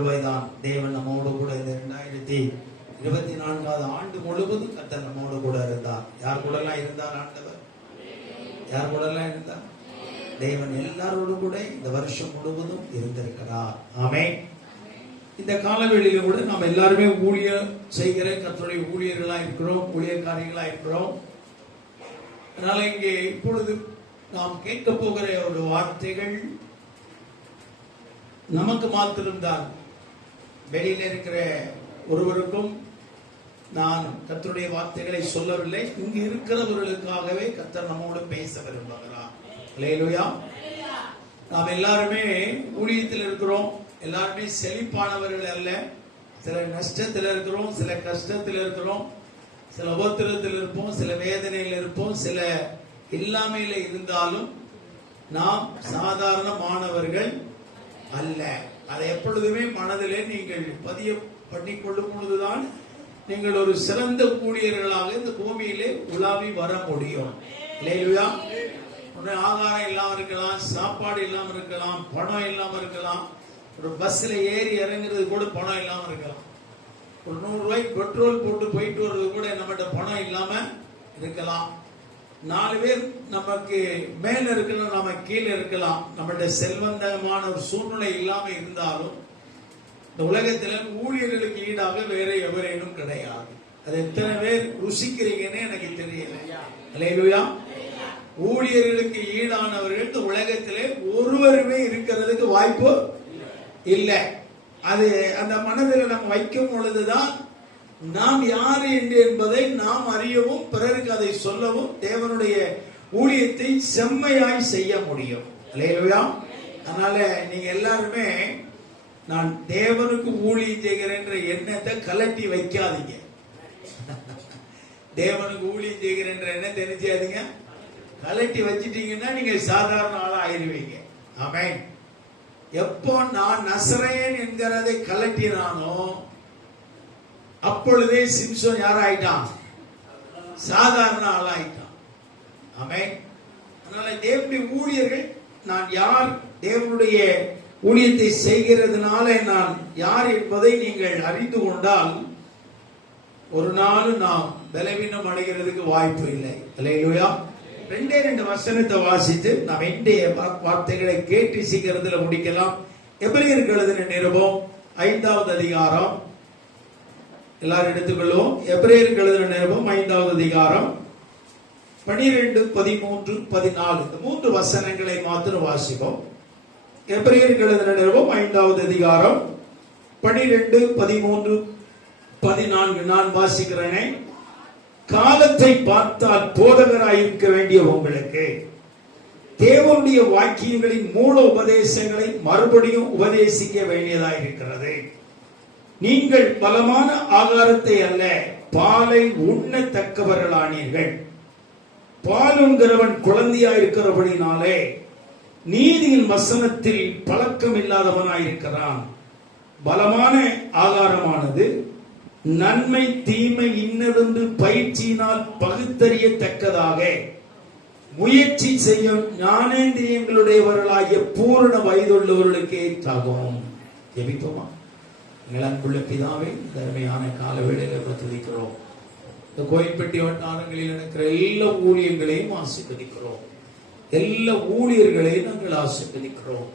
கிருபைதான். தேவன் நம்மோடு கூட இந்த 2024 ஆண்டு முழுவதும் கர்த்தர் நம்மோடு கூட இருந்தார். யார் கூட எல்லாம் இருந்தார் ஆண்டவர்? யார் கூட எல்லாம் இருந்தார்? தேவன் எல்லாரோடு கூட இந்த வருஷம் முழுவதும் இருந்திருக்கிறார். ஆமென். இந்த காலவெளியில கூட நாம் எல்லாருமே ஊழியர் செய்கிற கர்த்தருடைய ஊழியர்களா இருக்கிறோம், ஊழியக்காரிகளா இருக்கிறோம். அதனால இங்கே இப்பொழுது நாம் கேட்க போகிற ஒரு வார்த்தைகள் நமக்கு மாத்திரம்தான். வெளியில இருக்கிற ஒருவருக்கும் நான் கர்த்தருடைய வார்த்தைகளை சொல்லவில்லை. இங்கு இருக்கிறவர்களுக்காகவே கர்த்தர் நம்மோடு பேச விரும்புகிறார். அல்லேலூயா. நாம் எல்லாருமே ஊழியத்தில் இருக்கிறோம். எல்லாருமே செழிப்பானவர்கள் அல்ல. சில நஷ்டத்தில் இருக்கிறோம், சில கஷ்டத்தில் இருக்கிறோம், சில உபத்திரத்தில் இருப்போம், சில வேதனையில் இருப்போம், சில இல்லாமையில இருந்தாலும் நாம் சாதாரணமானவர்கள் அல்ல. அதை எப்பொழுதுமே மனதிலே நீங்கள் பதிய பண்ணிக்கொள்ளும் பொழுதுதான் நீங்கள் ஒரு சிறந்த ஊழியர்களாக இந்த பூமியிலே உலாவி வர முடியும். இல்லையா? ஆகாரம் இல்லாம இருக்கலாம், சாப்பாடு இல்லாம இருக்கலாம், பணம் இல்லாம இருக்கலாம், ஒரு பஸ்ல ஏறி இறங்குறது கூட பணம் இல்லாம இருக்கலாம், ஒரு 100 ரூபாய்க்கு பெட்ரோல் போட்டு போயிட்டு வர்றது கூட நம்மகிட்ட பணம் இல்லாம இருக்கலாம், 4 பேர் நமக்கு மேல இருக்கலாம், நம்ம கீழே இருக்கலாம், நம்மகிட்ட செல்வந்தமான ஒரு சூழ்நிலை இல்லாம இருந்தாலும் இந்த உலகத்துல ஊழியர்களுக்கு ஈடாக வேற எவரேனும் கிடையாது. அது எத்தனை பேர் ருசிக்கிறீங்கன்னு எனக்கு தெரியல. அல்லேலூயா. ஊழியர்களுக்கு ஈடானவர்கள் இந்த உலகத்திலே ஒருவருமே இருக்கிறதுக்கு வாய்ப்பு இல்லை. அது அந்த மனதில் நம்ம வைக்கும் பொழுதுதான் நாம் யார் என்று என்பதை நாம் அறியவும் பிறருக்கு அதை சொல்லவும் தேவனுடைய ஊழியத்தை செம்மையாய் செய்ய முடியும். அல்லேலூயா. அதனால நீங்க எல்லாருமே நான் தேவனுக்கு ஊழியம் செய்கிறேன் எண்ணத்தை கலட்டி வைக்காதீங்க. தேவனுக்கு ஊழியம் செய்கிறேன் என்ன தெரிஞ்சாதீங்க. கலட்டி வச்சிட்டீங்கன்னா நீங்க சாதாரண ஆளா ஆயிருவீங்க. ஆமென். எப்போ நான் நசரேயன் என்கிறதை கலட்டினானோ அப்பொழுதே சிம்சோன் யாராயிட்டான்? சாதாரண ஆளாயிட்டான். ஆமென். அதனால தேவனுடைய ஊழியர்கள் நான் யார், தேவனுடைய ஊழியத்தை செய்கிறதுனால நான் யார் என்பதை நீங்கள் அறிந்து கொண்டால் ஒரு நாள் நாம் பலவீனம் அடைகிறதுக்கு வாய்ப்பு இல்லை. அல்லேலூயா. 2 வசனத்தை வாசித்து நாம் இன்றைய வார்த்தைகளை கேட்டு சீக்கிரத்தில் முடிக்கலாம். எபிரேயருக்கு எழுதின நிருபம் 5வது அதிகாரம் எல்லாரும் எடுத்துக்கொள்வோம். எபிரேயருக்கு எழுதின நிருபம் 5வது அதிகாரம் 12, 13, 14 இந்த 3 வசனங்களை மாத்திரம் வாசிப்போம். எபிரேயருக்கு எழுதின நிருபம் 5வது அதிகாரம் 12, 13, 14 நான் வாசிக்கிறேனே. காலத்தை பார்த்தால் போதகராயிருக்க வேண்டிய உங்களுக்கு தேவனுடைய வாக்கியங்களின் மூல உபதேசங்களை மறுபடியும் உபதேசிக்க வேண்டியதாயிருக்கிறது. நீங்கள் பலமான ஆகாரத்தை அல்ல பாலை உண்ணத்தக்கவர்களானீர்கள். பால் உண்கிறவன் குழந்தையாயிருக்கிறபடினாலே நீதியின் வசனத்தில் பழக்கம் இல்லாதவனாயிருக்கிறான். பலமான ஆகாரமானது நன்மை தீமை இன்னதென்று பயிற்சியினால் பகுத்தறியத்தக்கதாக முயற்சி செய்யும் ஞானேந்திரியங்களுடையவர்களாகிய பூரண வயதுள்ளவர்களுக்கே தாகும். ஜெபிப்போமா? எங்கள் அன்புள்ள பிதாவே, தர்மையான கால வேளையில துதிக்கிறோம். இந்த கோயில்பட்டி வட்டாரங்களில் இருக்கிற எல்லா ஊழியங்களையும் ஆசீர்வதிக்கிறோம். எல்லா ஊழியர்களையும் நாங்கள் ஆசீர்வதிக்கிறோம்.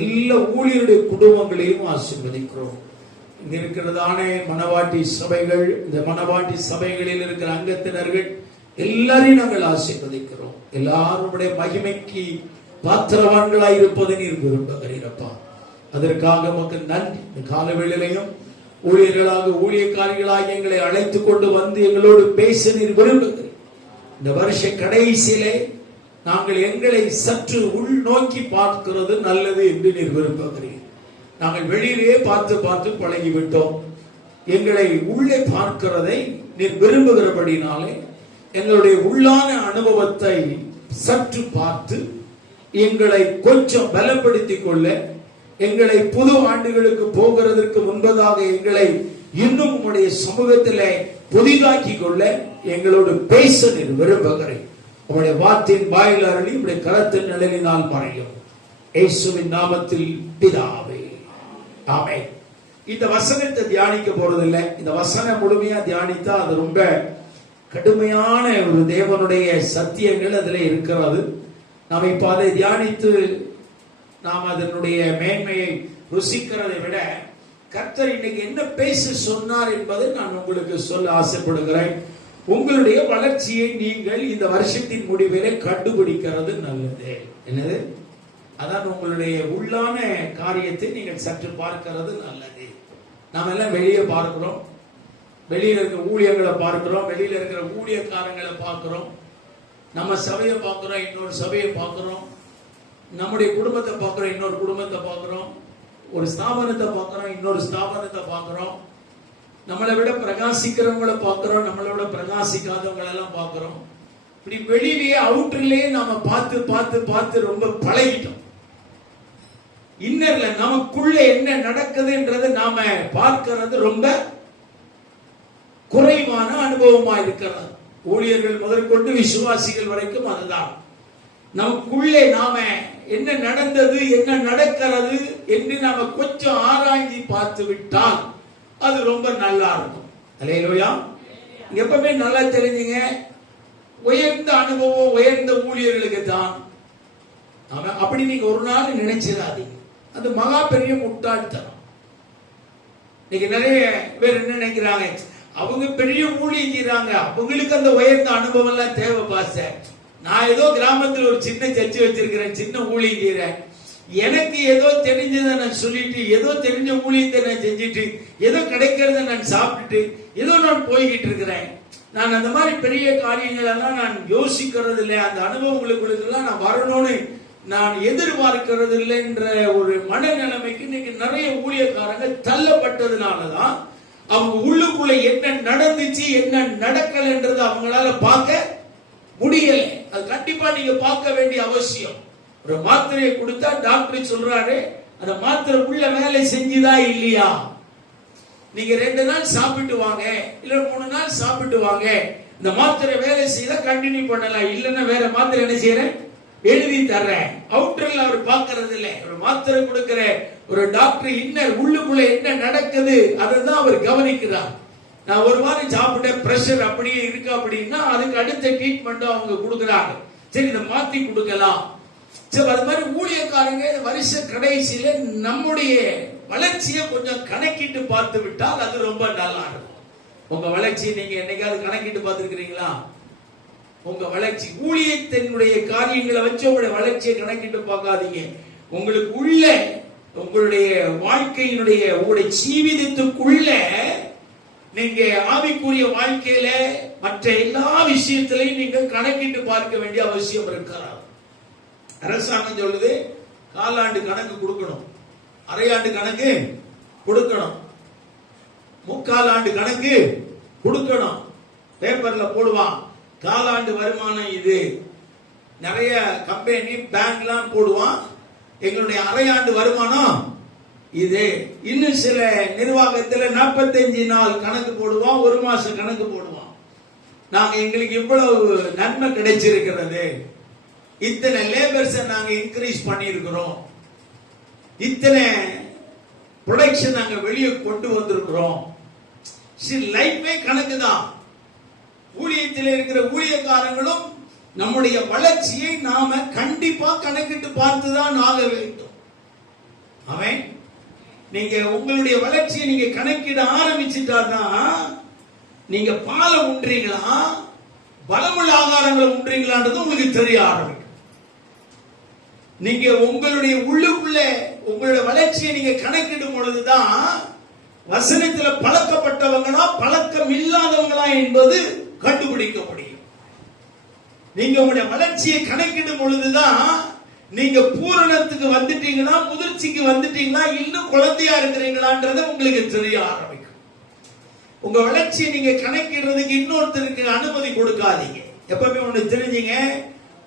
எல்லா ஊழியருடைய குடும்பங்களையும் ஆசீர்வதிக்கிறோம். இங்க இருக்கிறதான மனவாட்டி சபைகள், இந்த மனவாட்டி சபைகளில் இருக்கிற அங்கத்தினர்கள் எல்லாரையும் நாங்கள் ஆசீர்வதிக்கிறோம். எல்லாருடைய மகிமைக்கு பாத்திரவான்களாய் இருப்பதை நீர் விரும்புகிறீரப்பா. அதற்காக நமக்கு நன்றி. இந்த காலவேளையிலையும் ஊழியர்களாக ஊழியக்காரிகளாக எங்களை அழைத்துக் கொண்டு வந்து எங்களோடு பேச நீர் விரும்புகிறீர். இந்த வருஷ கடைசியிலே நாங்கள் எங்களை சற்று உள் நோக்கி பார்க்கிறது நல்லது என்று நீர் விரும்புகிறீர். நாங்கள் வெளியிலே பார்த்து பார்த்து பழகிவிட்டோம். எங்களை உள்ளே பார்க்கிறதை நீர் விரும்புகிறபடினாலே எங்களுடைய உள்ளான அனுபவத்தை சற்று பார்த்து எங்களை கொஞ்சம் பலப்படுத்திக் கொள்ள, எங்களை புது ஆண்டுகளுக்கு போகிறதற்கு முன்பதாக எங்களை இன்னும் உங்களுடைய சமூகத்திலே புதிதாக்கி கொள்ள எங்களோடு பேச நீர் விரும்புகிறேன். உங்களுடைய வார்த்தையின் வாயில் அருளி உங்களுடைய கரத்தின் நிழலினால் மறையும். இயேசுவின் நாமத்தில் பிதாவே, ஆமென். இந்த வசனத்தை தியானிக்க போறதில்லை. இந்த வசனம் முழுமையா தியானித்தா அது ரொம்ப கடுமையான ஒரு தேவனுடைய சத்தியங்கள் அதுல இருக்கிறது. நாம் இப்ப அதை தியானித்து நாம் அதனுடைய மேன்மையை ருசிக்கிறதை விட கர்த்தர் இன்னைக்கு என்ன பேச சொன்னார் என்பதை நான் உங்களுக்கு சொல்ல ஆசைப்படுகிறேன். உங்களுடைய வளர்ச்சியை நீங்கள் இந்த வருஷத்தின் முடிவிலே கண்டுபிடிக்கிறது நல்லது. என்னது? அதான் உங்களுடைய உள்ளான காரியத்தை நீங்கள் சற்று பார்க்கிறது நல்லது. நாம எல்லாம் வெளியே பார்க்கிறோம், வெளியில இருக்கிற ஊழியர்களை பார்க்கிறோம், வெளியில இருக்கிற ஊழியக்காரங்களை பார்க்கிறோம், நம்ம சபையை பார்க்கிறோம், இன்னொரு சபையை பார்க்கிறோம், நம்முடைய குடும்பத்தை பார்க்கிறோம், இன்னொரு குடும்பத்தை பார்க்கிறோம், ஒரு ஸ்தாபனத்தை பார்க்கிறோம், இன்னொரு ஸ்தாபனத்தை பார்க்கிறோம், நம்மளை விட பிரகாசிக்கிறவங்களை பார்க்கிறோம், நம்மளை விட பிரகாசிக்காதவங்களை எல்லாம் பார்க்கிறோம். இப்படி வெளியிலேயே அவுட்டர்லயே நாம பார்த்து பார்த்து பார்த்து ரொம்ப பழகிட்டோம். இன்னர்ல நமக்குள்ள என்ன நடக்குதுன்றது நாம பார்க்கிறது ரொம்ப குறைவான அனுபவமா இருக்கிறது. ஊழியர்கள் முதற்கொண்டு விசுவாசிகள் வரைக்கும் அதுதான். நமக்குள்ளே நாம என்ன நடந்தது, என்ன நடக்கிறது என்று நாம கொஞ்சம் ஆராய்ச்சி பார்த்து விட்டால் அது ரொம்ப நல்லா இருக்கும். அல்லேலூயா. எப்பவுமே நல்லா தெரிஞ்சுங்க, உயர்ந்த அனுபவம் உயர்ந்த ஊழியர்களுக்கு தான். அப்படி நீங்க ஒரு நாள் நினைச்சிடாதீங்க, அது மகா பெரிய முட்டாள்தனம். இன்னைக்கு நிறைய பேர் என்ன நினைக்கிறாங்க, அவங்க பெரிய ஊழியம் செய்றாங்க, அவங்களுக்கு அந்த உயர்ந்த அனுபவம் எல்லாம் தேவை பாஸ்டர். நான் ஏதோ கிராமத்தில் ஒரு சின்ன சர்ச்சை வச்சிருக்கிறேன், சின்ன ஊழியம் செய்றேன், எனக்கு ஏதோ தெரிஞ்சதை நான் சொல்லிட்டு, ஏதோ தெரிஞ்ச ஊழியத்தை நான் செஞ்சுட்டு, ஏதோ கிடைக்கிறத நான் சாப்பிட்டுட்டு, ஏதோ நான் போய்கிட்டு இருக்கிறேன். நான் அந்த மாதிரி பெரிய காரியங்கள் எல்லாம் நான் யோசிக்கிறது இல்லை, அந்த அனுபவங்களுக்குள்ளெல்லாம் நான் வரணும்னு நான் எதிர்பார்க்கிறது இல்லை என்ற ஒரு மனநிலைமைக்கு இன்னைக்கு நிறைய ஊழியக்காரங்க தள்ளப்பட்டதுனாலதான் அவங்க உள்ளுக்குள்ள என்ன நடந்துச்சு என்ன நடக்கலன்றது அவங்களால பார்க்க முடியல. அது கண்டிப்பா நீங்க பார்க்க வேண்டிய அவசியம். ஒரு மாத்திரையை கொடுத்தா டாக்டர் சொல்றாரு, அந்த மாத்திரை உள்ள வேலை செஞ்சுதா இல்லையா, நீங்க 2 நாள் சாப்பிட்டு வாங்க, இல்ல 3 நாள் சாப்பிட்டு வாங்க, இந்த மாத்திரை வேலை செய்தா கண்டினியூ பண்ணலாம், இல்லன்னா வேற மாத்திரை என்ன செய்யறேன் எழுதி தர்றேன். அவுட்டர்ல அவர் பார்க்கறது இல்லை. ஒரு மாத்திரை கொடுக்கிற ஒரு டாக்டர் இன்னர் உள்ளுக்குள்ள என்ன நடக்குது அதுதான் அவர் கவனிக்கிறார். நான் ஒரு வாரம் சாப்பிட்டேன், பிரஷர் அப்படியே இருக்கு அப்படின்னா அதுக்கு அடுத்த ட்ரீட்மெண்ட் அவங்க கொடுக்குறாங்க. சரி, இதை மாத்தி கொடுக்கலாம். சரி, அது மாதிரி ஊழியக்காரங்க வருஷ கடைசியில நம்முடைய வளர்ச்சியை கொஞ்சம் கணக்கிட்டு பார்த்து விட்டால் அது ரொம்ப நல்லா இருக்கும். உங்க வளர்ச்சியை நீங்க என்னைக்காவது கணக்கிட்டு பார்த்துருக்கிறீங்களா? உங்க வளர்ச்சி ஊழியத்தினுடைய காரியங்களை வச்சு உங்களுடைய வளர்ச்சியை கணக்கிட்டு பார்க்காதீங்க. உங்களுக்கு உள்ள உங்களுடைய வாழ்க்கையினுடைய உங்களுடைய ஜீவிதத்துக்குள்ள நீங்க ஆவிக்குரிய வாழ்க்கையில மற்ற எல்லா விஷயத்திலையும் நீங்க கணக்கிட்டு பார்க்க வேண்டிய அவசியம் இருக்கிறார். அரசாங்கம் சொல்லுது காலாண்டு கணக்கு கொடுக்கணும், அரையாண்டு கணக்கு கொடுக்கணும், முக்கால் ஆண்டு கணக்கு கொடுக்கணும். பேப்பர்ல போடுவான் காலாண்டு வருமானம் இது. நிறைய கம்பெனி பேங்க்லாம் போடுவான் எங்களுடைய அரையாண்டு வருமானம் இது. இன்னும் சில நிர்வாகத்தில் 45 நாள் கணக்கு போடுவான், 1 மாசம் கணக்கு போடுவான். நாங்க எங்களுக்கு இவ்வளவு நன்மை கிடைச்சிருக்கிறது, இத்தனை லேபர்ஸ் நாங்க இன்க்ரீஸ் பண்ணியிருக்கிறோம், இத்தனை ப்ரொடக்ஷன் நாங்க வெளியே கொண்டு வந்திருக்கிறோம். லைஃபே கணக்கு தான். ஊழியத்தில் இருக்கிற ஊழியக்காரங்களும் நம்முடைய வளர்ச்சியை நாம கண்டிப்பா கணக்கிட்டு பார்த்துதான் ஆக வேண்டும். அவன் நீங்க உங்களுடைய வளர்ச்சியை நீங்க கணக்கிட ஆரம்பிச்சுட்டாதான் நீங்க பாலை உண்றீங்களா பலமுள்ள ஆகாரங்களை உண்றீங்களான்றது உங்களுக்கு தெரிய ஆரம்பிக்கும். நீங்க உங்களுடைய உள்ளுக்குள்ள உங்களுடைய வளர்ச்சியை நீங்க கணக்கிடும் பொழுதுதான் வசனத்துல பழக்கப்பட்டவங்களா பழக்கம் இல்லாதவங்களா என்பது கண்டுபிடிக்க முடியும். நீங்க உங்களுடைய வளர்ச்சியை கணக்கிடும் பொழுதுதான் நீங்க பூரணத்துக்கு வந்துட்டீங்களா முதிர்ச்சிக்கு வந்துட்டீங்களா இன்னும் குழந்தையா இருக்கிறீங்களான்றது உங்களுக்கு தெரிய ஆரம்பிக்கும். உங்க வளர்ச்சியை நீங்க கணக்கிடுறதுக்கு இன்னொருத்தருக்கு அனுமதி கொடுக்காதீங்க. எப்பவுமே ஒண்ணு தெரிஞ்சுங்க,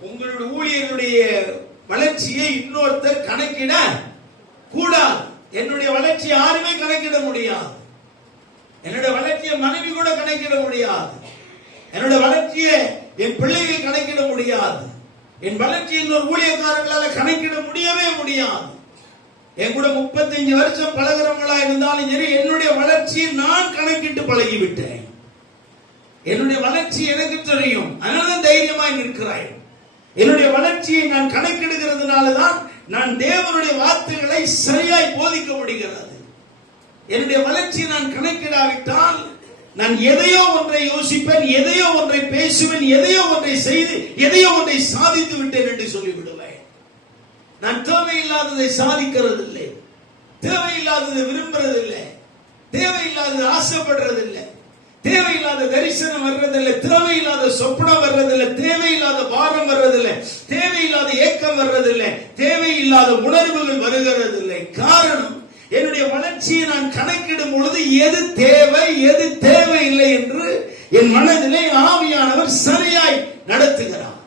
உங்களுடைய ஊழியர்களுடைய வளர்ச்சியை இன்னொருத்தர் கணக்கிட கூடாது. என்னுடைய வளர்ச்சி யாருமே கணக்கிட முடியாது. என்னுடைய வளர்ச்சியை மனைவி கூட கணக்கிட முடியாது. என்னுடைய வளர்ச்சியை என் பிள்ளைகள் கணக்கிட முடியாது. என் வளர்ச்சி இன்னொரு ஊழியக்காரர்களால கணக்கிட முடியவே முடியாது. என் கூட 35 வருஷம் பழகிறவங்களா இருந்தாலும் சரி, என்னுடைய வளர்ச்சியை நான் கணக்கிட்டு பழகிவிட்டேன். என்னுடைய வளர்ச்சி எனக்கு தெரியும், அதனால தைரியமாய் நிற்கிறாய். என்னுடைய வளர்ச்சியை நான் கணக்கெடுக்கிறதுனாலதான் நான் தேவனுடைய வார்த்தைகளை சரியாய் போதிக்க முடிகிறது. என்னுடைய வளர்ச்சியை நான் கணக்கிடாவிட்டால் நான் எதையோ ஒன்றை யோசிப்பேன், எதையோ ஒன்றை பேசுவேன், எதையோ ஒன்றை செய்து எதையோ ஒன்றை சாதித்து விட்டேன் என்று சொல்லிவிடுவேன். நான் தேவையில்லாததை சாதிக்கிறது இல்லை, தேவையில்லாததை விரும்புறதில்லை, தேவையில்லாததை ஆசைப்படுறதில்லை, தேவையில்லாத தரிசனம் வர்றதில்லை, தேவையில்லாத சொப்பனம் வர்றதில்லை, தேவையில்லாத பாரம் வர்றதில்லை, தேவையில்லாத ஏக்கம் வர்றதில்லை, தேவையில்லாத உணர்வுகள் வருகிறதில்லை. காரணம், என்னுடைய வளர்ச்சியை நான் கணக்கிடும் பொழுது எது தேவை எது தேவையில்லை என்று என் மனதிலே ஆவியானவர் சரியாய் நடத்துகிறார்.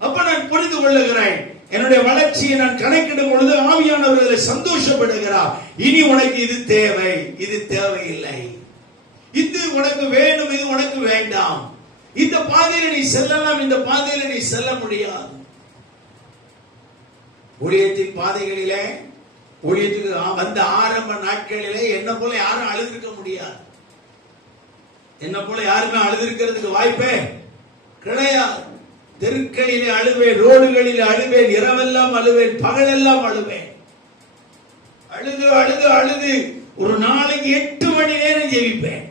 அப்ப நான் புரிந்து கொள்ளுகிறேன், என்னுடைய வளர்ச்சியை நான் கணக்கிடும் பொழுது ஆவியானவர்களை சந்தோஷப்படுகிறார். இனி உனக்கு இது தேவை, இது தேவையில்லை, இது உனக்கு வேண்டும், இது உனக்கு வேண்டாம், இந்த பாதையில நீ செல்லலாம், இந்த பாதையில நீ செல்ல முடியாது. ஊழியத்தின் பாதைகளிலே, ஊழியத்துக்கு வந்த ஆரம்ப நாட்களிலே என்ன போல யாரும் அழுதிருக்க முடியாது. என்ன போல யாருமே அழுதிருக்கிறதுக்கு வாய்ப்பே கிடையாது. தெருக்களிலே அழுவேன், ரோடுகளிலே அழுவேன், இரவெல்லாம் அழுவேன், பகலெல்லாம் அழுவேன். அழுது அழுது அழுது ஒரு நாளைக்கு 8 மணி நேரம் ஜெபிப்பேன்.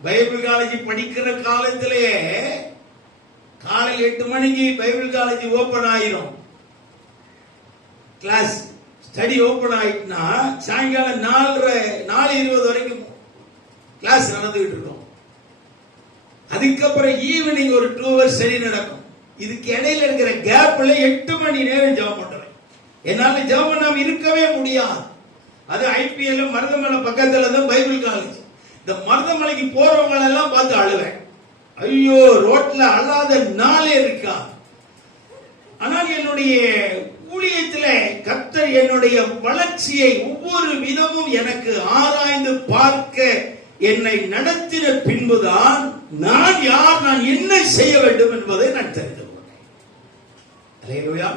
பைபிள் காலேஜ் படிக்கிற காலத்திலேயே காலையில் 8 மணிக்கு பைபிள் காலேஜ் ஓபன் ஆயிரும். கிளாஸ் ஸ்டடி ஓபன் ஆயிட்டுனா சாயங்காலம் 4:20 வரைக்கும் கிளாஸ் நடந்துகிட்டு இருக்கும். அதுக்கப்புறம் ஈவினிங் ஒரு 2 hours ஸ்டடி நடக்கும். இதுக்கு இடையில இருக்கிற கேப்ல 8 மணி நேரம் ஜெபம் பண்ணுவேன். என்னால ஜெபம் பண்ணாம இருக்கவே முடியாது. அது ஐபிஎல் மருதமலை பக்கத்துல தான் பைபிள் காலேஜ். இந்த மருதமலைக்கு போறவங்க எல்லாம் பார்த்து அழுவேன். ஐயோ, ரோட்ல அழாத நாளே இருக்கா. ஆனால் என்னுடைய ஊழியத்திலே கர்த்தர் என்னுடைய வளர்ச்சியை ஒவ்வொரு விதமும் எனக்கு ஆராய்ந்து பார்க்க என்னை நடத்தின பின்புதான் நான் யார், நான் என்ன செய்ய வேண்டும் என்பதை நான் தெரிந்து கொண்டேன். அல்லேலூயா.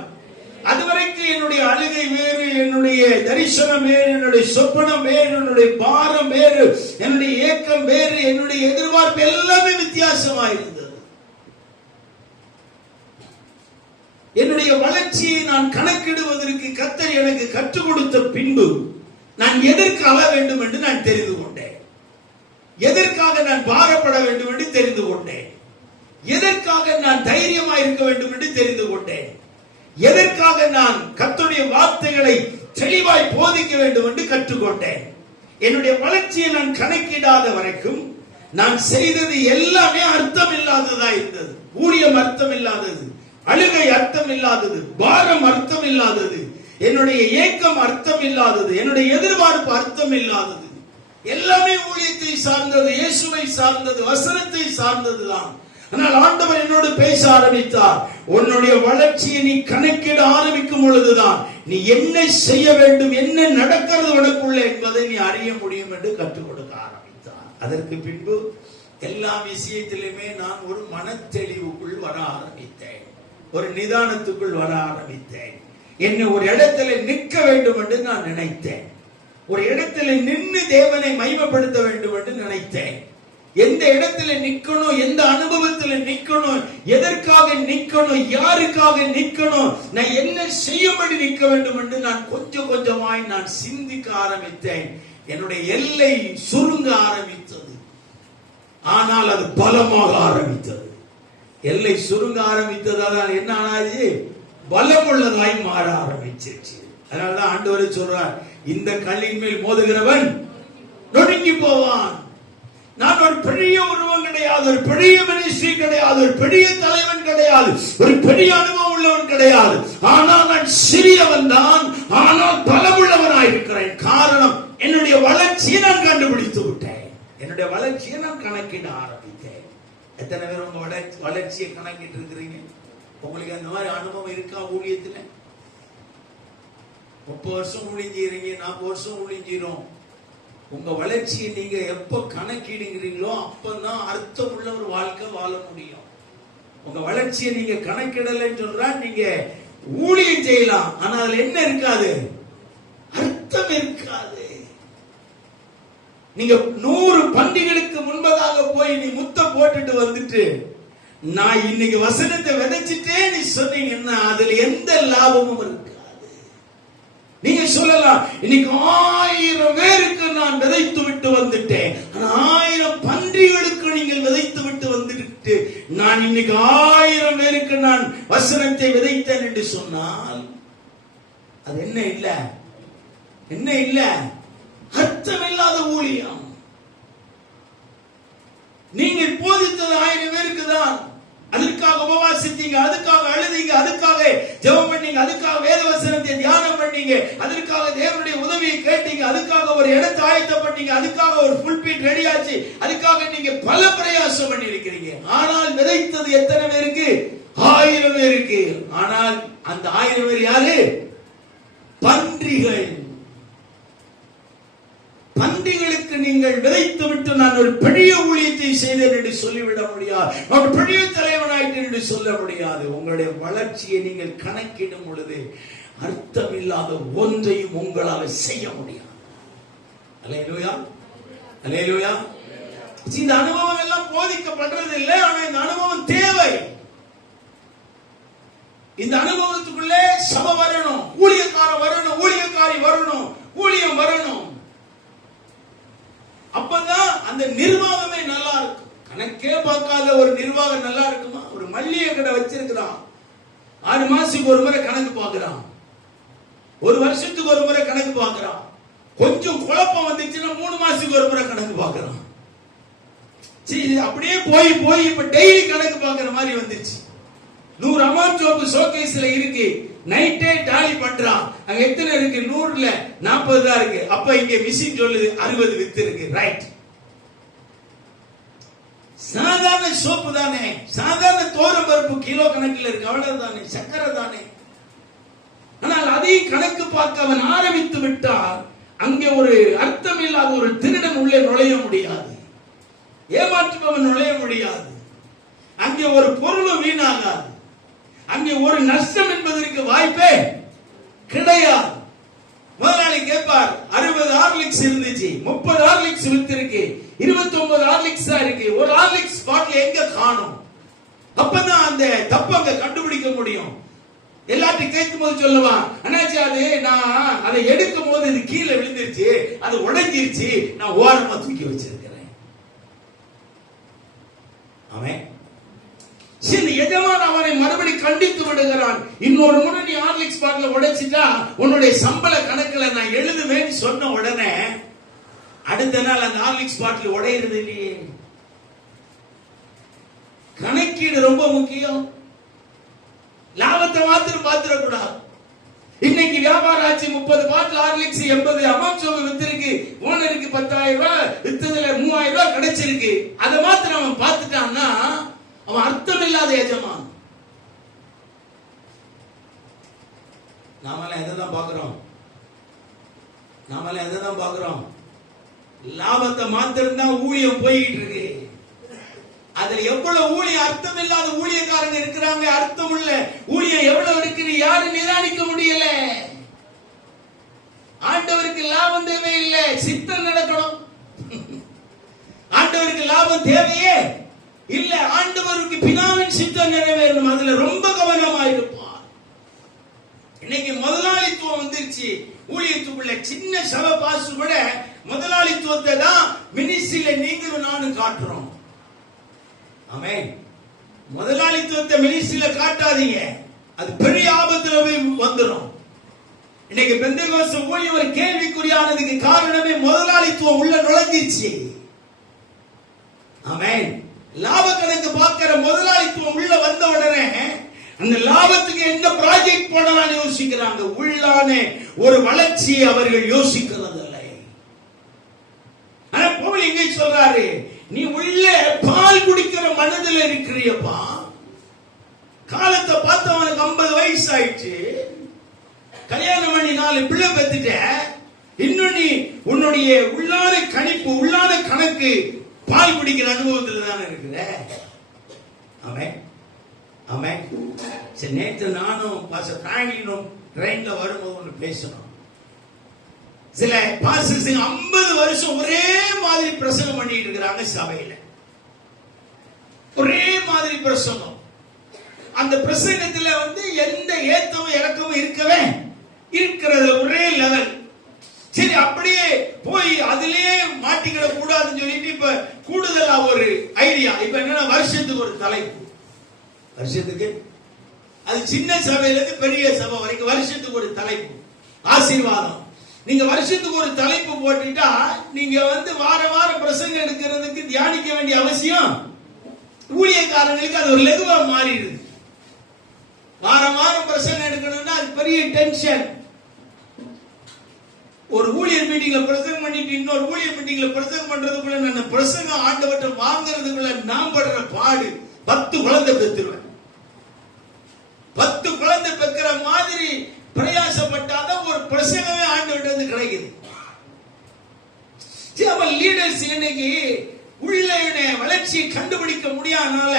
அதுவரைக்கும் என்னுடைய அழுகை வேறு, என்னுடைய தரிசனம் வேறு, என்னுடைய சொப்பனம் வேறு, என்னுடைய பாரம் வேறு, என்னுடைய ஏக்கம் வேறு, என்னுடைய எதிர்பார்ப்பு எல்லாமே வித்தியாசமாயிருந்தது. என்னுடைய வளர்ச்சியை நான் கணக்கிடுவதற்கு கர்த்தர் எனக்கு கற்றுக் கொடுத்த பின்பு நான் எதற்கு அழ வேண்டும் என்று நான் தெரிந்து கொண்டேன். எதற்காக நான் பாரப்பட வேண்டும் என்று தெரிந்து கொண்டேன். எதற்காக நான் தைரியமாக இருக்க வேண்டும் என்று தெரிந்து கொண்டேன். எதற்காக நான் கர்த்தருடைய வார்த்தைகளை தெளிவாய் போதிக்க வேண்டும் என்று கற்றுக்கொண்டேன். என்னுடைய வளர்ச்சியை நான் கணக்கிடாத வரைக்கும் நான் செய்தது எல்லாமே அர்த்தம் இல்லாததா இருந்தது. ஊழியம் அர்த்தம் இல்லாதது, அழுகை அர்த்தம் இல்லாதது, பாரம் அர்த்தம் இல்லாதது, என்னுடைய ஏக்கம் அர்த்தம் இல்லாதது, என்னுடைய எதிர்பார்ப்பு அர்த்தம் இல்லாதது. எல்லாமே ஊழியத்தை சார்ந்தது, இயேசுவை சார்ந்தது, வசனத்தை சார்ந்ததுதான். ஆனால் ஆண்டவர் என்னோடு பேச ஆரம்பித்தார். உன்னுடைய வளர்ச்சியை நீ கணக்கிட ஆரம்பிக்கும் பொழுதுதான் நீ என்ன செய்ய வேண்டும், என்ன நடக்கிறது உனக்குள்ள என்பதை நீ அறிய முடியும் என்று கற்றுக் கொடுக்க ஆரம்பித்தார். அதற்கு பின்பு எல்லா விஷயத்திலுமே நான் ஒரு மனத்தெளிவுக்குள் வர ஆரம்பித்தேன், ஒரு நிதானத்துக்குள் வர ஆரம்பித்தேன். என்னை ஒரு இடத்துல நிற்க வேண்டும் என்று நான் நினைத்தேன். ஒரு இடத்துல நின்று தேவனை மகிமைப்படுத்த வேண்டும் என்று நினைத்தேன். எந்த இடத்துல நிக்கணும், எந்த அனுபவத்துல நிக்கணும், எதற்காக நிக்கணும், யாருக்காக நிக்கணும், நான் என்ன செய்யும்படி நிற்க வேண்டும் என்று நான் கொஞ்சம் கொஞ்சமாய் நான் சிந்திக்க ஆரம்பித்தேன். என்னுடைய எல்லை சுருங்க ஆரம்பித்தது. ஆனால் அது பலமாக ஆரம்பித்தது. எல்லை சுருங்க ஆரம்பித்ததால் என்ன ஆனாது, பலமுள்ளதாய் மாற ஆரம்பிச்சிருச்சு. அதனாலதான் ஆண்டவரே சொல்றார், இந்த கல்லின் மேல் மோதுகிறவன் நொறுங்கி போவான். நான் ஒரு பெரிய உருவம் கிடையாது, ஒரு பெரிய மினிஸ்ட்ரி கிடையாது, ஒரு பெரிய தலைவன் கிடையாது, ஒரு பெரிய அனுபவம் உள்ளவன் கிடையாது. ஆனால் நான் சிறியவன் தான், ஆனால் பலமுள்ளவனாய் இருக்கிறேன். காரணம், என்னுடைய வளர்ச்சியை நான் கண்டுபிடித்து விட்டேன். என்னுடைய வளர்ச்சியை நான் கணக்கிட ஆரம்பித்தேன். எத்தனை பேர் உங்க வளர்ச்சியை கணக்கிட்டு இருக்கிறீங்க? உங்களுக்கு அந்த மாதிரி அனுபவம் இருக்கா? ஊழியத்துல 30 வருஷம் ஊழிஞ்சீங்க, 40 வருஷம் ஊழிஞ்சீரும். உங்க வளர்ச்சியை நீங்க எப்ப கணக்கிடுங்கிறீங்களோ அப்பதான் அர்த்தம் உள்ள ஒரு வாழ்க்கை வாழ முடியும். உங்க வளர்ச்சியை நீங்க கணக்கிடலன்னு சொல்றா, நீங்க ஊழியம் செய்யலாம், ஆனா அதுல என்ன இருக்காது, அர்த்தம் இருக்காது. நீங்க 100 பண்டிகைகளுக்கு முன்பதாக போய் நீ முத்த போட்டுட்டு வந்துட்டு நான் இன்னைக்கு வசனத்தை விதைச்சிட்டே நீ சொன்னீங்கன்னா அதுல எந்த லாபமும் இருக்காது. நீங்க சொல்லலாம், இன்னைக்கு 1000 பேருக்கு நான் விதைத்து விட்டு வந்துட்டேன். ஆனா 1000 பன்றிகளுக்கு நீங்கள் விதைத்து விட்டு வந்துட்டு நான் இன்னைக்கு 1000 பேருக்கு நான் வசனத்தை விதைத்தேன் என்று சொன்னால் அது என்ன இல்ல, என்ன இல்ல, அர்த்தமில்லாத ஊழியம். நீங்கள் போதித்தது 1000 பேருக்கு தான். அதற்காக உபவாசித்தீங்க, அதுக்காக அழுதீங்க, அதுக்காக ஜெபம் பண்ணீங்க, அதுக்காக வேத வசனத்தை தியானம் பண்ணீங்க, அதற்காக தேவனுடைய உதவியை கேட்டீங்க, அதுக்காக ஒரு இடத்தை ஆயத்தப்பட்டீங்க, அதுக்காக ஒரு புல்பீட் ரெடி ஆச்சு, அதுக்காக நீங்க பல பிரயாசம் பண்ணி இருக்கிறீங்க. ஆனால் விதைத்தது எத்தனை பேருக்கு? 1000 பேருக்கு. ஆனால் அந்த 1000 பேர் யாரு? பன்றிகள். பன்றிகளுக்கு நீங்கள் விதைத்து விட்டு நான் ஒரு பெரிய ஊழியத்தை செய்தேன் என்று சொல்லிவிட முடியாது. நான் பெரிய தலைவனாயிட்டேன் என்று சொல்ல முடியாது. உங்களுடைய வளர்ச்சியை நீங்கள் கணக்கிடும் பொழுது அர்த்தமில்லாத ஒன்றையும் உங்களால் செய்ய முடியாது. அல்லேலூயா, அல்லேலூயா. இந்த அனுபவம் எல்லாம் போதிக்கப்படுறது இல்லை, ஆனா இந்த அனுபவம் தேவை. இந்த அனுபவத்துக்குள்ளே சபை வரணும், ஊழியக்காரர் வரணும், ஊழியக்காரி வரணும், ஊழியம் வரணும். அப்பதான் அந்த நிர்வாகமே நல்லா இருக்கும். கணக்கே பார்க்காத ஒரு நிர்வாகம் நல்லா இருக்குமா? ஒரு மல்லிகை கடை வச்சிருக்கிறான், 6 மாசத்துக்கு ஒரு முறை கணக்கு பார்க்கிறான், 1 வருஷத்துக்கு ஒரு முறை கணக்கு பார்க்கிறான். கொஞ்சம் குழப்பம் வந்துச்சுன்னா 3 மாசத்துக்கு ஒரு முறை கணக்கு பார்க்கிறான். அப்படியே போய் போய் இப்ப டெய்லி கணக்கு பார்க்கிற மாதிரி வந்துச்சு. 100 அமான் சோப்பு ஷோகேஸ்ல இருக்கு, நைட்டே டாலி பண்றான். அங்க எத்தனை இருக்கு? 100ல 40 தான் இருக்கு. அப்ப இங்க மிஷின் சொல்லுது 60 வித்து இருக்கு. ரைட். சாதாரண சோப்பு தானே, சாதாரண தோரம் பருப்பு கிலோ கணக்கில் இருக்கு, அவ்வளவு தானே, சக்கரை தானே. ஆனால் அதையும் கணக்கு பார்க்க அவன் ஆரம்பித்து விட்டால் அங்கே ஒரு அர்த்தம் இல்லாத ஒரு திருடன் உள்ளே நுழைய முடியாது, ஏமாற்றுபவன் நுழைய முடியாது, அங்கே ஒரு பொருளும் வீணாகாது, அங்கே ஒரு நஷ்டம் என்பதற்கு வாய்ப்பே கிடையாது. முதலாளி கேட்பார், 60 ஹார்லிக்ஸ் இருந்துச்சு, 30 ஹார்லிக்ஸ் வித்திருக்கு, 29 ஹார்லிக்ஸ் தான் இருக்கு, ஒரு ஹார்லிக்ஸ் பாட்டில் எங்க காணும்? அப்பதான் அந்த தப்பு அங்க கண்டுபிடிக்க முடியும். எல்லாத்தையும் கேட்கும் போது சொல்லுவான், அண்ணாச்சி அது நான் அதை எடுக்கும் போது இது கீழே விழுந்துருச்சு, அது உடைஞ்சிருச்சு, நான் ஓரமா தூக்கி வச்சிருக்கிறேன். அவன் சரி, எஜமான் அவனை மறுபடி கண்டித்து விடுகிறான். இன்னொரு முறை நீ ஹார்லிக்ஸ் பாட்டில் உடைச்சிட்டா உன்னுடைய சம்பள கணக்குல நான் எழுதுவேன்னு சொன்ன உடனே அடுத்த நாள் அந்த ஹார்லிக்ஸ் பாட்டில் உடையிறது இல்லையே. கணக்கீடு ரொம்ப முக்கியம். லாபத்தை மாத்திரம் பாத்திரக்கூடாது. இன்னைக்கு வியாபாரம் ஆச்சு, 30 பாட்டில் ஹார்லிக்ஸ் 80 அமான் சோப்பு வித்திருக்கு, ஓனருக்கு 10,000 ரூபாய், வித்ததுல 3,000 ரூபாய் கிடைச்சிருக்கு. அதை மாத்திரம் அவன் பார்த்துட்டான்னா அவன் அர்த்தம் இல்லாத எஜமான். நாமெல்லாம் எதைதான் பார்க்கிறோம்? நாமெல்லாம் எதைதான் பார்க்கிறோம்? லாபத்தை மாத்திரம் தான் ஊழியம் போய்கிட்டு இருக்கு. அதுல எவ்வளவு ஊழியம் அர்த்தம் இல்லாத ஊழியக்காரங்க இருக்கிறாங்க, அர்த்தம் உள்ள ஊழியம் எவ்வளவு இருக்கு யாரும் நிராணிக்க முடியல. ஆண்டவருக்கு லாபம் தேவையில்லை, சித்தம் நடக்கணும். ஆண்டவருக்கு லாபம் தேவையே இல்ல, ஆண்டவருக்கு பிதாவின் சித்தம் நிறைவேறணும். அதுல ரொம்ப கவனமா இருப்பார். இன்னைக்கு முதலாளித்துவம் வந்துருச்சு ஊழியத்துக்குள்ள. சின்ன சபை பாசு கூட முதலாளித்துவத்தை தான் மினிஸ்ட்ரியில நீங்களும் நானும் காட்டுறோம். ஆமென். முதலாளித்துவத்தை மினிஸ்ட்ரியில காட்டாதீங்க, அது பெரிய ஆபத்துல போய் வந்துடும். இன்னைக்கு பெந்தேகோஸ்து ஊழியம் ஒரு கேள்விக்குறியானதுக்கு காரணமே முதலாளித்துவம் உள்ள நுழைஞ்சிருச்சு. ஆமென். லாப கணக்கு பார்க்கிற முதலாளித்துவம் உள்ள வந்த உடனே அந்த லாபத்துக்கு என்ன ப்ராஜெக்ட் போடலாம்னு யோசிக்கிறாங்க. உள்ளான ஒரு வளர்ச்சியை அவர்கள் யோசிக்கிறதில்லை. ஆனா பவுல் இங்கே சொல்றாரு, நீ உள்ள பால் குடிக்கிற மனதில் இருக்கிறியப்பா. காலத்தை பார்த்து அவனுக்கு 50 வயசு ஆயிடுச்சு, கல்யாணம் பண்ணி 4 பிள்ளை பெத்துட்ட, இன்னும் நீ உன்னுடைய உள்ளான கணிப்பு உள்ளான கணக்கு பால் குடிக்கிற அனுபவத்தில் தானே இருக்கிற. ஆமென், ஆமென். சரி, நேற்று நானும் பாஸ்டர் பிராங்க்லினும் ட்ரெயின்ல வரும்போது ஒன்று பேசணும். சில பாஸ்டர்ஸ் 50 வருஷம் ஒரே மாதிரி பிரசங்கம் பண்ணிட்டு இருக்கிறாங்க சபையில. ஒரே மாதிரி பிரசங்கம். அந்த பிரசங்கத்துல எந்த ஏத்தமும் இறக்கமும் இருக்கவே இருக்கிறது ஒரே லெவல். சரி, அப்படியே போய் அதிலே மாட்டிக்கிட கூடாதுன்னு சொல்லிட்டு இப்ப கூடுதலா ஒரு ஐடியா. இப்ப என்னன்னா, வருஷத்துக்கு ஒரு தலைப்பு. வருஷத்துக்கு அது சின்ன சபையில இருந்து பெரிய சபை வரைக்கும் வருஷத்துக்கு ஒரு தலைப்பு. ஆசீர்வாதம். நீங்க வருஷத்துக்கு ஒரு தலைப்பு போட்டுட்டா நீங்க வார வாரம் பிரசங்கம் எடுக்கிறதுக்கு தியானிக்க வேண்டிய அவசியம் ஊழியக்காரங்களுக்கு அது ஒரு லெகுவா மாறிடுது. வாரம் வாரம் பிரசங்கம் எடுக்கணும்னா அது பெரிய டென்ஷன். ஒரு ஊழியர் மீட்டிங்ல பிரசங்கம் பண்ணிட்டு இன்னொரு ஊழியர் மீட்டிங்ல பிரசங்கம் பண்றதுக்குள்ள நான் பிரசங்கம் ஆண்டவற்றை வாங்குறதுக்குள்ள நான் படுற பாடு 10 குழந்தை பெற்றுருவேன். 10 குழந்தை பெக்கிற மாதிரி பிரயாசப்பட்டாதான் ஒரு பிரசங்கமே ஆண்டவர்கிட்ட கிடைக்குது. லீடர்ஸ் இன்னைக்கு உள்ள வளர்ச்சியை கண்டுபிடிக்க முடியாதனால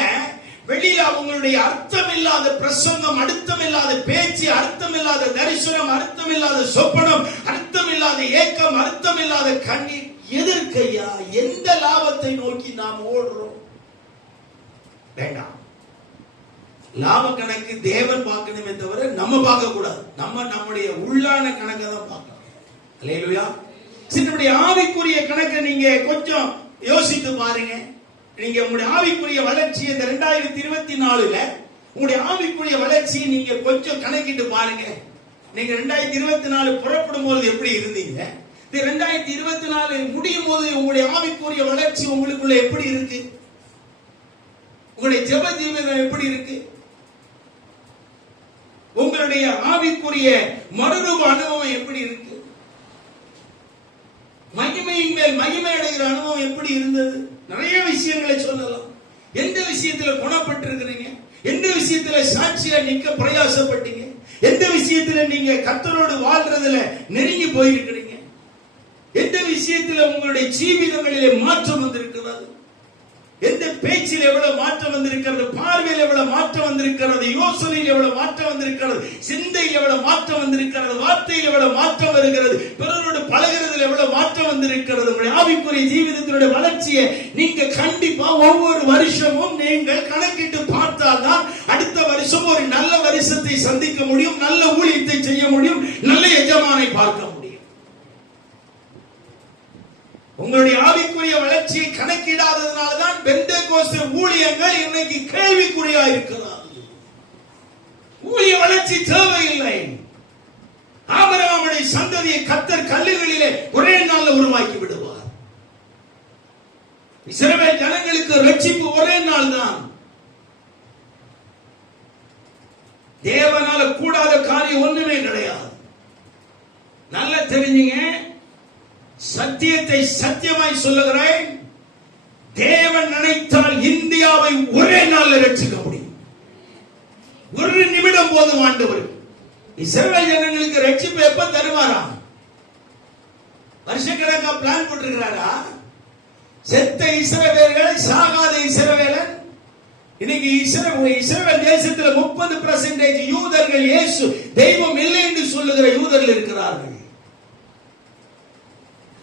வெளியில அவங்களுடைய அர்த்தம் இல்லாத பிரசங்கம், அர்த்தம் இல்லாத பேச்சு, அர்த்தம் இல்லாத தரிசனம், அர்த்தம் இல்லாத சொப்பனம், அர்த்தம் இல்லாத ஏக்கம், அர்த்தம் இல்லாத கண்ணீர். எதற்கையா? எந்த லாபத்தை நோக்கி நாம் ஓடுறோம்? வேண்டாம். லாப கணக்கு தேவன் பார்க்கணுமே தவிர நம்ம பார்க்க கூடாது. நம்முடைய உள்ளான கணக்கை தான் பார்க்கணும். அல்லேலூயா. நம்முடைய ஆவிக்குரிய கணக்கை நீங்க கொஞ்சம் யோசித்து பாருங்க. நீங்க உங்களுடைய ஆவிக்குரிய வளர்ச்சி இந்த 2024ல உங்களுடைய ஆவிக்குரிய வளர்ச்சியை நீங்க கொஞ்சம் கணக்கிட்டு பாருங்க. நீங்க 2024 புறப்படும் போது எப்படி இருந்தீங்க? 2024 முடியும் போது உங்களுடைய ஆவிக்குரிய வளர்ச்சி உங்களுக்குள்ள எப்படி இருக்கு? உங்களுடைய ஜெப ஜீவிதம் எப்படி இருக்கு? உங்களுடைய ஆவிக்குரிய மறுரூப அனுபவம் எப்படி இருக்கு? மகிமையின் மேல் மகிமை அடைகிற அனுபவம் எப்படி இருந்தது? நிறைய விஷயங்களை சொல்லலாம். எந்த விஷயத்துல குணப்பட்டிருக்கிறீங்க? எந்த விஷயத்துல சாட்சியா நிக்க பிரயாசப்பட்டீங்க? எந்த விஷயத்துல நீங்க கர்த்தரோடு வாழ்றதுல நெருங்கி போயிருக்கிறீங்க? எந்த விஷயத்துல உங்களுடைய ஜீவிதங்களிலே மாற்றம் வந்திருக்கிறது? எந்த பேச்சில் எவ்வளவு மாற்றம் வந்திருக்கிறது? பார்வையில் எவ்வளவு மாற்றம் வந்திருக்கிறது? யோசனையில் எவ்வளவு மாற்றம் வந்திருக்கிறது? சிந்தையில் எவ்வளவு மாற்றம் வந்திருக்கிறது? வார்த்தையில் எவ்வளவு மாற்றம் வருகிறது? பிறரோடு பழகிறதுல எவ்வளவு மாற்றம் வந்திருக்கிறது? உங்களுடைய ஆவிக்குரிய ஜீவிதத்தினுடைய வளர்ச்சியை நீங்க கண்டிப்பா ஒவ்வொரு வருஷமும் நீங்கள் கணக்கிட்டு பார்த்தால்தான் அடுத்த வருஷம் ஒரு நல்ல வருஷத்தை சந்திக்க முடியும், நல்ல ஊழியத்தை செய்ய முடியும், நல்ல எஜமானை பார்க்க முடியும். உங்களுடைய ஆவிக்குரிய வளர்ச்சியை கணக்கிடாததனால்தான் பெந்தேகோஸ்தே ஊழியங்கள் இன்னைக்கு கேள்விக்குறியா இருக்கிறார். ஊழிய வளர்ச்சி தேவையில்லை. ஆபிரகாமுடைய சந்ததியை கர்த்தர் கல்லுகளிலே ஒரே நாள்ல உருவாக்கி விடுவார். இஸ்ரவேல் ஜனங்களுக்கு ரட்சிப்பு ஒரே நாள் தான். தேவனால கூடாத காரியம் ஒண்ணுமே கிடையாது. நல்லா தெரிஞ்சுங்க. சத்தியத்தை சத்தியமாய் சொல்லுகிறேன். தேவன் நினைத்தால் இந்தியாவை ஒரே நாளில் ரட்சிக்க முடியும். ஒரு நிமிடம் போதும் ஆண்டவர். இஸ்ரவேல் ஜனங்களுக்கு ரட்சிப்பு எப்ப தருவாரா? வருஷக்கணக்கா பிளான் போட்டிருக்கிறாரா? செத்த இஸ்ரவேலர்கள், சாகாத இஸ்ரவேலன். இன்னைக்கு இஸ்ரவேல் தேசத்தில் 30% யூதர்கள் இயேசு தெய்வம் இல்லை என்று சொல்லுகிற யூதர்கள் இருக்கிறார்கள்.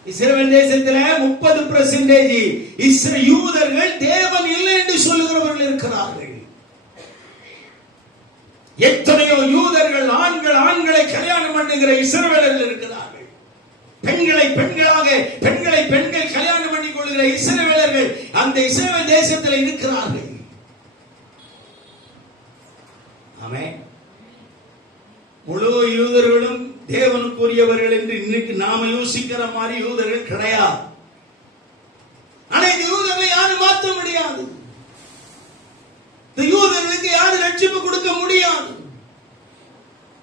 இஸ்ரவேல் தேசத்தில் 30% யூதர்கள் தேவன் இல்லை என்று சொல்லுகிறவர்கள் இருக்கிறார்கள். எத்தனையோ யூதர்கள் ஆண்களை கல்யாணம் பண்ணுகிற இஸ்ரவேலர்கள் இருக்கிறார்கள். பெண்களை பெண்கள் கல்யாணம் பண்ணிக் கொள்கிற இஸ்ரவேலர்கள் அந்த இஸ்ரவேல் தேசத்தில் இருக்கிறார்கள். ஆமென். முழு யூதர்களும் தேவனுக்குரியவர்கள் என்று இன்னைக்கு நாம யோசிக்கிற மாதிரி யூதர்கள் கிடையாது. ஆனா இந்த யூதர்களை யாரும் மாற்ற முடியாது. இந்த யூதர்களுக்கு யாரும் ரட்சிப்பு கொடுக்க முடியாது.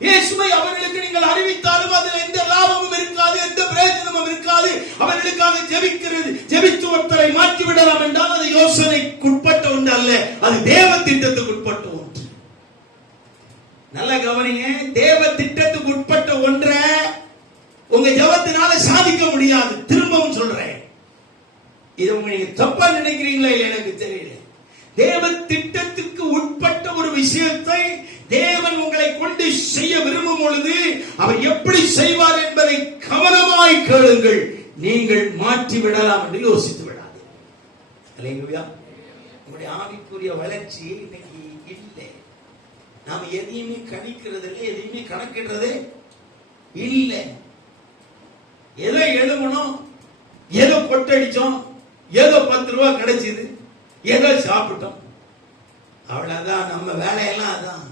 இயேசுவை அவர்களுக்கு நீங்கள் அறிவித்தாலும் அதில் எந்த லாபமும் இருக்காது, எந்த பிரயோஜனமும் இருக்காது. அவர்களுக்காக ஜெபித்து ஒருத்தரை மாற்றி விடலாம் என்றால் அது யோசனைக்குட்பட்ட ஒன்று அல்ல, அது தேவ திட்டத்துக்குட்பட்ட ஒன்று. நல்ல கவனிங்க. தேவ திட்டத்துக்கு உட்பட்ட ஒன்றை உங்க ஜெபத்தினால சாதிக்க முடியாது. திரும்பவும் சொல்றேன், இது நீங்க தப்பா நினைக்கிறீங்களா இல்ல எனக்கு தெரியல. தேவ திட்டத்துக்கு உட்பட்ட ஒரு விஷயத்தை தேவன் உங்களை கொண்டு செய்ய விரும்பும் பொழுது அவர் எப்படி செய்வார் என்பதை கவனமாய் கேளுங்கள். நீங்கள் மாற்றி விடலாம் என்று யோசித்து விடாது. அல்லேலூயா. உங்களுடைய ஆவிக்குரிய வளர்ச்சி இன்னைக்கு இல்லை. நாம எதையுமே கணிக்கிறது இல்லை, எதையுமே கணக்கிடுறது இல்லை. ஏதோ எழுமணும், ஏதோ கொட்டடிச்சோம், ஏதோ 10 ரூபாய் கிடைச்சது, ஏதோ சாப்பிட்டோம், அவ்வளவுதான். நம்ம வேலையெல்லாம் அதான்.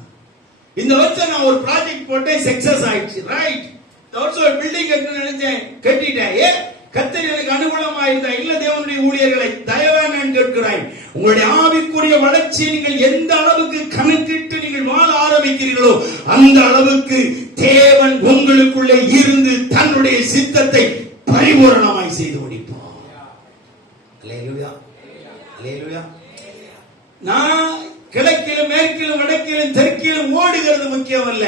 இந்த வருஷம் நான் ஒரு ப்ராஜெக்ட் போட்டேன், சக்சஸ் ஆயிடுச்சு. ரைட். இந்த வருஷம் ஒரு பில்டிங் கட்ட நினைச்சேன், கட்டிட்டேன். கர்த்தர் எனக்கு அனுகூலமா இருந்தா இல்ல. தேவனுடைய ஊழியர்களை தயவா நான் கேட்கிறேன், உங்களுடைய ஆவிக்குரிய வளர்ச்சியை நீங்கள் எந்த அளவுக்கு கணக்கிட்டு நீங்கள் வாழ ஆரம்பிக்கிறீர்களோ அந்த அளவுக்கு தேவன் உங்களுக்குள்ளே இருந்து தன்னுடைய சித்தத்தை பரிபூரணமாய் செய்து முடிப்பார். அல்லேலூயா, அல்லேலூயா. நான் கிழக்கிலும் மேற்கிலும் வடக்கிலும் தெற்கிலும் ஓடுகிறது முக்கியம் அல்ல.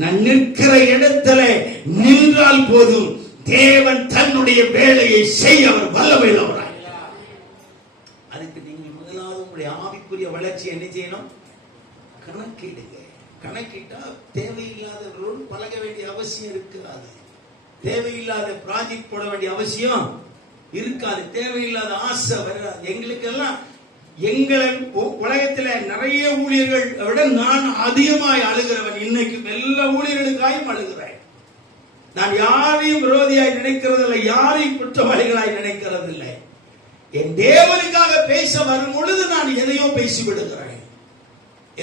நான் நிற்கிற இடத்துல நின்றால் போதும், தேவன் தன்னுடைய வேலையை செய்ய அவர் வல்லமையுள்ளவராய். அதுக்கு நீங்கள் முதலாவது உங்களுடைய ஆவிக்குரிய வளர்ச்சி என்ன செய்யணும்? கணக்கிடுங்க. கணக்கிட்டா தேவையில்லாதவர்களோடு பழக வேண்டிய அவசியம் இருக்காது. தேவையில்லாத ப்ராஜெக்ட் போட வேண்டிய அவசியம் இருக்காது. தேவையில்லாத ஆசை வராது. எங்களுக்கெல்லாம் எங்களை உலகத்துல நிறைய ஊழியர்கள் விட நான் அதிகமாய் அழுகிறவன். இன்னைக்கு எல்லா ஊழியர்களுக்காயும் அழுகிறேன். நான் யாரையும் விரோதியாய் நினைக்கிறதில்லை, யாரையும் குற்றவாளிகளாய் நினைக்கிறதில்லை. என் தேவனுக்காக பேச வரும் பொழுது நான் எதையோ பேசி விடுகிறேன்.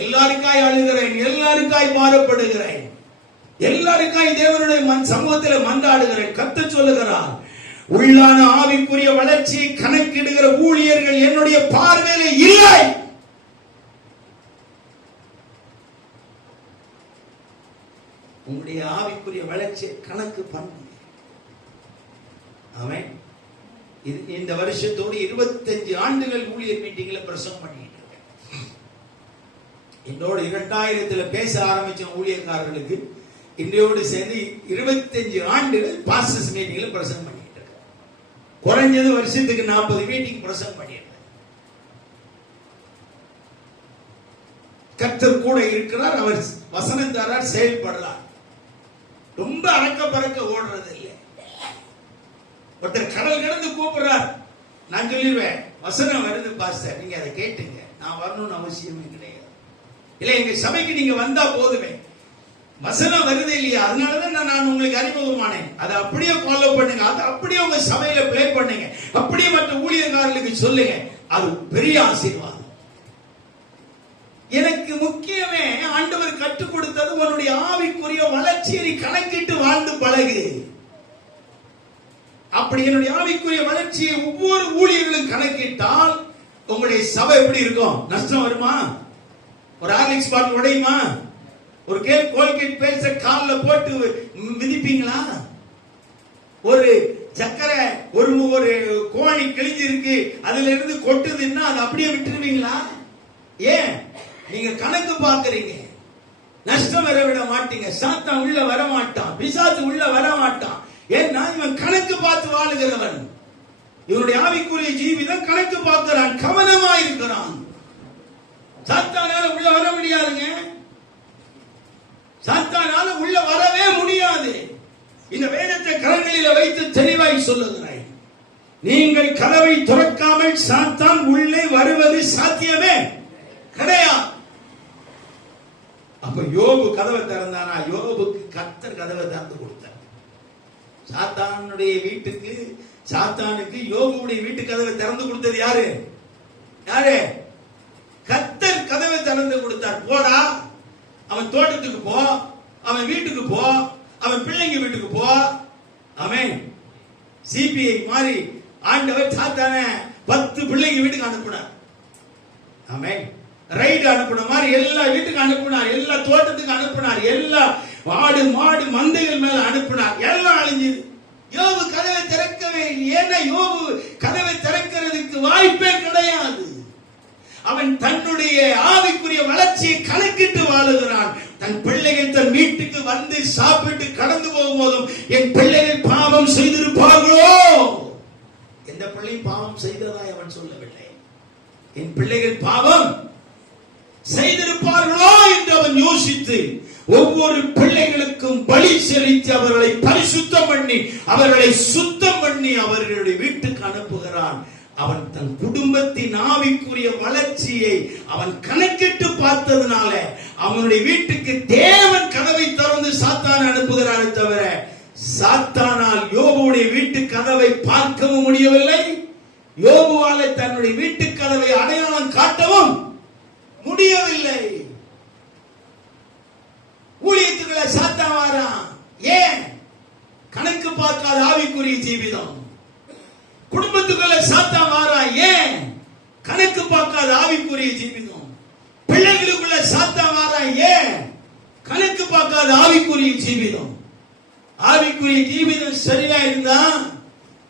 எல்லாருக்காய் அழுகிறேன், எல்லாருக்காய் பாரப்படுகிறேன், எல்லாருக்காய் தேவனுடைய சமூகத்தில் மன்றாடுகிறேன். கர்த்தர் சொல்லுகிறார், உள்ளான ஆவிக்குரிய வளர்ச்சியை கணக்கிடுகிற ஊழியர்கள் என்னுடைய பார்வையிலே இல்லை. உங்களுடைய ஆவிக்குரிய வளர்ச்சியை கணக்கு பண்ணுங்க. ஆமென். இந்த வருஷத்தோடு 25 ஆண்டுகள் ஊழியர் மீட்டிங்ல பிரசங்கம் பண்ணிட்டு இருக்கேன். என்னோட 2000 பேச ஆரம்பிச்ச ஊழியக்காரர்களுக்கு இன்றையோடு சேர்ந்து 25 ஆண்டுகள் பாஸ்டர்ஸ் மீட்டிங்ல பிரசங்கம் பண்ணிட்டு இருக்கேன். குறைஞ்சது வருஷத்துக்கு 40 மீட்டிங் பிரசங்கம் பண்ணியிருக்கேன். கர்த்தர் கூட இருக்கிறார், அவர் வசனம் தரார், செயல்படுறார். ரொம்ப அறக்க பறக்க ஓடுறது இல்லை. ஒருத்தர் கடல் கடந்து கூப்பிடுறார், நான் சொல்லிடுவேன், வசனம் வருது பாஸ்டர், நீங்க அதை கேட்டுங்க, நான் வரணும்னு அவசியமே கிடையாது. இல்ல எங்க சபைக்கு நீங்க வந்தா போதுமே, வசனம் வருது இல்லையா, அதனாலதான் நான் உங்களுக்கு அறிமுகமானேன். அதை அப்படியே ஃபாலோ பண்ணுங்க, அதை அப்படியே உங்க சபையில பிளே பண்ணுங்க, அப்படியே மற்ற ஊழியக்காரர்களுக்கு சொல்லுங்க. அது பெரிய ஆசீர்வாதம். எனக்கு முக்கியமே ஆண்டவர் கற்றுக் கொடுத்தது, உன்னுடைய ஆவிக்குரிய வளர்ச்சியை கணக்கிட்டு வாழ்ந்து பழகு. அப்படி என்னுடைய ஆவிக்குரிய வளர்ச்சியை ஒவ்வொரு ஊழியர்களும் கணக்கிட்டால் உங்களுடைய சபை எப்படி இருக்கும்? நஷ்டம் வருமா? ஒரு ஹார்லிக்ஸ் பாட்டில் உடையுமா? ஒரு கோல்கேட் பேஸ்ட கால்ல போட்டு மிதிப்பீங்களா? ஒரு சக்கரை ஒரு கோணி கிழிஞ்சிருக்கு, அதுல இருந்து கொட்டுதுன்னா அதை அப்படியே விட்டுருவீங்களா? ஏன்? நீங்க கணக்கு பாக்குறீங்க. நஷ்டம் வர விட மாட்டீங்க. சாத்தான் உள்ள வர மாட்டான், பிசாசு உள்ள வர மாட்டான். ஏன்னா இவன் கணக்கு பார்த்து வாழுகிறவன். இவனுடைய ஆவிக்குரிய ஜீவிதம் கணக்கு பார்க்கிறான், கவனமா இருக்கிறான். சாத்தானால உள்ள வர முடியாதுங்க. சாத்தானால உள்ள வரவே முடியாது. இந்த வேதத்தை கரங்களில வைத்து தெளிவாய் சொல்லுகிறேன். நீங்கள் கதவை திறக்காமல் சாத்தான் உள்ளே வருவது சாத்தியமே கிடையாது. அப்ப யோபு கதவை திறந்தானா? யோபுக்கு கர்த்தர் கதவை திறந்து கொடுத்தார். சாத்தானுடைய வீட்டுக்கு, சாத்தானுக்கு யோபுடைய வீட்டு கதவை திறந்து கொடுத்தது யாரு? யாரு? கர்த்தர் கதவை திறந்து கொடுத்தார். போடா, அவன் தோட்டத்துக்கு போ, அவன் வீட்டுக்கு போ, அவன் பிள்ளைங்க வீட்டுக்கு போ. அவன் சிபிஐ மாதிரி ஆண்டவர் சாத்தான 10 பிள்ளைங்க வீட்டுக்கு அனுப்புனார். ஆமென். ரைடு அனுப்புன மாதிரி எல்லா வீட்டுக்கு அனுப்புனார், எல்லா தோட்டத்துக்கு அனுப்புனார், எல்லா ஆடு மாடு மந்தைகள் மேல அனுப்புனார். எல்லாம் அழிஞ்சது. யோபு கதவை திறக்கவே இல்லை. ஏன்னா யோபு கதவை திறக்கிறதுக்கு வாய்ப்பே கிடையாது. அவன் தன்னுடைய ஆவிக்குரிய வளர்ச்சியை கணக்கிட்டு வாழுகிறான். தன் பிள்ளைகள் தன் வீட்டுக்கு வந்து சாப்பிட்டு கடந்து போகும்போதும் என் பிள்ளைகள் பாவம் செய்திருப்பார்களோ? எந்த பிள்ளை பாவம் செய்ததாய் அவன் சொல்லவில்லை. என் பிள்ளைகள் பாவம் செய்திருப்பார்களோ என்று அவன் யோசித்து ஒவ்வொரு பிள்ளைகளுக்கும் பலி செலுத்தி அவர்களை பரிசுத்தம் பண்ணி அவர்களை சுத்தம் பண்ணி அவர்களுடைய வீட்டுக்கு அனுப்புகிறான். அவன் தன் குடும்பத்தின் ஆவிக்குரிய வளர்ச்சியை அவன் கணக்கிட்டு பார்த்ததுனால அவனுடைய வீட்டுக்கு தேவன் கதவை திறந்து சாத்தான் அனுப்புகிறானே தவிர சாத்தானால் யோபுடைய வீட்டு கதவை பார்க்கவும் முடியவில்லை. யோபுவால தன்னுடைய வீட்டு கதவை அடையாளம் காட்டவும் முடியவில்லை. ஊழியத்துக்குள்ள சாத்தான் வாரான். ஏன்? கணக்கு பார்க்காத ஆவிக்குரிய ஜீவிதம். குடும்பத்துக்குள்ள சாத்தான் வாரான். ஏன்? கணக்கு பார்க்காத ஆவிக்குரிய ஜீவிதம். பிள்ளைகளுக்குள்ள சாத்தான் வாரான். ஏன்? கணக்கு பார்க்காத ஆவிக்குரிய ஜீவிதம். ஆவிக்குரிய ஜீவிதம் சரியா இருந்தா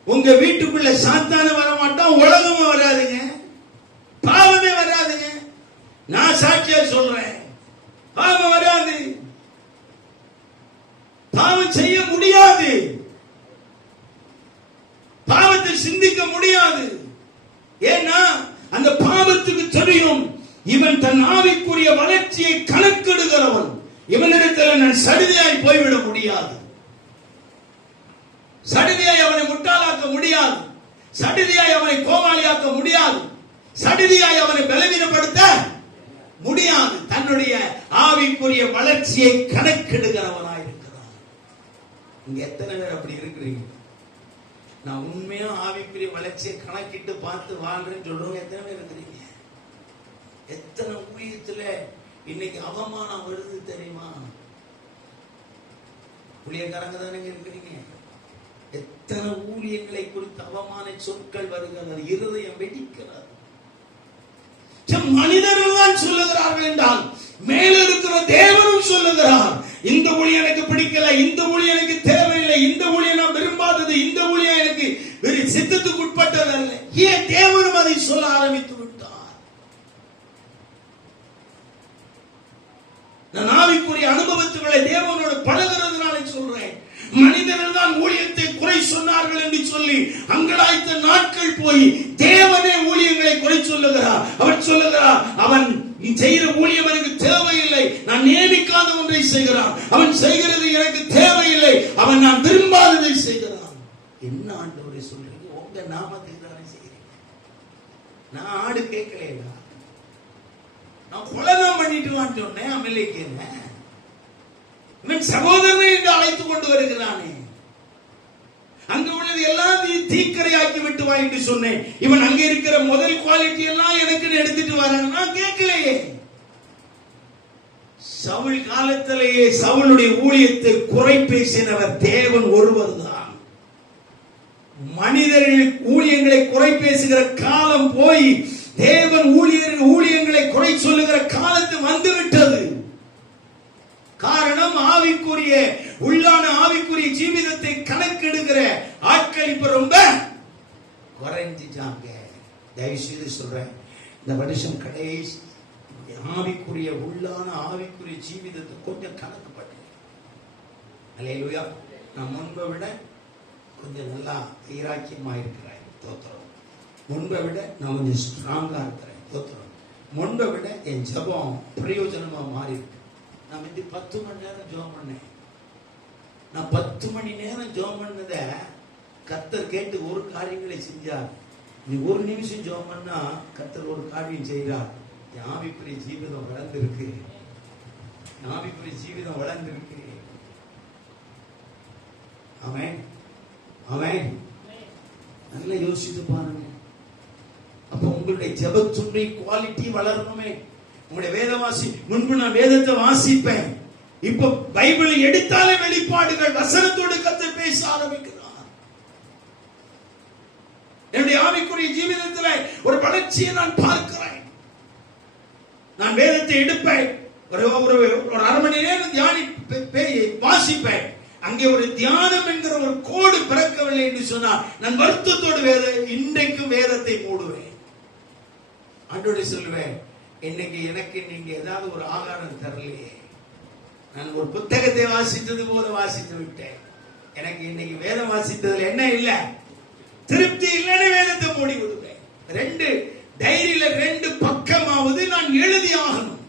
உங்க வீட்டுக்குள்ள சாத்தான வர மாட்டான், உலகமும் வராதுங்க, பாவமே வராதுங்க. நான் சாட்சியா சொல்றேன், பாவம் வராது, பாவம் செய்ய முடியாது, பாவத்தை சிந்திக்க முடியாது. ஏன்னா அந்த பாவத்துக்கு தெரியும் இவன் தன் ஆவிக்குரிய வளர்ச்சியை கணக்கெடுக்கிறவன், இவனிடத்தில் நான் சடிதியாய் போய்விட முடியாது, சடிதியாய் அவனை முட்டாளாக்க முடியாது, சடிதியாய் அவனை கோமாளியாக்க முடியாது, சடிதியாய் அவனை பலவீனப்படுத்த முடியாது. தன்னுடைய ஆவிக்குரிய வளர்ச்சியை கணக்கெடுக்கிறவனாய் இருக்கிறான். இங்க எத்தனை பேர் அப்படி இருக்கிறீங்க? நான் உண்மையா ஆவிக்குரிய வளர்ச்சியை கணக்கிட்டு பார்த்து வாழ்றேன்னு சொல்றவங்க எத்தனை பேர் இருக்கிறீங்க? எத்தனை ஊழியத்துல இன்னைக்கு அவமானம் வருது தெரியுமா? ஊழியக்காரங்க தானே இருக்கிறீங்க. எத்தனை ஊழியங்களை குறித்து அவமான சொற்கள் வருகிறது, இருதயம் வெடிக்கிறது. மனிதர்கள் தான் சொல்லுகிறார்கள் என்றால் மேல இருக்கிற தேவனும் சொல்லுகிறார், இந்த ஊழியம் எனக்கு பிடிக்கல, இந்த ஊழியம் எனக்கு தேவையில்லை, இந்த ஊழியம் நான் விரும்பாதது, இந்த ஊழியம் எனக்கு சித்தத்துக்கு உட்பட்டது அல்ல. ஏன் தேவனும் அதை சொல்ல ஆரம்பித்து விட்டார்? நான் ஆவிக்குரிய அனுபவத்துகளை தேவனோடு பழகிறதுனால சொல்றேன். மனிதர்கள் தான் ஊழியத்தை குறை சொன்னார்கள் என்று சொல்லி அங்கலாய்த்த நாட்கள் போய் தேவனே ஊழியங்களை குறை சொல்லுகிறார். அவன் சொல்லுகிறார், அவன் செய்கிற ஊழியம் எனக்கு தேவையில்லை, நான் நியமிக்காத ஒன்றை செய்கிறான், அவன் செய்கிறது எனக்கு தேவையில்லை, அவன் நான் விரும்பாததை செய்கிறான். என்ன ஆண்டவரே சொல்றீங்க? உங்க நாமத்துக்கு தானே செய்கிறீங்க. நான் ஆடு கேட்கலையா, நான் கொலைதான் பண்ணிட்டு சொன்னேன். அமலைக்கு இவன் சகோதரனை என்று அழைத்துக் கொண்டு வருகிறானே, அங்க உள்ளது எல்லாத்தையும் தீக்கரையாக்கி விட்டு வா என்று சொன்னேன். இவன் அங்க இருக்கிற முதல் குவாலிட்டி எல்லாம் எனக்கு எடுத்துட்டு வரான். நான் கேட்கலையே. சவுல் காலத்திலேயே சவுளுடைய ஊழியத்தை குறை பேசினவர் தேவன் ஒருவர் தான். மனிதர்கள் ஊழியங்களை குறை பேசுகிற காலம் போய் தேவன் ஊழியங்களை குறை சொல்லுகிற காலத்து வந்துவிட்டது. காரணம், ஆவிக்குரிய உள்ளான ஆவிக்குரிய ஜீவிதத்தை கணக்கெடுக்கிற ஆட்கள் இப்ப ரொம்ப குறைஞ்சிட்டாங்க. தயவு செய்து சொல்றேன், இந்த வருஷம் கடைசி ஆவிக்குரிய உள்ளான ஆவிக்குரிய ஜீவிதத்தை கொஞ்சம் கணக்கு பண்ணு. அல்லேலூயா. நான் முன்பை விட கொஞ்சம் நல்லா தைராக்கியமா இருக்கிறேன், தோத்திரம். முன்பை விட நான் கொஞ்சம் ஸ்ட்ராங்கா இருக்கிறேன், தோத்திரம். முன்பை விட என் ஜெபம் பிரயோஜனமா மாறி இருக்கு. நான் 10 மணி நேரம் ஜெபம் பண்ணேன். நான் 10 மணி நேரம் ஜெபம் பண்ணத கர்த்தர் கேட்டு ஒரு காரியங்களை செஞ்சார். நீ ஒரு நிமிஷம் ஜெபம் பண்ணா கர்த்தர் ஒரு காரியம் செய்கிறார். ஆவிக்குரிய ஜீவிதம் வளர்ந்திருக்கு, ஆவிக்குரிய ஜீவிதம் வளர்ந்திருக்கு. ஆமென், ஆமென். நல்லா யோசித்து பாருங்க. அப்ப உங்களுடைய ஜெபத்துடைய குவாலிட்டி வளரணுமே. உங்களுடைய வேதவாசி, முன்பு நான் வேதத்தை வாசிப்பேன், இப்ப பைபிள் எடுத்தாலே வெளிப்பாடுகள் வசனத்தோடு கர்த்தர் பேச ஆரம்பிக்கிறார். என்னுடைய ஆவிக்குரிய ஜீவிதத்தில் ஒரு வளர்ச்சியை நான் பார்க்கிறேன். நான் வேதத்தை எடுப்பேன், ஒரு 1/2 மணி நேரம் வாசிப்பேன். அங்கே ஒரு தியானம் என்கிற ஒரு கோடு பிறக்கவில்லை என்று சொன்னால் நான் வருத்தத்தோடு இன்றைக்கும் வேதத்தை மூடுவேன். ஆண்டவரே சொல்லுவேன், இன்னைக்கு எனக்கு நீங்க ஏதாவது ஒரு ஆகாரம் தரலையே. நான் ஒரு புத்தகத்தை வாசித்தது போல வாசித்து விட்டேன். எனக்கு இன்னைக்கு வேதம் வாசித்ததுல என்ன இல்ல, திருப்தி இல்லைன்னு வேதத்தை மூடி விடுவேன். 2 டைரியில 2 பக்கமாவது நான் எழுதி ஆகணும்.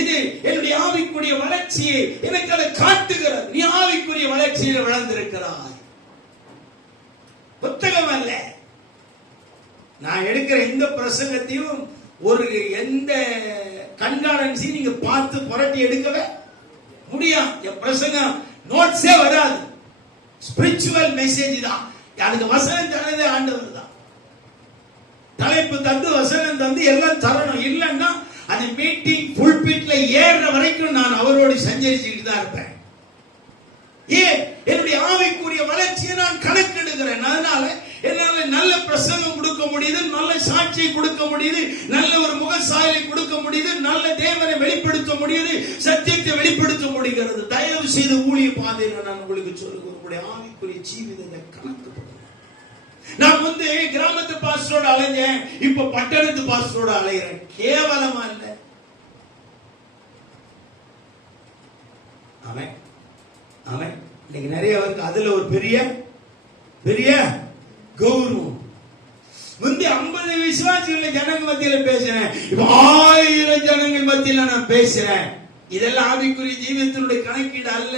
இது என்னுடைய ஆவிக்குரிய வளர்ச்சியை எனக்கு அதை காட்டுகிறது. நீ ஆவிக்குரிய வளர்ச்சியில் வளர்ந்திருக்கிறாய். புத்தகம் அல்ல. நான் எடுக்கிற எந்த பிரசங்கத்தையும் ஒரு எந்த கண்காணன்சி நீங்க பார்த்து புரட்டி எடுக்கவே முடியாது. என் பிரசங்கம் நோட்ஸே வராது. ஸ்பிரிச்சுவல் மெசேஜ் தான். அதுக்கு வசனம் தரதே ஆண்டவர் தான். தலைப்பு தந்து வசனம் தந்து எல்லாம் தரணும். இல்லைன்னா அந்த மீட்டிங் புல்பிட்ல ஏறுற வரைக்கும் நான் அவரோடு சஞ்சரிச்சுக்கிட்டு தான் இருப்பேன். ஏன்? என்னுடைய ஆவிக்குரிய வளர்ச்சியை நான் கணக்கெடுக்கிறேன். அதனால என்னால நல்ல பிரசங்கம் கொடுக்க முடியுது, நல்ல சாட்சியை கொடுக்க முடியுது, நல்ல ஒரு முகசாயலை கொடுக்க முடியுது, நல்ல தேவனை வெளிப்படுத்த முடியுது, சத்தியத்தை வெளிப்படுத்த முடிகிறது. தயவு செய்து ஊழிய பாதையில் நான் உங்களுக்கு சொல்லுகிறேன், உங்களுடைய ஆவிக்குரிய ஜீவிதத்தை கணக்கு பண்ணுங்க. நான் கிராமத்து பாஸ்டரோட அலைஞ்சேன், இப்ப பட்டணத்து பாஸ்டரோட அலைகிறேன். கேவலமா இல்ல? ஆமென் ஆமென். இன்னைக்கு நிறைய பேருக்கு அதுல ஒரு பெரிய பெரிய கௌரவம். 50 விசுவாசிகள் ஜனங்க மத்தியில பேசுறேன், இப்ப 1000 ஜனங்கள் மத்தியில நான் பேசுறேன். இதெல்லாம் ஆவிக்குரிய ஜீவிதத்தினுடைய கணக்கீடு அல்ல.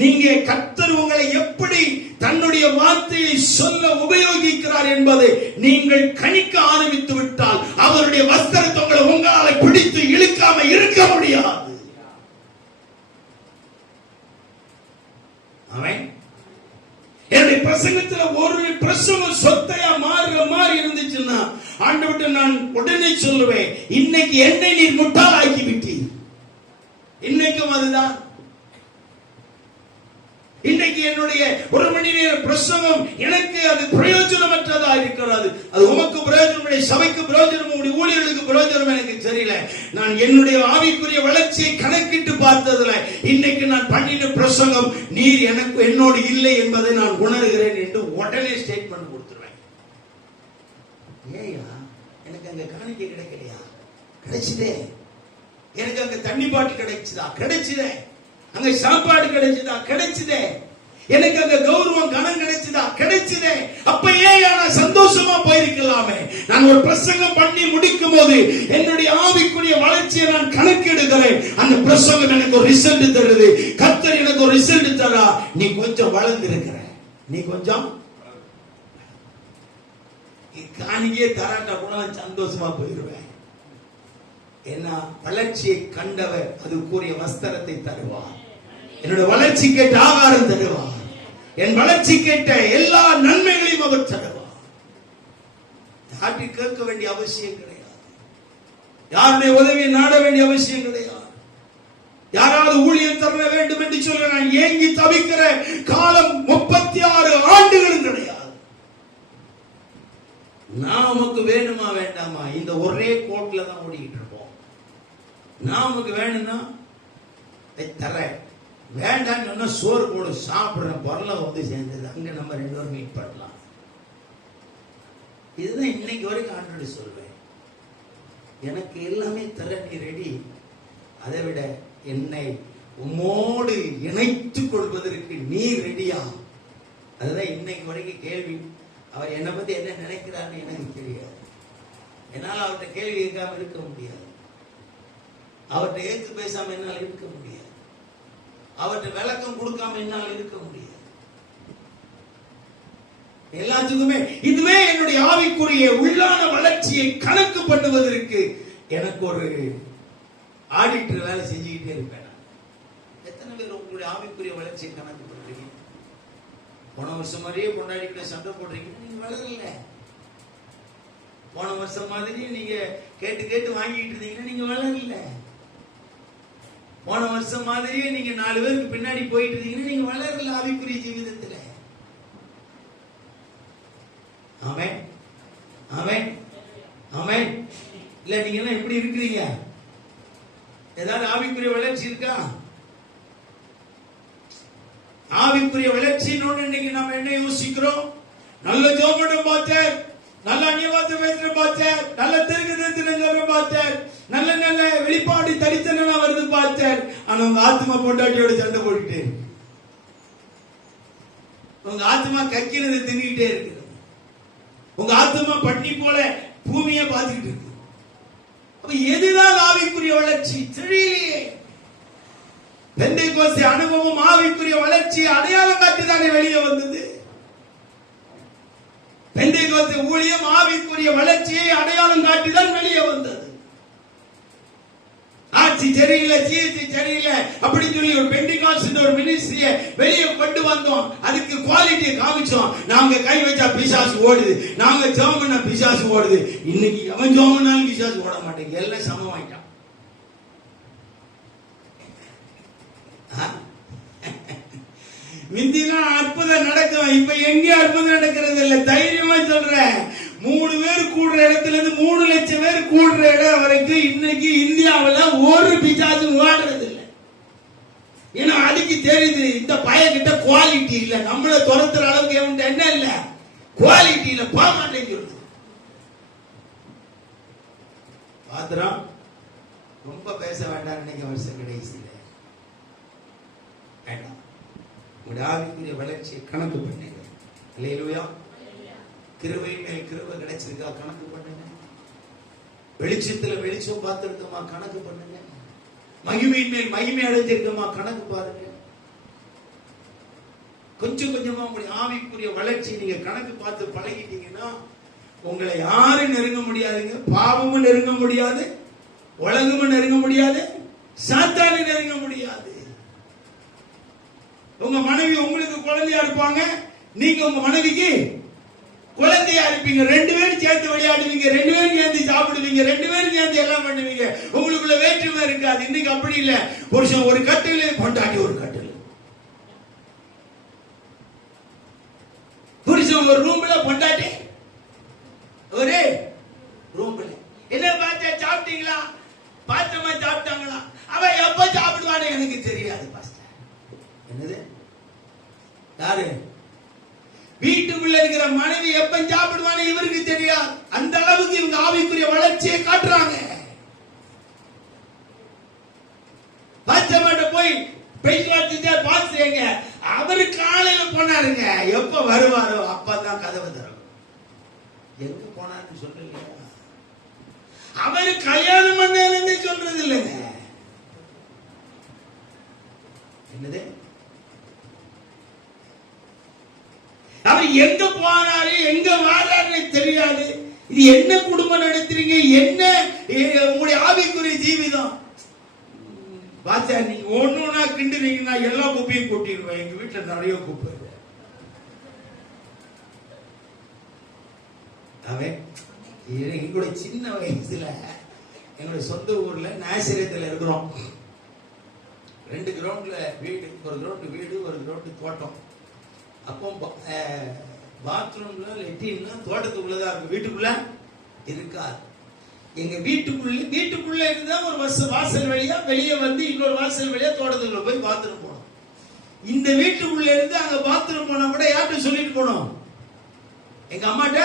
நீங்க கர்த்தர் உங்களை எப்படி தன்னுடைய வார்த்தையை சொல்ல உபயோகிக்கிறார் என்பதை நீங்கள் கணிக்க ஆரம்பித்து விட்டால் அவருடைய வஸ்திரத்தை உங்களால் பிடித்து இழுக்காம இருக்க முடியாது. ஆமென். என்னுடைய பிரசங்கத்தில் ஒரு பிரசங்கம் சொத்தையா மாறுற மாதிரி இருந்துச்சுன்னா ஆண்டவர்கிட்ட நான் உடனே சொல்லுவேன், இன்னைக்கு என்னை நீர் முட்டாளாக்கி விட்டீர். இன்னைக்கும் அதுதான். இன்னைக்கு என்னுடைய 1 மணி நேர பிரசங்கம் எனக்கு அது பிரயோஜனமற்றதா இருக்கிறது. அது உமக்கு பிரயோஜனம், சபைக்கு பிரயோஜனம், உங்களுடைய ஊழியர்களுக்கு பிரயோஜனம் எனக்கு தெரியல. நான் என்னுடைய ஆவிக்குரிய வளர்ச்சியை கணக்கிட்டு பார்த்ததுல இன்னைக்கு நான் பண்ணின பிரசங்கம் நீர் எனக்கு என்னோடு இல்லை என்பதை நான் உணர்கிறேன் என்று உடனே ஸ்டேட்மெண்ட் கொடுத்துருவேன். ஏயா எனக்கு அங்க காணிக்கை கிடைக்கலையா? கிடைச்சதே. எனக்கு அங்க தண்ணி பாட்டில் கிடைச்சதா? கிடைச்சதே. அங்க சாப்பாடு கிடைச்சதா? கிடைச்சதே. எனக்கு அங்க கௌரவம் கனம் கிடைச்சதா? கிடைச்சதே. அப்ப ஏன் நான் சந்தோஷமா போயிருக்கலாமே? நான் ஒரு பிரசங்கம் பண்ணி முடிக்கும் போது என்னுடைய ஆவிக்குரிய வளர்ச்சியை நான் கணக்கெடுக்கிறேன். அந்த பிரசங்கம் எனக்கு ஒரு ரிசல்ட் தருது. கர்த்தர் எனக்கு ஒரு ரிசல்ட் தரா, நீ கொஞ்சம் வளர்ந்திருக்கிற, நீ கொஞ்சம் காணிக்கையே தராட்டா கூட நான் சந்தோஷமா போயிருவேன். ஏன்னா வளர்ச்சியை கண்டவர் அதுக்குரிய வஸ்திரத்தை தருவார். என்னுடைய வளர்ச்சி கேட்ட ஆகாரம் தருவார். என் வளர்ச்சி கேட்ட எல்லா நன்மைகளையும் அவர் தருவார். யார்கிட்ட கேட்க வேண்டிய அவசியம் கிடையாது. யாருடைய உதவியை நாட வேண்டிய அவசியம் கிடையாது. யாராவது ஊழியம் தர வேண்டும் என்று சொல்ல நான் ஏங்கி தவிக்கிற காலம் 36 ஆண்டுகளும் கிடையாது. நமக்கு வேணுமா வேண்டாமா? இந்த ஒரே கோட்ல தான் ஓடிக்கிட்டு இருப்போம். நமக்கு வேணும்னா தர, வேண்டான்னு சொன்னா சோறு போடு, சாப்பிடுறேன், பொருளை சேர்ந்தது, அங்க நம்ம 2 பேரும் மீட் பண்ணலாம். இதுதான் இன்னைக்கு வரைக்கும் ஆண்டவரே சொல்வேன், எனக்கு எல்லாமே தர நீ ரெடி. அதை விட என்னை உம்மோடு இணைத்துக் கொள்வதற்கு நீ ரெடியா? அதுதான் இன்னைக்கு வரைக்கும் கேள்வி. அவர் என்னை பத்தி என்ன நினைக்கிறான்னு எனக்கு தெரியாது. என்னால் அவர்கிட்ட கேள்வி கேட்காம இருக்க முடியாது. அவர்கிட்ட ஏற்று பேசாம என்னால் இருக்க முடியாது. அவர்கிட்ட விளக்கம் கொடுக்காம என்னால் இருக்க முடியாது. எல்லாத்துக்குமே இதுவே என்னுடைய ஆவிக்குரிய உள்ளான வளர்ச்சியை கணக்கு பண்ணுவதற்கு எனக்கு ஒரு ஆடிட்டர் வேலை செஞ்சுக்கிட்டே இருப்பேன். எத்தனை பேர் உங்களுடைய ஆவிக்குரிய வளர்ச்சியை கணக்கு பண்றீங்க? போன வருஷம் மாதிரியே கொண்டாடிக்கிட்ட சண்டை போடுறீங்கன்னா நீங்க வளரல. போன வருஷம் மாதிரி நீங்க கேட்டு கேட்டு வாங்கிட்டு இருந்தீங்கன்னா நீங்க வளரல. போன வருஷம் மாதிரியே நீங்க 4 பேருக்கு பின்னாடி போயிட்டு இருந்தீங்கன்னா நீங்க வளரல ஆவிக்குரிய ஜீவிதத்துல. ஆமென் ஆமென் ஆமென். இல்ல நீங்க எல்லாம் எப்படி இருக்கிறீங்க? ஏதாவது ஆவிக்குரிய வளர்ச்சி இருக்கா? ஆவிக்குரிய வளர்ச்சின்னு இன்னைக்கு நம்ம என்ன யோசிக்கிறோம்? நல்ல ஜோபடம் பார்த்தேன், நல்ல அந்நியவாத பேசுற பார்த்தேன், நல்ல தெற்கு பார்த்தேன், நல்ல நல்ல வெளிப்பாடு தரித்தனா வருது பார்த்தேன். ஆனா உங்க ஆத்மா பொண்டாட்டியோட சண்டை போட்டுட்டே இருக்கு. உங்க ஆத்மா கக்கினதை தின்னுகிட்டே இருக்கு. உங்க ஆத்மா பட்டி போல பூமியை பார்த்துக்கிட்டு இருக்கு. எதுதான் ஆவிக்குரிய வளர்ச்சி? தெரியலையே. பெந்தேகோஸ்தே அனுபவம் ஆவிக்குரிய வளர்ச்சி அடையாளம் காட்டிதானே வெளியே வந்தது. பெந்தேகோஸ்தே ஊழியம் ஆவிக்குரிய வளர்ச்சியை அடையாளம் காட்டிதான் வெளியே வந்தது. ஆட்சி சரியில்லை, சீர்த்தி சரியில்லை அப்படின்னு சொல்லி ஒரு பெண்டிகாஸ்ட் ஒரு மினிஸ்ட்ரியை வெளியே கொண்டு வந்தோம். அதுக்கு குவாலிட்டியை காமிச்சோம். நாங்க கை வச்சா பிசாசு ஓடுது, நாங்க ஜெபம் பண்ணா பிசாசு ஓடுது. இன்னைக்கு அவன் ஜெபம் பண்ணாலும் பிசாசு ஓட மாட்டேங்குது. எல்லாம் சமமாயிட்டான். மிந்திலாம் அற்புதம் நடக்கும். இப்ப எங்கே அற்புதம் நடக்கிறது இல்ல. தைரியமா சொல்றேன், 3 பேர் கூடுற இடத்துல இருந்து 3 லட்சம் பேர் கூடுற இடம் வரைக்கும் இன்னைக்கு இந்தியாவில் ஒரு பிசாசு ஓடுறது இல்லை. ஏன்னா அதுக்கு தெரியுது இந்த பையன்கிட்ட குவாலிட்டி இல்ல. நம்மள துரத்துற அளவுக்கு என்ன இல்ல, குவாலிட்டி இல்ல, போக மாட்டேன்னு சொல்லுது. பாத்திரம் ரொம்ப பேச வேண்டாம் நினைக்க வருஷம் கடைசியில வேண்டாம். ஆவிக்குரிய வளர்ச்சியை கணக்கு பண்ணுங்க. அல்லேலூயா. கிருபை மேல் கிருபை கிடைச்சிருக்கா கணக்கு பண்ணுங்க. வெளிச்சத்துல வெளிச்சம் பார்த்திருக்கோமா கணக்கு பண்ணுங்க. மகிமையின் மேல் மகிமை அடைஞ்சிருக்கோமா கணக்கு பாருங்க. கொஞ்சம் கொஞ்சமா உங்களுடைய ஆவிக்குரிய வளர்ச்சி நீங்க கணக்கு பார்த்து பழகிட்டீங்கன்னா உங்களை யாரும் நெருங்க முடியாதுங்க. பாவமும் நெருங்க முடியாது, உலகமும் நெருங்க முடியாது, சாத்தானும் நெருங்க முடியாது. உங்க மனைவி உங்களுக்கு குழந்தையா இருப்பாங்க, நீங்க உங்க மனைவிக்கு குழந்தையா இருப்பீங்க. 2 பேரும் சேர்ந்து விளையாடுவீங்க, 2 பேரும் சேர்ந்து சாப்பிடுவீங்க, 2 பேரும் சேர்ந்து எல்லாம் பண்ணுவீங்க. உங்களுக்குள்ள வேற்றுமை இருக்காது. இன்னைக்கு அப்படி இல்ல. புருஷன் ஒரு கட்டில், பொண்டாட்டி ஒரு கட்டில். புருஷன் ஒரு ரூம்ல, பொண்டாட்டி ஒரு ரூம்ல. என்ன பார்த்தா சாப்பிட்டீங்களா, பார்த்தமா சாப்பிட்டாங்களா, அவன் எப்ப சாப்பிடுவான்னு எனக்கு தெரியாது பாஸ்டர். என்னது யாரு? வீட்டுக்குள்ள இருக்கிற மனைவி எப்ப சாப்பிடுவானே இவருக்கு தெரியாது. அந்த அளவுக்கு இவங்க ஆவிக்குரிய வளர்ச்சியை காட்டுறாங்க. பாச்சமாட்ட போய் பேச்சுவார்த்தை பாத்துங்க. அவரு காலையில போனாருங்க, எப்ப வருவாரோ அப்பதான் கதவை திறக்கும். எங்க போனாருன்னு சொல்றீங்க? அவரு கல்யாணம் பண்ணு சொல்றது இல்லைங்க. என்னது? அவர் எங்க போனாரு எங்க வாராருன்னு தெரியாது. இது என்ன குடும்பம் நடத்துறீங்க, என்ன உங்களுடைய ஆவிக்குரிய ஜீவிதம்? பாத்தா நீங்க ஒண்ணுன்னா கிண்டுறீங்கன்னா எல்லா குப்பையும் கொட்டிடுவேன். எங்க வீட்டுல நிறைய குப்பை. அவன் எங்களுடைய சின்ன வயசுல எங்களுடைய சொந்த ஊர்ல நாசிரியத்துல இருக்கிறோம். 2 கிரவுண்ட்ல வீடு, ஒரு கிரவுண்ட் வீடு, ஒரு கிரவுண்ட் தோட்டம். அப்போ பாத்ரூம்ல லெட்டின்லாம் தோட்டத்துக்குள்ளதான் இருக்கும், வீட்டுக்குள்ள இருக்காது. எங்க வீட்டுக்குள்ள இருந்தா ஒரு வாசல் வழியா வெளியே வந்து இன்னொரு வாசல் வழியா தோட்டத்துக்குள்ள போய் பாத்ரூம் போனோம். இந்த வீட்டுக்குள்ள இருந்து அங்க பாத்ரூம் போனா கூட யார்கிட்ட சொல்லிட்டு போனோம்? எங்க அம்மாட்ட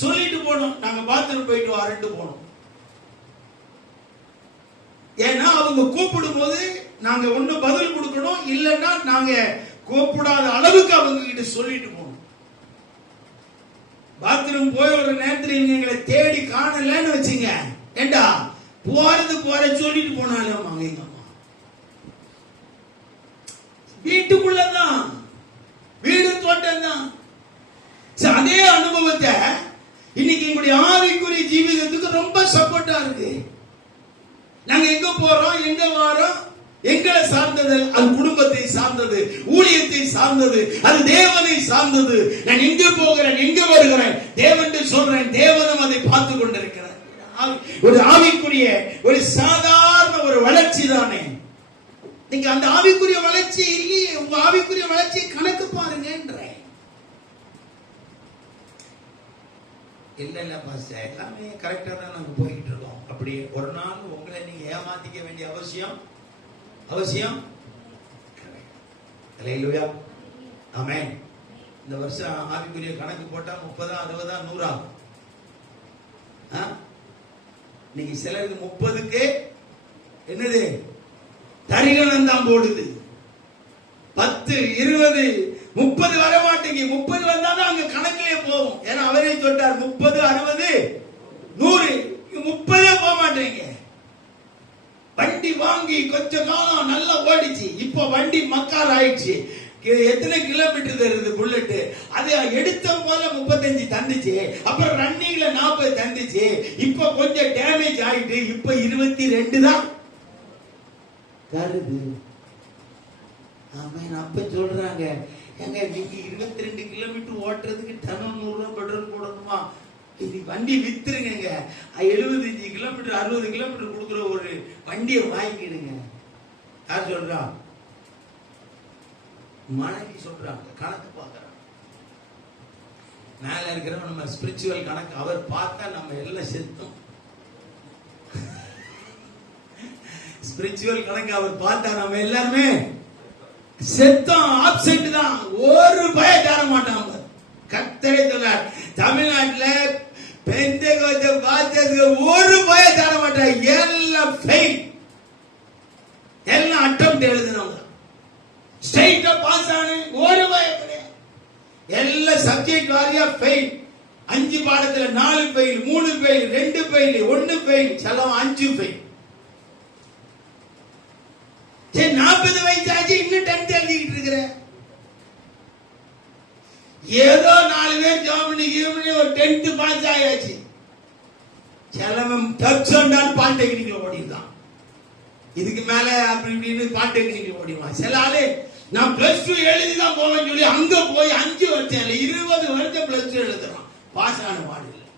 சொல்லிட்டு போனோம், நாங்க பாத்ரூம் போயிட்டு வரேன்ட்டு போனோம். ஏன்னா அவங்க கூப்பிடும் போது நாங்க ஒண்ணு பதில் கொடுக்கணும், இல்லைன்னா நாங்க கூப்பிடாத அளவுக்கு அவங்க கிட்ட சொல்லிட்டு போகணும். பாத்ரூம் போய் ஒரு நேரத்தில் எங்களை தேடி காணலன்னு வச்சுங்க, ஏண்டா போற சொல்லிட்டு போனாலும் எங்க அம்மா வீட்டுக்குள்ளதான், வீடு தோட்டம் தான். அதே அனுபவத்தை இன்னைக்கு எங்களுடைய ஆவிக்குரிய ஜீவிதத்துக்கு ரொம்ப சப்போர்ட்டா இருக்கு. நாங்க எங்க போறோம், எங்க வாரோம், எங்களை சார்ந்தது, அது குடும்பத்தை சார்ந்தது, ஊழியத்தை சார்ந்தது, அது தேவனை சார்ந்தது. நான் எங்க போகிறேன், எங்க வருகிறேன், தேவன் சொல்றேன், தேவனும் அதை பார்த்து கொண்டிருக்கிறார். ஒரு ஆவிக்குரிய ஒரு சாதாரண ஒரு வளர்ச்சி தானே. நீங்க அந்த ஆவிக்குரிய வளர்ச்சி இல்லையே. உங்க ஆவிக்குரிய வளர்ச்சி கணக்கு பாருங்க. இல்ல பாஸ்டர், எல்லாமே கரெக்டா தான் நாங்க போயிட்டு இருக்கோம். அப்படி ஒரு நாள் உங்களை நீங்க ஏமாத்திக்க வேண்டிய அவசியம் அல்லேலூயா, ஆமென். இந்த வருஷம் ஆவிக்குரிய கணக்கு போட்டா 30, 60, 100. நீங்க சிலருக்கு 30க்கு என்னது தரிகணம் தான் போடுது. 10, 20, 30 வர மாட்டேங்க. 30 வந்தாதான் அங்க கணக்கிலே போகும். ஏன்னா அவரே சொல்றார் 30, 60, 100. 30 போக மாட்டேங்க. வண்டி வாங்கி கொஞ்ச காலம் நல்லா ஓடிச்சு, இப்ப வண்டி மக்கார் ஆயிடுச்சு. எத்தனை கிலோமீட்டர் தருது புல்லட்? அது எடுத்த போல 35 தந்துச்சு, அப்புறம் ரன்னிங்ல 40 தந்துச்சு, இப்ப கொஞ்சம் டேமேஜ் ஆயிட்டு இப்ப 22 தான் தருது. அப்ப சொல்றாங்க, எங்க நீங்க 22 கிலோமீட்டர் ஓட்டுறதுக்கு தினம் 100 ரூபாய் பெட்ரோல் போடணுமா? இது வண்டி வித்துருங்க, 75 கிலோமீட்டர் 60 கிலோமீட்டர் கொடுக்குற ஒரு வண்டியை வாங்கிடுங்க. யார் சொல்றா? மனைவி சொல்றாங்க. கணக்கு பார்க்கறாங்க. மேல இருக்கிறவங்க நம்ம ஸ்பிரிச்சுவல் கணக்கு அவர் பார்த்தா நம்ம எல்லாம் செத்தோம். ஸ்பிரிச்சுவல் கணக்கு அவர் பார்த்தா நம்ம எல்லாருமே செத்தோம், ஆப்சென்ட் தான். ஒரு பய தர மாட்டாங்க. கர்த்தரே சொன்னார், தமிழ்நாட்டுல பெந்தேகோஸ்தே பார்த்ததுக்கு ஒரு பய தர மாட்டாங்க. எல்லாம் ஃபெயில், எல்லாம் அட்டெம்ப்ட் எழுதினவங்க. ஸ்ட்ரைட்டா பாஸ் ஆன ஒரு பயம் கிடையாது. எல்லாம் சப்ஜெக்ட் வாரியா ஃபெயில். 5 பாடத்துல 4 ஃபெயில், 3 ஃபெயில், 2 ஃபெயில், 1 ஃபெயில், செலவு 5 ஃபெயில். 40 வயசு ஆச்சு, இன்னும் 10th எழுதிட்டு இருக்கிற. ஏதோ 4 பேர் ஜாமினி ஒரு 10th பாஸ் ஆயாச்சு. செலவம் டச்சாண்டான் பாலிடெக்னிக்ல ஓடிதான். இதுக்கு மேல அப்படி இப்படின்னு பாலிடெக்னிக்ல ஓடிவான். சில ஆளு நான் +2 எழுதிதான் போவேன்னு சொல்லி அங்க போய் 5 வருஷம் இல்ல 20 வருஷம் +2 எழுதுறான். பாஸ் ஆன பாடு இல்லை.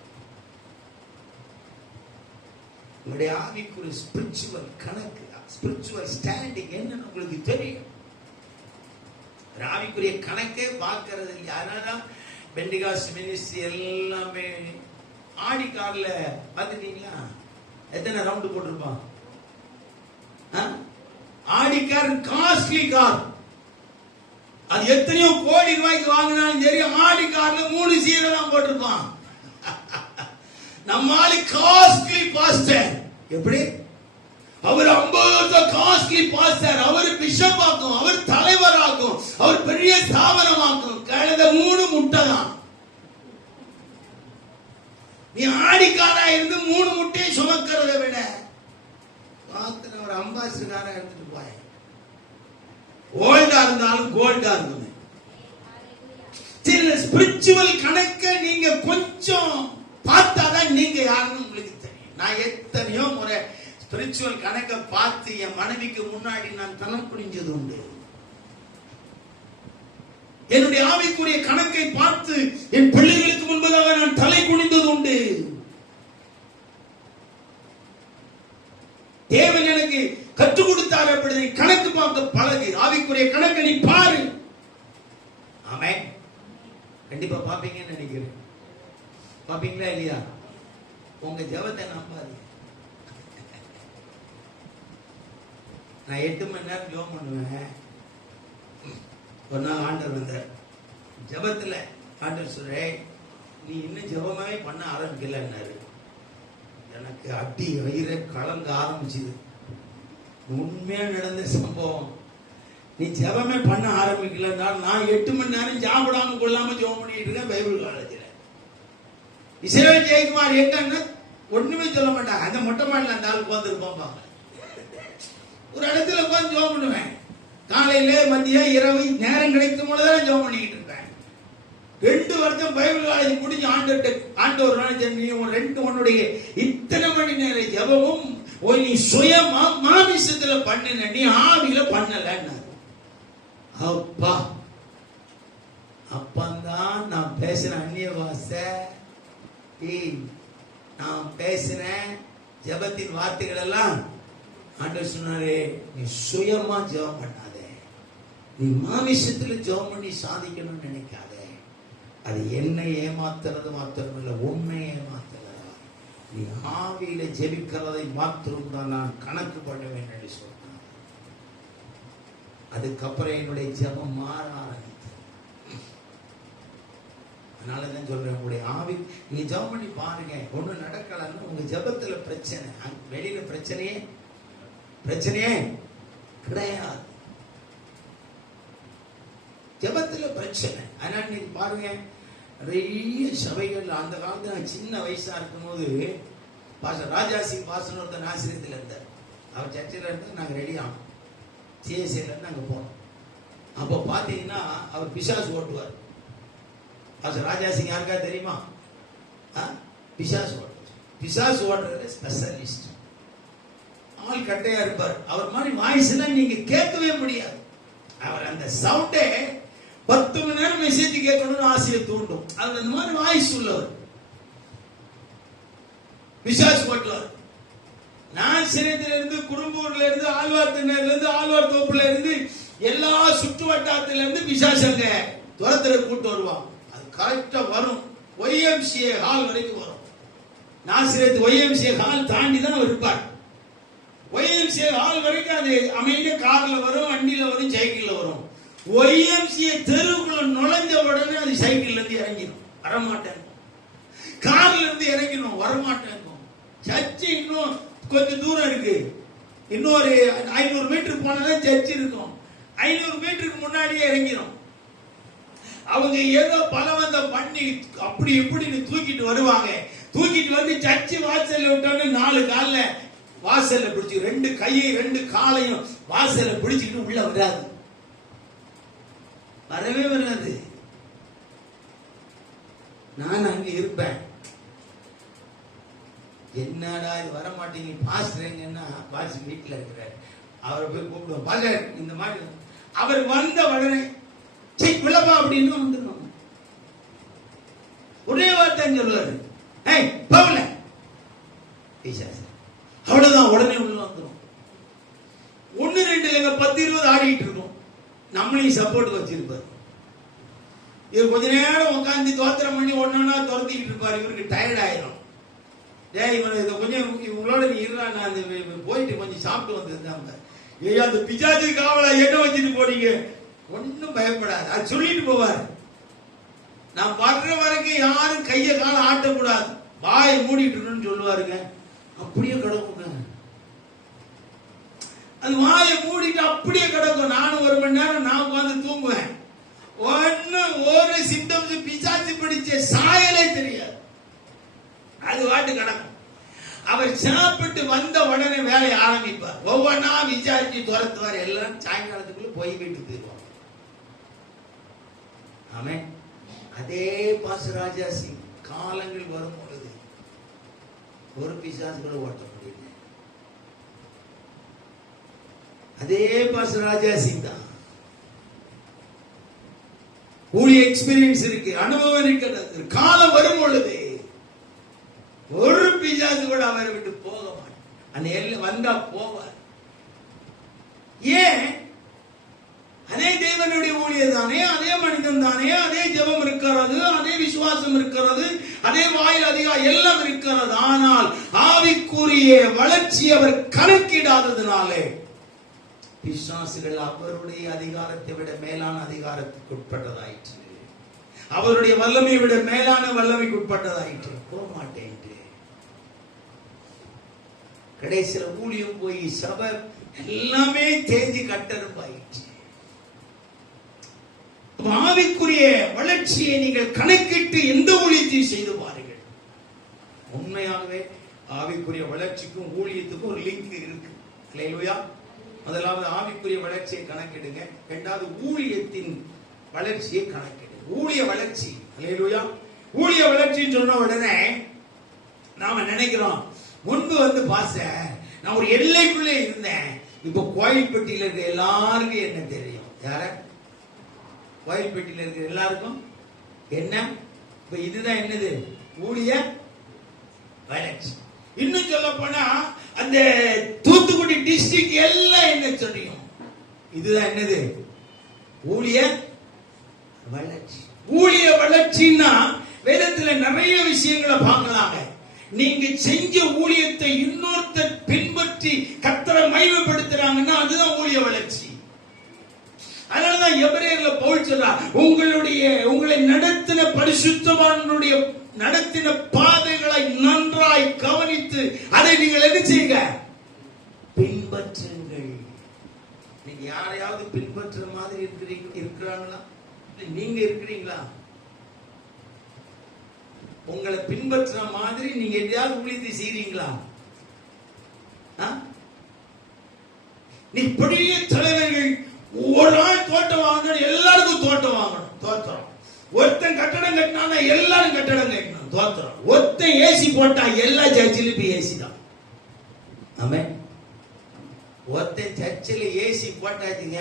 உங்களுடைய ஆவிக்குரிய ஸ்பிரிச்சுவல் கணக்கு, ஸ்பிரிச்சுவல் ஸ்டாண்டிங் என்னன்னு உங்களுக்கு தெரியும். ஆவிக்குரிய கணக்கே பார்க்கறது இல்லை. அதனாலதான் பெண்டிகாஸ்ட் மினிஸ்ட்ரி எல்லாமே ஆடி கார்ல பார்த்துட்டீங்களா? எத்தனை ரவுண்ட் போட்டிருப்பான்? Audi car costly car. அது எத்தனையோ கோடி ரூபாய்க்கு வாங்கினாலும் சரி, ஆடி கார்ல 3 சீரை தான் போட்டிருப்பான். நம்ம ஆளு காஸ்ட்லி பாஸ்டர். எப்படி? அவர் 50 வருஷம் காஸ்ட்லி பாஸ்டர். அவர் பிஷப் ஆக்கும், அவர் தலைவர் ஆக்கும், அவர் பெரிய ஸ்தாபனம் ஆக்கும். கழுத 3 முட்டை தான். நீ ஆடிக்காரா இருந்து 3 முட்டையை சுமக்கிறத விட ஒரு அம்பாசிடரா எடுத்துட்டு போய் ஓல்டா இருந்தாலும் கோல்டா இருக்கும். சில ஸ்பிரிச்சுவல் கணக்க நீங்க கொஞ்சம் பார்த்தாதான் நீங்க யாருன்னு உங்களுக்கு தெரியும். நான் எத்தனையோ முறை ஸ்பிரிச்சுவல் கணக்க பார்த்து என் மனைவிக்கு முன்னாடி நான் தனம் புரிஞ்சது உண்டு. என்னுடைய ஆவிக்குரிய கணக்கை பார்த்து என் பிள்ளைகளுக்கு முன்பதாக நான் தலை குனிந்தது உண்டு. தேவன் எனக்கு கற்றுக் கொடுத்தார். அப்படி கணக்கு பார்க்க பழகு. ஆவிக்குரிய கணக்கை நீ பாரு. ஆமென். கண்டிப்பா பாப்பீங்கன்னு நினைக்கிறேன். பாப்பீங்களா இல்லையா? உங்க ஜெபத்தை நம்பாது. நான் 8 மணி நேரம் ஜெபம் பண்ணுவேன். ஒரு நாள் ஆண்டவர் வந்தார். ஜெபத்துல ஆண்டவர் சொல்றே, நீ இன்னும் ஜெபமே பண்ண ஆரம்பிக்கலன்னாரு. எனக்கு அடி வயிற கலங்க ஆரம்பிச்சுது. உண்மையா நடந்த சம்பவம். நீ ஜெபமே பண்ண ஆரம்பிக்கலன்னா நான் 8 மணி நேரம் சாப்பிடாம கொள்ளாம ஜெபம் பண்ணிட்டு இருக்கேன் பைபிள் காலேஜ்ல. இஸ்ரவேல் ஜெயக்குமார் எங்கன்னா ஒண்ணுமே சொல்ல மாட்டாங்க. அந்த மொட்டை மாடியில் அந்த ஆள் உட்காந்துருப்பாங்க. ஒரு இடத்துல உட்காந்து ஜெபம் பண்ணுவேன். காலையில மதியம் இரவு நேரம் கிடைக்கும் போதுதான் ஜெபம் பண்ணிக்கிட்டு இருப்பேன். 2 வருஷம் பைபிள் காலேஜ் முடிஞ்சு ஆண்டவர் உன்னுடைய இத்தனை மணி நேர ஜெபமும் நீ சுயமா மாமிசத்துல பண்ணின, நீ ஆவியில பண்ணல. அப்பா அப்பந்தான் நான் பேசுற அந்நிய பாஷை, நான் பேசுறேன் ஜெபத்தின் வார்த்தைகள் எல்லாம் ஆண்டவர் சொன்னாரே, நீ சுயமா ஜெபம் பண்ணாதே, நீ மாமிசத்துல ஜெபம் பண்ணி சாதிக்கணும்னு நினைக்காத. அது என்னை ஏமாத்துறது மாத்திரமில்லை, உண்மை ஏமாத்துறதா. நீ ஆவியில ஜெபிக்கிறதை மாத்திரம் தான் நான் கணக்கு பண்ணுவேன் என்று சொன்னார். அதுக்கப்புறம் என்னுடைய ஜெபம் மாற ஆரம்பித்தது. அதனாலதான் சொல்றேன், உங்களுடைய ஆவி நீங்க ஜெபம் பண்ணி பாருங்க. ஒண்ணு நடக்கலன்னு உங்க ஜெபத்துல பிரச்சனை, வெளியில பிரச்சனையே கிடையாது. ஜெபத்துல பிரச்சனை. அதனால நீங்க பாருங்க, நிறைய சபைகள் அந்த காலத்துல சின்ன வயசா இருக்கும் போது பாஸ்டர் ராஜாசிங் பாஸ்டர் ஒருத்தர் ஆசிரியத்தில் இருந்தார். அவர் சர்ச்சில் இருந்து நாங்கள் ரெடி ஆனோம். சிஎஸ்ஐல இருந்து அங்கே போனோம். அப்போ பார்த்தீங்கன்னா அவர் பிசாசு ஓட்டுவார். பாஸ்டர் ராஜாசிங் யாருக்கா தெரியுமா? பிசாசு ஓட்டுவார். பிசாசு ஓட்டுறது ஸ்பெஷலிஸ்ட். ஆள் கட்டையா இருப்பார். அவர் மாதிரி வாய்ஸ் எல்லாம் நீங்க கேட்கவே முடியாது. அவர் அந்த சவுண்டே 10 மணி நேரம் மெசேஜ் கேட்கணும்னு ஆசையை தூண்டும். அவர் அந்த மாதிரி வாய்ஸ் உள்ளவர். பிசாசு ஓட்டுவார். நான் சிறையில இருந்து, குறும்பூர்ல இருந்து, ஆழ்வார் திண்ணல இருந்து, ஆழ்வார் தோப்புல இருந்து, எல்லா சுற்று வட்டாரத்துல இருந்து பிசாசு அங்க துரத்துல கூட்டு வருவான். அது கரெக்டா வரும். YMCA ஹால் வரைக்கும் வரும். நாசிரியத்து YMCA ஹால் தாண்டி தான் அவர் இருப்பார். YMCA ஹால் வரைக்கும் அது அமைதியா கார்ல வரும், வண்டியில வரும், சைக்கிள்ல வரும். YMCA தெருவுக்குள்ள நுழைஞ்ச உடனே அது சைக்கிள்ல இருந்து இறங்கிடும். வரமாட்டேன். கார்ல இருந்து இறங்கிடும். வரமாட்டேன். சர்ச்சு இன்னும் கொஞ்சம் தூரம் இருக்கு. இன்னொரு 500 மீட்டர் போனதான் சர்ச் இருக்கும். 500 மீட்டருக்கு முன்னாடியே இறங்கிடும். அவங்க ஏதோ பலவந்தம் பண்ணி அப்படி இப்படின்னு தூக்கிட்டு வருவாங்க. தூக்கிட்டு வந்து சர்ச்சு வாசல்ல விட்டோன்னு 4 கால்ல வாசல்ல பிடிச்சி 2 கையை 2 காலையும் வாசல்ல பிடிச்சிட்டு உள்ள வராது. வரவே வராது. நான் அங்க இருப்பேன். என்னடா இது வர மாட்டீங்க பாஸ்டர் எங்கன்னா, பாஸ்டர் வீட்டுல இருக்கிறார். அவரை போய் கூப்பிடுவோம். பாஸ்டர் இந்த மாதிரி அவர் வந்த உடனே விளப்பா அப்படின்னு வந்துடும். ஒரே வார்த்தை சொல்லுவாரு, ஏய் போகல அவ்வளவுதான். உடனே உள்ள வந்துடும். 1-2 இல்லைங்க 10-20 ஆடிட்டு இருக்கும். நம்மளையும் சப்போர்ட் வச்சிருப்பாரு. இவர் கொஞ்ச நேரம் உட்காந்து தோத்திரம் பண்ணி ஒன்னா துரத்திட்டு இருப்பாரு. இவருக்கு டயர்ட் ஆயிரும். இவனை கொஞ்சம் இவங்களோட நீ இருறா, நான் போயிட்டு கொஞ்சம் சாப்பிட்டு வந்திருந்தாங்க. ஏய் அந்த பிஜாஜி காவலா என்ன வச்சுட்டு போறீங்க? ஒன்னும் பயப்படாது. அது சொல்லிட்டு போவார். நான் வர்ற வரைக்கும் யாரும் கைய கால ஆட்டக்கூடாது, வாயை மூடிட்டு சொல்லுவாருங்க. அப்படியே கிடக்குங்க. அது வாயை மூடிட்டு அப்படியே கிடக்கும். நானும் 1 மணி நேரம் நான் உட்கார்ந்து தூங்குவேன். ஒரு சிம்டம்ஸ் பிசாசு பிடிச்ச சாயலே தெரியாது. அது வாட்டு கிடக்கும். அவர் சாப்பிட்டு வந்த உடனே வேலையை ஆரம்பிப்பார். ஒவ்வொன்னா விசாரிச்சு துரத்துவார். எல்லாம் சாயங்காலத்துக்குள்ள போய் வீட்டுக்கு போயிடுவார். ஆமென். அதே பாஸ்டர் ராஜா சிங் காலங்கள் வரும் பொழுது ஒரு பிசாசு கூட ஓட்ட முடியல. அதே பாஸ்டர் ராஜா சிங் தான். ஊழிய எக்ஸ்பீரியன்ஸ் இருக்கு, அனுபவம் இருக்கிறது. காலம் வரும் பொழுது ஒரு பிசாசு கூட அவரை விட்டு போக மாட்டார். அந்த எல்லை வந்தா போவார். ஏன்? அதே தேவனுடைய ஊழியர் தானே, அதே மனிதன் தானே, அதே ஜெபம் இருக்கிறது, அதே விசுவாசம் இருக்கிறது, அதே வாயில் அதிகாரம் எல்லாம் இருக்கிறது. ஆனால் ஆவிக்குரிய வளர்ச்சி அவர் கணக்கிடாததுனாலே பிசாசுகள் அவருடைய அதிகாரத்தை விட மேலான அதிகாரத்துக்கு உட்பட்டதாயிற்று. அவருடைய வல்லமையை விட மேலான வல்லமைக்கு உட்பட்டதாயிற்று. போக மாட்டேன். கடைசியில ஊழியம் போய் சபை எல்லாமே தேஞ்சி கட்டருப்பாயிற்று. ஆவிக்குரிய வளர்ச்சியை நீங்கள் கணக்கிட்டு எந்த ஊழியத்தையும் செய்து பாருங்கள். உண்மையாகவே ஆவிக்குரிய வளர்ச்சிக்கும் ஊழியத்துக்கும் ஒரு லிங்க் இருக்கு. அல்லேலூயா. முதலாவது ஆவிக்குரிய வளர்ச்சியை கணக்கிடுங்க. இரண்டாவது ஊழியத்தின் வளர்ச்சியை கணக்கிடுங்க. ஊழிய வளர்ச்சி. அல்லேலூயா. ஊழிய வளர்ச்சின்னு சொன்ன உடனே நாம நினைக்கிறோம், முன்பு பாஸ்டர் நான் ஒரு எல்லைக்குள்ளே இருந்தேன். இப்ப கோயில்பட்டியில இருக்க எல்லாருக்கும் என்ன தெரியும்? யார? கோயில்பட்டியில இருக்கிற எல்லாருக்கும் என்ன? இப்ப இதுதான் என்னது? ஊழிய வளர்ச்சி. இன்னும் சொல்ல போனா அந்த தூத்துக்குடி டிஸ்ட்ரிக்ட் எல்லாம் என்ன தெரியும்? இதுதான் என்னது? ஊழிய வளர்ச்சி. ஊழிய வளர்ச்சின்னா வேதத்துல நிறைய விஷயங்களை பார்க்கலாங்க. நீங்க செஞ்ச ஊழியத்தை இன்னொருத்தர் பின்பற்றி கர்த்தரை மகிமைப்படுத்துறாங்கன்னா அதுதான் ஊழிய வளர்ச்சி. அதனாலதான் எபிரேயர்ல பவுல் சொல்றார், உங்களை நடத்தின பரிசுத்தவான்களுடைய நடத்தின பாதைகளை நன்றாய் கவனித்து அதை நீங்கள் என்ன செய்யுங்க? பின்பற்றுங்கள். நீங்க யாரையாவது பின்பற்ற மாதிரி இருக்கிறாங்களா? நீங்க இருக்கிறீங்களா? உங்களை பின்பற்ற மாதிரி நீங்க எதையாவது ஊழியத்தை செய்றீங்களா? நீ பெரிய தலைவர்கள் ஒரு நாள் தோட்டம் வாங்கணும், எல்லாருக்கும் தோட்டம் வாங்கணும், தோத்திரம். ஒருத்தன் கட்டடம் கட்டினா எல்லாரும் கட்டடம் கட்டணும், தோத்திரம். ஒருத்தன் ஏசி போட்டா எல்லா சர்ச்சிலும் இப்ப ஏசி தான். ஆமென். ஒருத்தன் சர்ச்சில் ஏசி போட்டாச்சுங்க.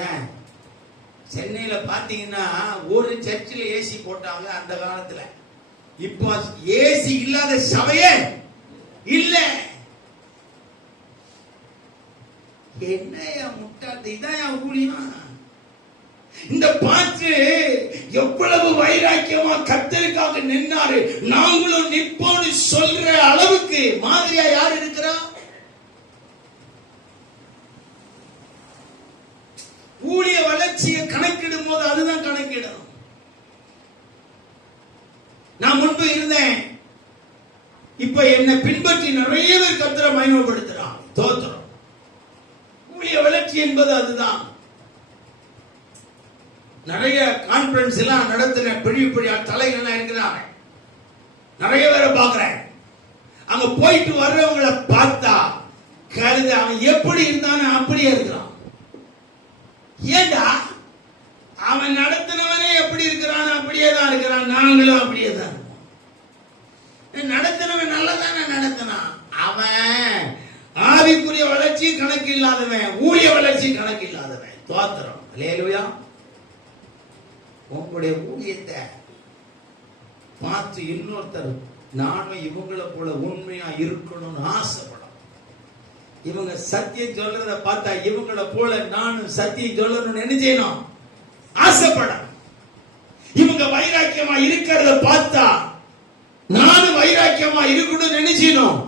சென்னையில பாத்தீங்கன்னா ஒரு சர்ச்சில் ஏசி போட்டாங்க அந்த காலத்துல. இப்போ ஏசி இல்லாத சபையே இல்ல. என்ன முட்டாள், இதான் ஊழியம். இந்த பாட்டு எவ்வளவு வைராக்கியமா கர்த்தருக்காக நின்னாரு, நாங்களும் நிப்போம்னு சொல்ற அளவுக்கு மாதிரியா யார் இருக்கிறா? ஊழிய வளர்ச்சியை கணக்கிடும் போது அதுதான் கணக்கிடும். நான் முன்பு இருந்தேன், இப்ப என்னை பின்பற்றி நிறைய பேர் கர்த்தரை மகிமைப்படுத்துறான், தோத்திரம். ஊழிய வளர்ச்சி என்பது அதுதான். நிறைய கான்பரன்ஸ் எல்லாம் நடத்தின பெரிய பெரிய தலைகள் இருக்கிறாங்க, நிறைய பேரை பாக்குறேன். அங்க போயிட்டு வர்றவங்களை பார்த்தா கருது அவன் எப்படி இருந்தானோ அப்படியே இருக்கிறான். ஏண்டா அவன் நடத்தினவனே எப்படி இருக்கிறான் அப்படியே தான் இருக்கிறான், நாங்களும் அப்படியே தான் இருக்கோம். நடத்தினவன் நல்லதானே நடத்தினான். அவன் ஆவிக்குரிய வளர்ச்சி கணக்கு இல்லாதவன், ஊழிய வளர்ச்சி கணக்கு இல்லாதவன், தோத்திரம். அல்லேலூயா. உங்களுடைய ஊழியத்தை பார்த்து இன்னொருத்தர் நானும் இவங்களை போல உண்மையா இருக்கணும்னு ஆசைப்படும். இவங்க சத்தியம் சொல்றத பார்த்தா இவங்களை போல நானும் சத்தியம் சொல்லணும்னு என்ன செய்யணும்? ஆசைப்படும். இவங்க வைராக்கியமா இருக்கிறத பார்த்தா நானும் வைராக்கியமா இருக்கணும்னு நினைச்சணும்,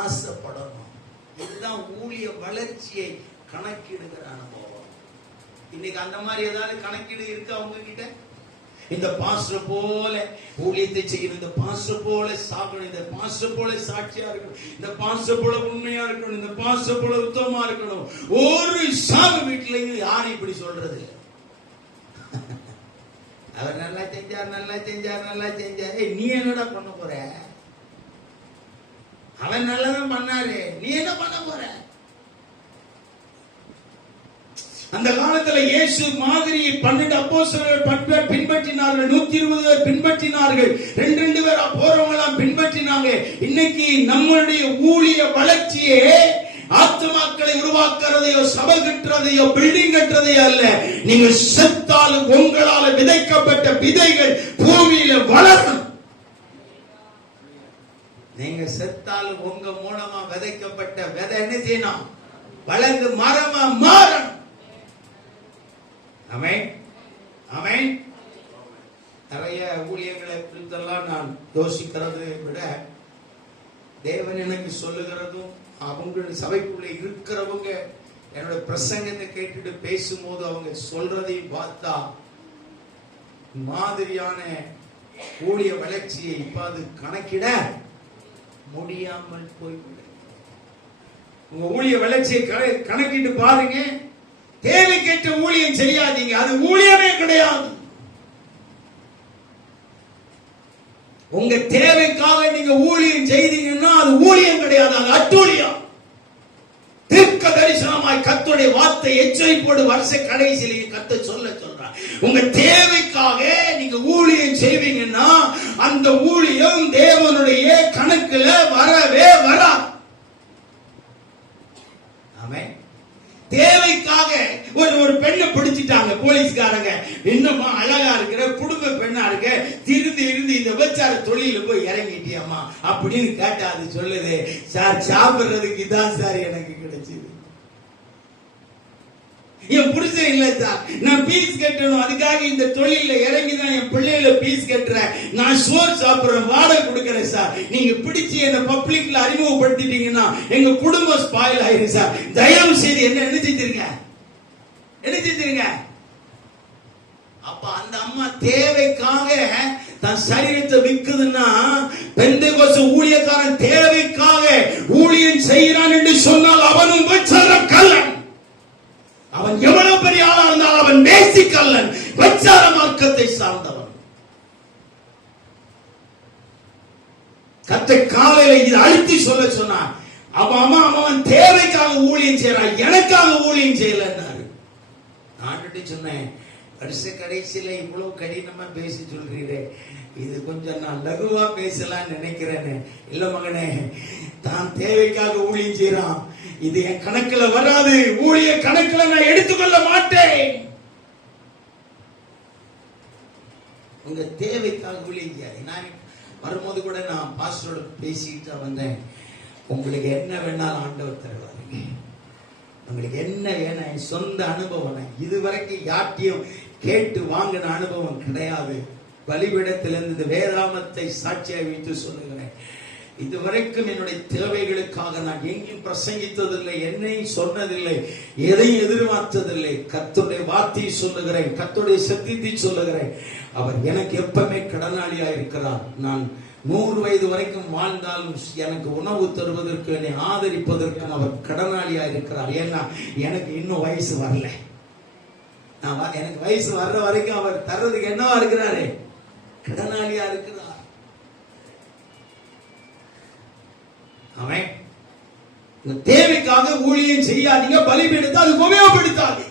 ஆசைப்படணும். இதுதான் ஊழிய வளர்ச்சியை கணக்கிடுகிற அனுபவம். இன்னைக்கு அந்த மாதிரி ஏதாவது கணக்கீடு இருக்கா உங்ககிட்ட? இந்த பாஸ்டர் போல ஊழியத்தை செய்யணும், இந்த பாஸ்டர் போல சாகணும், இந்த பாஸ்டர் போல சாட்சியா இருக்கணும், இந்த பாஸ்டர் போல உண்மையா இருக்கணும், இந்த பாஸ்டர் போல உத்தமமா இருக்கணும். ஒரு சாமி வீட்டிலையும் யாரும் இப்படி சொல்றது இல்லை. அவர் நல்லா செஞ்சார், நல்லா செஞ்சார், நல்லா செஞ்சார். நீ என்னடா பண்ண போற? அவன் நல்லதான் பண்ணாரு, நீ என்ன பண்ண போற? அந்த காலத்துல இயேசு மாதிரி 12 அப்போஸ்தலர்கள் பின்பற்றினார்கள், 120 பேர் பின்பற்றினார்கள், 2 பேர் போறவங்களாம் பின்பற்றினாங்க. இன்னைக்கு நம்மளுடைய ஊழிய வளர்ச்சியே ஆத்துமாக்களை உருவாக்குறதையோ சபை கட்டுறதையோ பில்டிங் கட்டுறதையோ அல்ல. நீங்க செத்தாலும் உங்களால விதைக்கப்பட்ட விதைகள் பூமியில வளரும். நீங்க செத்தாலும் உங்க மூலமா விதைக்கப்பட்ட விதை என்ன செய்யணும்? வளர்ந்து மரமா மாறணும். ஆமென், ஆமென். நிறைய ஊழியர்களை குறித்தெல்லாம் நான் யோசிக்கிறதை விட தேவன் எனக்கு சொல்லுகிறதும் அவங்க சபைக்குள்ள இருக்கிறவங்க என்னோட பிரசங்கத்தை கேட்டுட்டு பேசும்போது அவங்க சொல்றதையும் பார்த்தா மாதிரியான ஊழிய வளர்ச்சியை இப்ப அது கணக்கிட முடியாமல் போய்விடும். உங்க ஊழிய வளர்ச்சியை கணக்கிட்டு பாருங்க. தேவைக்கேற்ற ஊழியம் செய்யாதீங்க, அது ஊழியமே கிடையாது. உங்க தேவைக்காக நீங்க ஊழியம் செய்தீங்கன்னா அது ஊழியம் கிடையாது, அது அட்டூழியம். தீர்க்க தரிசனமாய் கர்த்தருடைய வார்த்தை எச்சரிப்போடு வருஷ கடைசியிலே கர்த்தர் சொல்றார், உங்க தேவைக்காக நீங்க ஊழியம் செய்வீங்கன்னா அந்த ஊழியம் தேவனுடைய கணக்குல வரவே வராது. ஆமென். தேவைக்காக ஒரு பெண்ணை பிடிச்சிட்டாங்க போலீஸ்காரங்க, இன்னுமா அழகா இருக்கிற குடும்ப பெண்ணா இருக்க, திருந்து இந்த விபச்சார தொழில போய் இறங்கிட்டியம்மா அப்படின்னு கேட்டா அது சொல்லுது, சார் சாப்பிடுறதுக்கு இதான் சார் எனக்கு கிடைச்சது, என் புருஷன் இல்ல சார், நான் பீஸ் கட்டணும், அதுக்காக இந்த தொழில இறங்கிதான் என் பிள்ளைகளை பீஸ் கட்டுறேன், நான் சோறு சாப்பிடுறேன், வாடகை கொடுக்கறேன் சார், நீங்க பிடிச்சி என்ன பப்ளிக்ல அறிமுகப்படுத்திட்டீங்கன்னா எங்க குடும்பம் ஸ்பாயில் ஆயிரும் சார், தயவு செய்து என்ன செஞ்சிருங்க. அப்ப அந்த அம்மா தேவைக்காக தன் சரீரத்தை விக்குதுன்னா, பெந்தேகோஸ்து ஊழியக்காரன் தேவைக்காக ஊழியம் செய்கிறான் என்று சொன்னால் அவனும் விபச்சார கள்ளன். அவன் எவ்வளவு பெரிய ஆளா இருந்தால் அவன் நேசிக்கல்லன், விபச்சார மார்க்கத்தை சார்ந்தவன். கர்த்தர் காலையில இது அழுத்தி சொல்ல சொன்னார். அவன் தேவைக்காக ஊழியம் செய்யறான், எனக்காக ஊழியம் செய்யலன்னாரு. நான் சொன்னேன், வருஷ கடைசியில இவ்வளவு கடினமா பேசி சொல்றீரே, இது கொஞ்சம் நான் லகுவா பேசலாம்னு நினைக்கிறேன்னு. இல்ல மகனே, தான் தேவைக்காக ஊழியம் செய்யறான், இது என் கணக்குல வராது, ஊழிய கணக்குல நான் எடுத்துக்கொள்ள மாட்டேன். உங்க தேவைக்காக ஊழியம் செய்யாது. நான் வரும்போது கூட நான் பாஸ்டரோட பேசிட்டு வந்தேன். உங்களுக்கு என்ன வேணாலும் ஆண்டவர் தருவாரு, உங்களுக்கு என்ன வேணும். என் சொந்த அனுபவம், இதுவரைக்கும் யார்ட்டையும் கேட்டு வாங்கின அனுபவம் கிடையாது. பலிபீடத்திலிருந்து இந்த வேதாமத்தை சாட்சியாக வைத்து சொல்லுகிறேன், இதுவரைக்கும் என்னுடைய தேவைகளுக்காக நான் எங்கேயும் பிரசங்கித்ததில்லை, என்னை சொன்னதில்லை, எதையும் எதிர்பார்த்ததில்லை. கர்த்தருடைய வார்த்தையை சொல்லுகிறேன், கர்த்தருடைய சத்தியத்தை சொல்லுகிறேன். அவர் எனக்கு எப்பவுமே கடனாளியா இருக்கிறார். நான் 100 வயது வரைக்கும் வாழ்ந்தாலும் எனக்கு உணவு தருவதற்கு, என்னை ஆதரிப்பதற்கும் அவர் கடனாளியா இருக்கிறார். ஏன்னா எனக்கு இன்னும் வயசு வரல. எனக்கு வயசு வர்ற வரைக்கும் அவர் தர்றதுக்கு என்னவா இருக்கிறாரு? கடனாளியா இருக்கிறார். அவன் தேவைக்காக ஊழியம் செய்யாதீங்க, பலிபீடத்தை அது உபயோகப்படுத்தாதீங்க.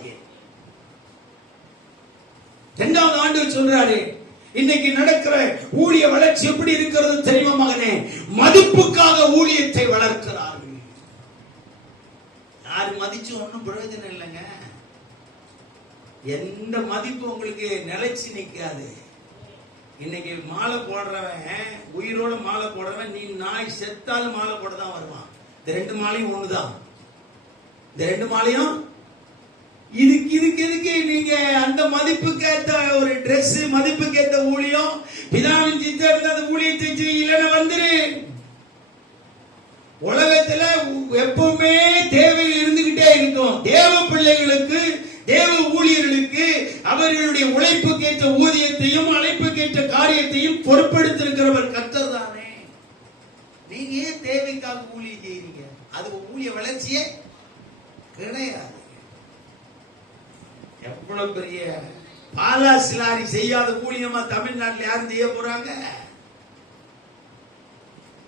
2வது ஆண்டு சொல்றாரு, இன்னைக்கு நடக்கிற ஊழிய வளர்ச்சி எப்படி இருக்கிறது தெரியுமா மகனே? மதிப்புக்காக ஊழியத்தை வளர்க்கிறார்கள். யாரு மதிச்சு ஒன்னும் பிரயோஜனம் இல்லைங்க. எந்த மதிப்பு உங்களுக்கு நிலைச்சு நிக்காது. இன்னைக்கு மாலை போடுறவன், உயிரோட மாலை போடுறவன், நீ நாய் செத்தாலும் மாலை போட தான் வருவான். இந்த 2 மாலையும் ஒண்ணுதான். இந்த 2 மாலையும் இதுக்கு நீங்க அந்த மதிப்புக்கேற்ற ஒரு டிரெஸ், மதிப்புக்கேற்ற ஊழியம், பிதாவின் சித்தம் அந்த ஊழியத்தை இல்லைன்னு வந்துரு. உலகத்துல எப்பவுமே தேவை இருந்துகிட்டே இருக்கும். தேவ பிள்ளைகளுக்கு, தேவ ஊழியர்களுக்கு அவர்களுடைய உழைப்புக்கேற்ற ஊதியத்தையும் அழைப்புக்கேற்ற காரியத்தையும் பொறுப்பெடுத்திருக்கிறவர் கர்த்தர் தானே. நீங்க ஏன் தேவைக்காக ஊழியம் செய்றீங்க? அது ஊழிய வளர்ச்சியே கிடையாது. எவ்வளவு பெரிய பாலா சிலாரி செய்யாத ஊழியமா தமிழ்நாட்டில் யாரும் செய்ய போறாங்க?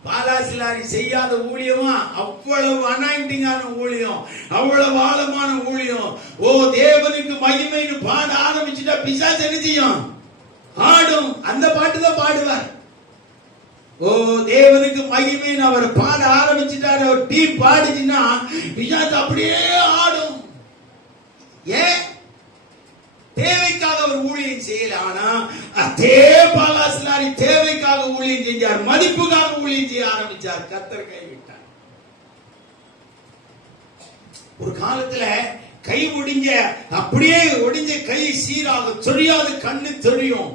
பாலா சிலாரி செய்யாத ஊழியமா? அவ்வளவு அனாயிண்டிங்கான ஊழியம், அவ்வளவு ஆழமான ஊழியம். ஓ தேவனுக்கு மகிமைன்னு பாட ஆரம்பிச்சுட்டா பிசாசு என்ன செய்யும்? ஆடும். அந்த பாட்டு தான் பாடுவார். ஓ தேவனுக்கு மகிமைன்னு அவர் பாட ஆரம்பிச்சுட்டாரு, அவர் டீம் பாடுச்சுன்னா பிசாசு அப்படியே ஆடும். ஏன்? தேவைக்காக அவர் ஊழியம் செய்யல. ஆனா அதே பாலாசிலாரி தேவைக்காக ஊழியம் செஞ்சார், மதிப்புக்காக ஊழியம் செய்ய ஆரம்பிச்சார். கர்த்தர் கைவிட்டார். ஒரு காலத்துல கை ஒடிஞ்ச, அப்படியே ஒடிஞ்ச கை சீராக தெரியாது, கண்ணு தெரியும்.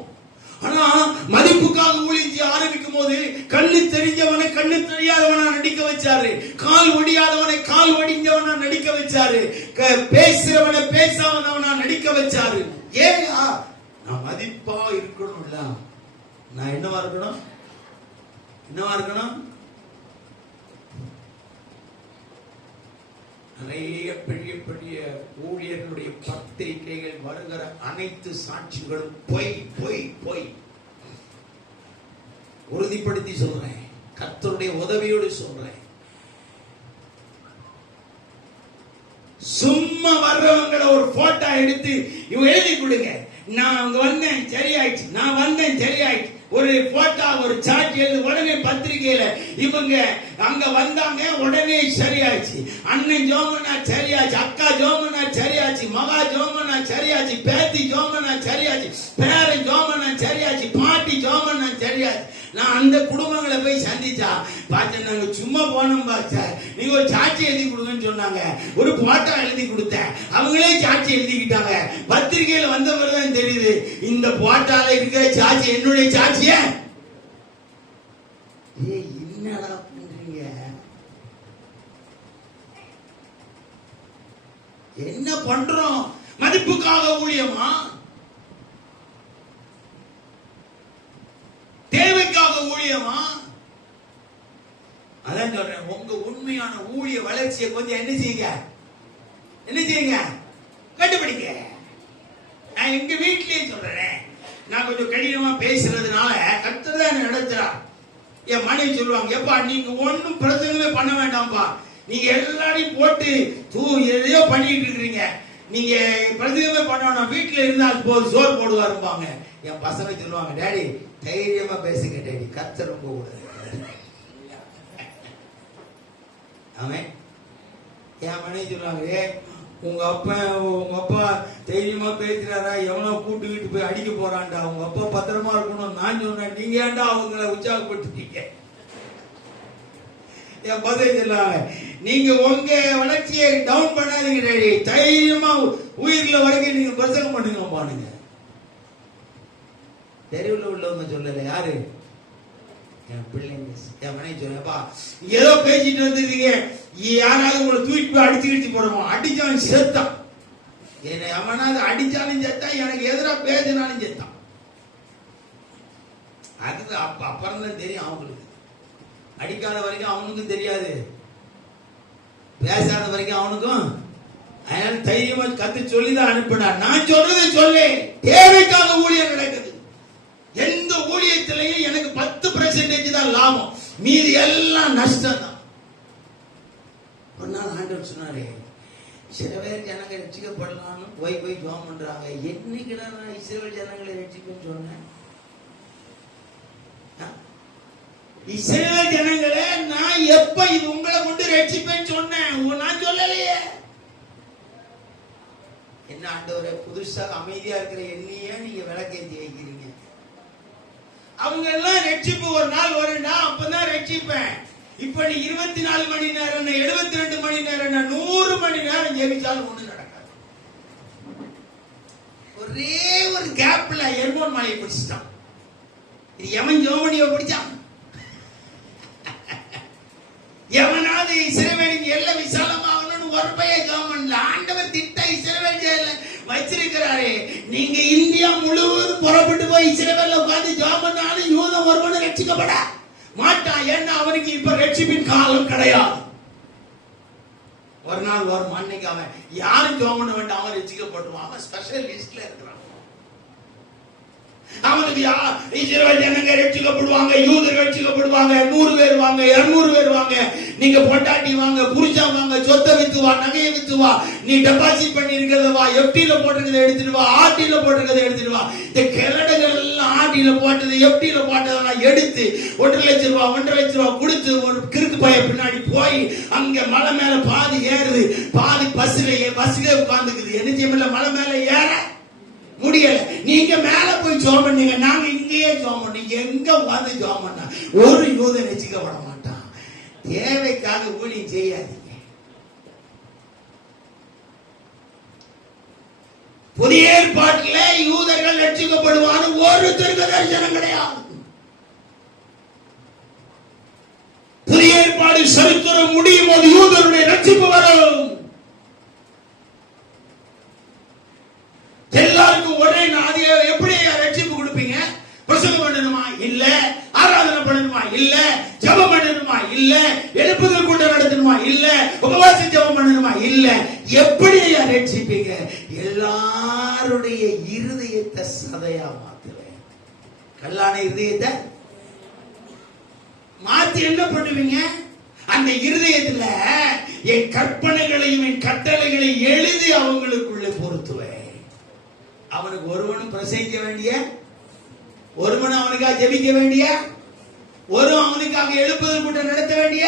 ஆனா மதிப்புக்காக ஊழியம் செய்ய ஆரம்பிக்கும் போது கண்ணு தெரிஞ்சவனை கண்ணு தெரியாதவனா நடிக்க வச்சாரு, கால் ஒடியாதவனை கால் ஒடிஞ்சவனா நடிக்க வச்சாரு, பேசுறவனை பேசாதவனா நடிக்க வச்சாரு. ஏன்னா நான் மதிப்பா இருக்கணும்ல. நான் என்னவா இருக்கணும்? என்னவா இருக்கணும்? நிறைய பெரிய பெரிய ஊழியர்களுடைய பத்திரிகைகள் வருகிற அனைத்து சாட்சிகளும் பொய் பொய் பொய். உறுதிப்படுத்தி சொல்றேன், கர்த்தருடைய உதவியோடு சொல்றேன். சும்மா வர்றவங்களை ஒரு போட்டோ எடுத்து இவங்க எழுதி கொடுங்க, நான் அங்க வந்தேன் சரியாயிடுச்சு, நான் வந்தேன் சரியாயிடுச்சு, ஒரு போட்டோ ஒரு சாட்சி எழுது. உடனே பத்திரிகையில இவங்க அங்க வந்தாங்க, உடனே சரியாச்சு, அண்ணன் ஜோமனா சரியாச்சு, அக்கா ஜோமனா சரியாச்சு, மகா ஜோமனா சரியாச்சு, பேத்தி ஜோமனா சரியாச்சு, பேரன் ஜோமனா சரியாச்சு, பாட்டி ஜோமனா சரியாச்சு. நான் அந்த குடும்பங்களை போய் சந்திச்சா பார்த்தேன், நாங்க சும்மா போனோம் பார்த்தா, நீங்க ஒரு சாட்சி எழுதி கொடுங்கன்னு சொன்னாங்க, ஒரு போட்டோ எழுதி கொடுத்தேன், அவங்களே சாட்சி எழுதிக்கிட்டாங்க. பத்திரிகையில வந்தவரை தான் தெரியுது இந்த போட்டால இருக்கிற சாட்சி என்னுடைய சாட்சிய. என்னடா பண்றீங்க? என்ன பண்றோம்? மதிப்புக்காக ஊழியமா? தேவைக்காக ஊழியமா? அதான் சொல்றேன், உங்க உண்மையான ஊழிய வளர்ச்சியை கொஞ்சம் என்ன செய்யுங்க, என்ன செய்யுங்க, கண்டுபிடிங்க. நான் எங்க வீட்டிலேயே சொல்றேன், நான் கொஞ்சம் கடினமா பேசுறதுனால கர்த்தர் தான் நடத்துறார். என் மனைவி சொல்லுவாங்க, எப்பா நீங்க ஒன்னும் பிரச்சனை பண்ண வேண்டாம்ப்பா, நீங்க எல்லாரையும் போட்டு எதையோ பண்ணிட்டு இருக்கிறீங்க, நீங்க பிரதிமே பண்ணணும், வீட்டுல இருந்தால் போது சோறு போடுவாருப்பாங்க. என் பசங்க சொல்லுவாங்க, டேடி தைரியமா பேசுங்க டேடி, கர்த்தர் ரொம்ப கூட. அவன் என் மனைவி சொல்லுவாங்க, உங்க அப்பா தைரியமா பேசுறாரா, எவனோ கூட்டுக்கிட்டு போய் அடிக்க போறான்டா, உங்க அப்பா பத்திரமா இருக்கணும். நான் சொன்னேன், நீங்க ஏன்டா அவங்கள உற்சாகப்படுத்திட்டீங்க? என் பசங்க சொல்லுவாங்க, நீங்க உங்க வளர்ச்சியை டவுன் பண்ணாதீங்க டேடி, தைரியமா உயிர்ல வரைக்கும் நீங்க பிரசங்கம் பண்ணுங்க பானுங்க. தெருவில் உள்ளவங்க சொல்லல, யாரு? என் பிள்ளைங்க. என் மனைவி சொன்னப்பா, ஏதோ பேசிட்டு வந்துருக்கீங்க, யாராவது உங்களை தூக்கிட்டு போய் அடிச்சு போடுவோம். அடிச்சாலும் செத்தான், என்னை அவனாவது அடிச்சாலும் செத்தான், எனக்கு எதிராக பேசினாலும் செத்தான். அது அப்புறம் தான் தெரியும் அவங்களுக்கு. அடிக்காத வரைக்கும் அவனுக்கும் தெரியாது, பேசாத வரைக்கும் அவனுக்கும். அதனால தைரியமா கத்து சொல்லிதான் அனுப்பினார். நான் சொல்றதை சொல்லு, தேவைக்காக ஊழியம் நடக்குது. எந்த ஊழியத்திலையும் எனக்கு 10% தான் லாபம், மீதி எல்லாம் நஷ்டம் தான். ஒரு நாள் ஆண்டவர் சொன்னாரு, சில பேர் ஜனங்க ரட்சிக்கப்படலாம்னு போய் ஜோம் பண்றாங்க. என்னைக்குடா நான் இஸ்ரவேல் ஜனங்களை ரட்சிப்பேன்னு சொன்னேன்? இஸ்ரவேல் ஜனங்களை நான் எப்ப இது உங்களை கொண்டு ரட்சிப்பேன்னு சொன்னேன்? நான் சொல்லலையே. என்ன ஆண்டவரே, புதுசா அமைதியா இருக்கிற என்னையே நீங்க விளக்கேற்றி வைக்கிறீங்க? அவங்க எல்லாம் ரட்சிப்பு ஒரு நாள் வரும்னா அப்பதான் ரட்சிப்பேன். இப்ப நீ 24 மணி நேரம், 72 மணி நேரம், 100 மணி நேரம் ஜெபிச்சாலும் ஒண்ணு நடக்காது. ஒரே ஒரு கேப்ல எர்மோன் மலையை பிடிச்சிட்டான். இது எவன் ஜோமனியை பிடிச்சான்? எவனாவது இஸ்ரவேலின் எல்லை விசாலமாகணும்னு ஒரு பையன் ஜோமன்ல ஆண்டவர் திட்ட இஸ்ரவேல் வச்சிருக்கிறாரே. நீங்க இந்தியா முழுவதும் புறப்பட்டு போய் இஸ்ரவேல்ல உட்கார்ந்து ஜெபம் பண்ணாலும் யூதன் ஒருவனும் ரட்சிக்கப்பட மாட்டான். ஏன்னா அவனுக்கு இப்ப ரட்சிப்பின் காலம் கிடையாது. ஒரு நாள் வரும், அன்னைக்கு அவன் யாரும் ஜெபம் பண்ண வேண்டாம், அவன் ரட்சிக்கப்பட்டுவான். அவன் ஸ்பெஷல் லிஸ்ட்ல இருக்கிறான். அவனுக்கு இஸ்ரவேல் ஜனங்க ரட்சிக்கப்படுவாங்க, யூதர்கள் ரட்சிக்கப்படுவாங்க. 100 பேர் வாங்க, 200 பேர் வாங்க, நீங்க பொண்டாட்டி வாங்க, புருஷன் வாங்க, சொத்தை வித்து வா, நகையை வித்து வா, நீ டெபாசிட் பண்ணி இருக்கிறத வா, எஃப்டில போட்டிருக்கிறத எடுத்துட்டு வா, ஆர்டில போட்டிருக்கிறத எடுத்துட்டு வா. இந்த கிழடுகள் எல்லாம் ஆர்டில போட்டது எஃப்டில போட்டதெல்லாம் எடுத்து 1.5 லட்சம் ரூபாய் 1.5 லட்சம் ரூபாய் கொடுத்து ஒரு கிறுக்கு பைய பின்னாடி போய் அங்க மலை மேல பாதி ஏறுது, பாதி பஸ்ல உட்கார்ந்துக்குது. என்ன செய்யல, மலை மேல ஏற முடியல. நீங்க மேல போய் ஜெபம் பண்ணீங்க, நாங்க இங்கேயே ஜெபம் பண்ணீங்க. எங்க வந்து ஜெபம் பண்ணா ஒரு யூதன் ரட்சிக்கப்பட மாட்டான். தேவைக்காக ஊழியம் செய்யாதீங்க. புதிய ஏற்பாட்டிலே யூதர்கள் ரட்சிக்கப்படுவான்னு ஒரு தீர்க்கதரிசனம் கிடையாது. புதிய ஏற்பாடு சரித்திரம் முடியும் போது யூதருடைய ரட்சிப்பு வரும். எல்லாருக்கும் ஒரே நாதி. எப்படி ரட்சிப்பு கொடுப்பீங்க? பிரசங்கம் பண்ணணுமா? இல்ல. ஆராதனை பண்ணணுமா? இல்ல. ஜெபம் பண்ணணுமா? இல்ல. எழுப்புதல் கூட்டம் நடத்தணுமா? இல்ல. உபவாச ஜெபம் பண்ணணுமா? இல்ல. எப்படி ரட்சிப்பீங்க? எல்லாருடைய இருதயத்தை சதையா மாத்துவேன். கல்லான இருதயத்தை மாத்தி என்ன பண்ணுவீங்க? அந்த இருதயத்துல என் கற்பனைகளையும் என் கட்டளைகளையும் எழுதி அவங்களுக்குள்ளே பொருத்துவேன். அவனுக்கு ஒருவனும் பிரசங்கிக்க வேண்டிய, ஒருவன் அவனுக்காக ஜெபிக்க வேண்டிய, ஒரு அவனுக்காக எழுப்புதல் கூட்டம் நடத்த வேண்டிய,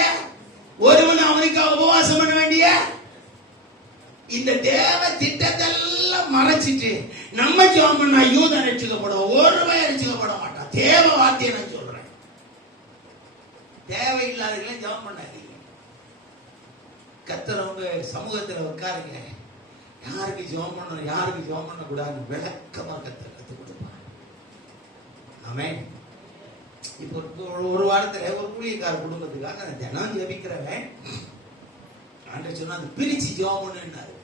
ஒருவன் அவனுக்காக உபவாசம் பண்ண வேண்டிய, இந்த தேவ திட்டத்தெல்லாம் மறைச்சிட்டு நம்ம ஜெபம் பண்ணா யூதன் ரட்சிக்கப்படுவோம், ஒருவன் ரட்சிக்கப்பட மாட்டான். தேவ வார்த்தையை நான் சொல்றேன். தேவையில்லாதவர்களை ஜெபம் பண்ணாதீங்க. கர்த்தர் உங்க சமூகத்தில் உட்காருங்க. யாருக்கு ஜெபம் பண்ணணும், யாருக்கு ஜெபம் பண்ண கூடாது விளக்கமா கத்துக் கொடுப்பாங்க. ஆமென். இப்போ ஒரு வாரத்துல ஒரு ஊழியக்கார குடும்பத்துக்காக தினம் ஜெபிக்கிறவன் ஆண்டவர் சொன்னா அது பிரிச்சு ஜெபம் பண்ணுன்னாரு.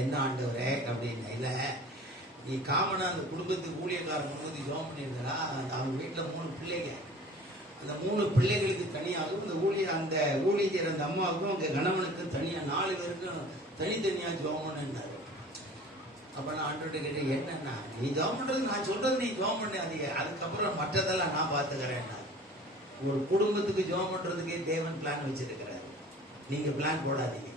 என்ன ஆண்டவரே அப்படின்னு. இல்ல, நீ காமனா அந்த குடும்பத்துக்கு ஊழியக்காரன் வந்து ஜெபம் பண்ணியிருந்தா, அவங்க வீட்டுல 3 பிள்ளைங்க, அந்த 3 பிள்ளைகளுக்கு தனியாகவும் அந்த ஊழியர் அந்த அம்மாவுக்கும் அவங்க கணவனுக்கும் தனியா 4 பேருக்கும் தனித்தனியா ஜெபம் பண்ணுன்னாரு. அப்ப நான் ஆண்டவர்கிட்ட கேட்டேன், என்னன்னா நீ ஜெபம் பண்றது, நான் சொல்றது நீ ஜெபம் பண்ணாதீங்க, அதுக்கப்புறம் மற்றதெல்லாம் நான் பாத்துக்கிறேன். ஒரு குடும்பத்துக்கு ஜெபம் பண்றதுக்கே தேவன் பிளான் வச்சிருக்கிறார். நீங்க பிளான் போடாதீங்க.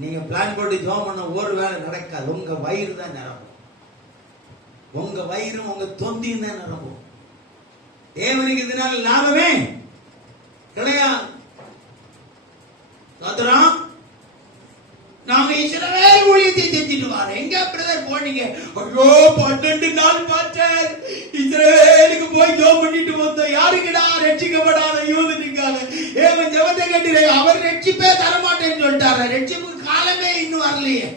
நீங்க பிளான் போட்டு ஜெபம் பண்ண ஒரு வேலை நடக்காது. உங்க வயிறு தான் நிரம்பும். உங்க வயிறும் உங்க தொந்தியும் தான் நிரம்பும். தேவனுக்கு இதனால லாபமே கிடையாது. நாங்க இஸ்ரவேல் ஊழியத்தை செஞ்சுட்டு வரோம். எங்க பிரதர் போனீங்க? ஐயோ 12 நாள் பாஸ்டர் இஸ்ரவேலுக்கு போய் ஜெபம் பண்ணிட்டு வந்தோம். யாருக்குடா? ரட்சிக்கப்படாத யூதனுக்காக. ஏவன் ஜெபத்தை கேட்டு அவர் ரட்சிப்பே தரமாட்டேன்னு சொல்லிட்டாரு. ரட்சிப்பு காலமே இன்னும் வரலையே.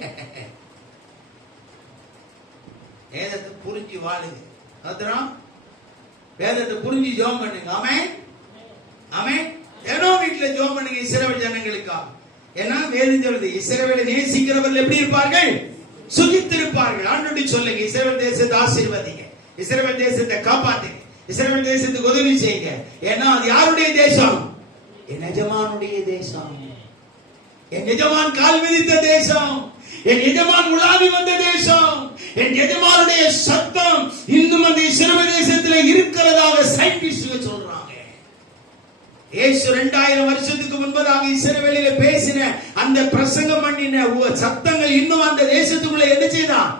வேதத்தை புரிஞ்சு வாழுங்க. அப்புறம் வேதத்தை புரிஞ்சு ஜெபம் பண்ணுங்க. ஆமென் ஆமென். ஏனோ வீட்டுல ஜெபம் பண்ணுங்க இஸ்ரவேல் ஜனங்களுக்காக. ஏன்னா வேதம் சொல்லுது இஸ்ரவேலை நேசிக்கிறவர்கள் எப்படி இருப்பார்கள்? சுகித்திருப்பார்கள். ஆண்டவரே சொல்லுங்க இஸ்ரவேல் தேசத்தை ஆசீர்வதிங்க, இஸ்ரவேல் தேசத்தை காப்பாத்துங்க, இஸ்ரவேல் தேசத்துக்கு உதவி செய்யுங்க. ஏன்னா அது யாருடைய தேசம்? என் எஜமானுடைய தேசம். என் எஜமான் கால் மிதித்த தேசம். என் எஜமான் உலாவி வந்த தேசம். என் எஜமானுடைய சத்தம் இன்னும் அந்த இஸ்ரவேல் தேசத்தில் இருக்கிறதாக சயின்டிஸ்ட் சொல்றாங்க. இயேசு 2000 வருஷத்துக்கு முன்பதாக இஸ்ரவேலிலே பேசின அந்த பிரசங்கம் பண்ணின சத்தங்கள் இன்னும் அந்த தேசத்துக்குள்ள என்ன செய்தான்?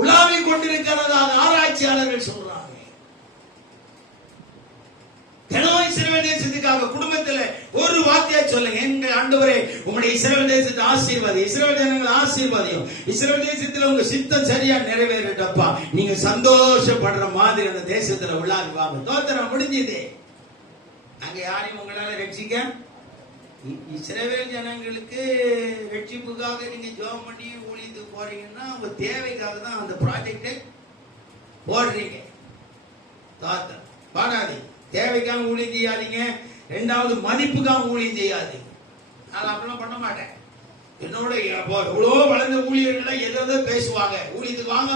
உலாவி கொண்டிருக்கிறதாக ஆராய்ச்சியாளர்கள் சொல்றாங்க. தினமும் இஸ்ரவேல் தேசத்துக்காக குடும்பத்தில் ஒரு வார்த்தையை சொல்லுங்க. எங்க ஆண்டவரே உங்களுடைய இஸ்ரவேல் தேசத்தை ஆசீர்வாதி, இஸ்ரவேல் ஜனங்களை ஆசீர்வாதியும், இஸ்ரவேல் தேசத்துல உங்க சித்தம் சரியா நிறைவேறட்டப்பா. நீங்க சந்தோஷப்படுற மாதிரி அந்த தேசத்துல உலாவி வாங்க. தோத்திரம் முடிஞ்சது. அங்க யாரையும் உங்களால ரட்சிக்க இஸ்ரவேல் ஜனங்களுக்கு ரட்சிப்புக்காக நீங்க ஜெபம் பண்ணி ஊழியத்துக்கு போறீங்கன்னா உங்க தேவைக்காக தான் அந்த ப்ராஜெக்டை போடுறீங்க. தோத்திரம் பாடாதீங்க. தேவைக்காக ஊழியம் செய்யாதீங்க. ரெண்டாவது மதிப்புக்காக ஊழியம் செய்யாதீங்க. நான் அப்படிலாம் பண்ண மாட்டேன். என்னோட எவ்வளோ வளர்ந்த ஊழியர்கள் எதோ பேசுவாங்க. ஊழியத்துக்கு வாங்க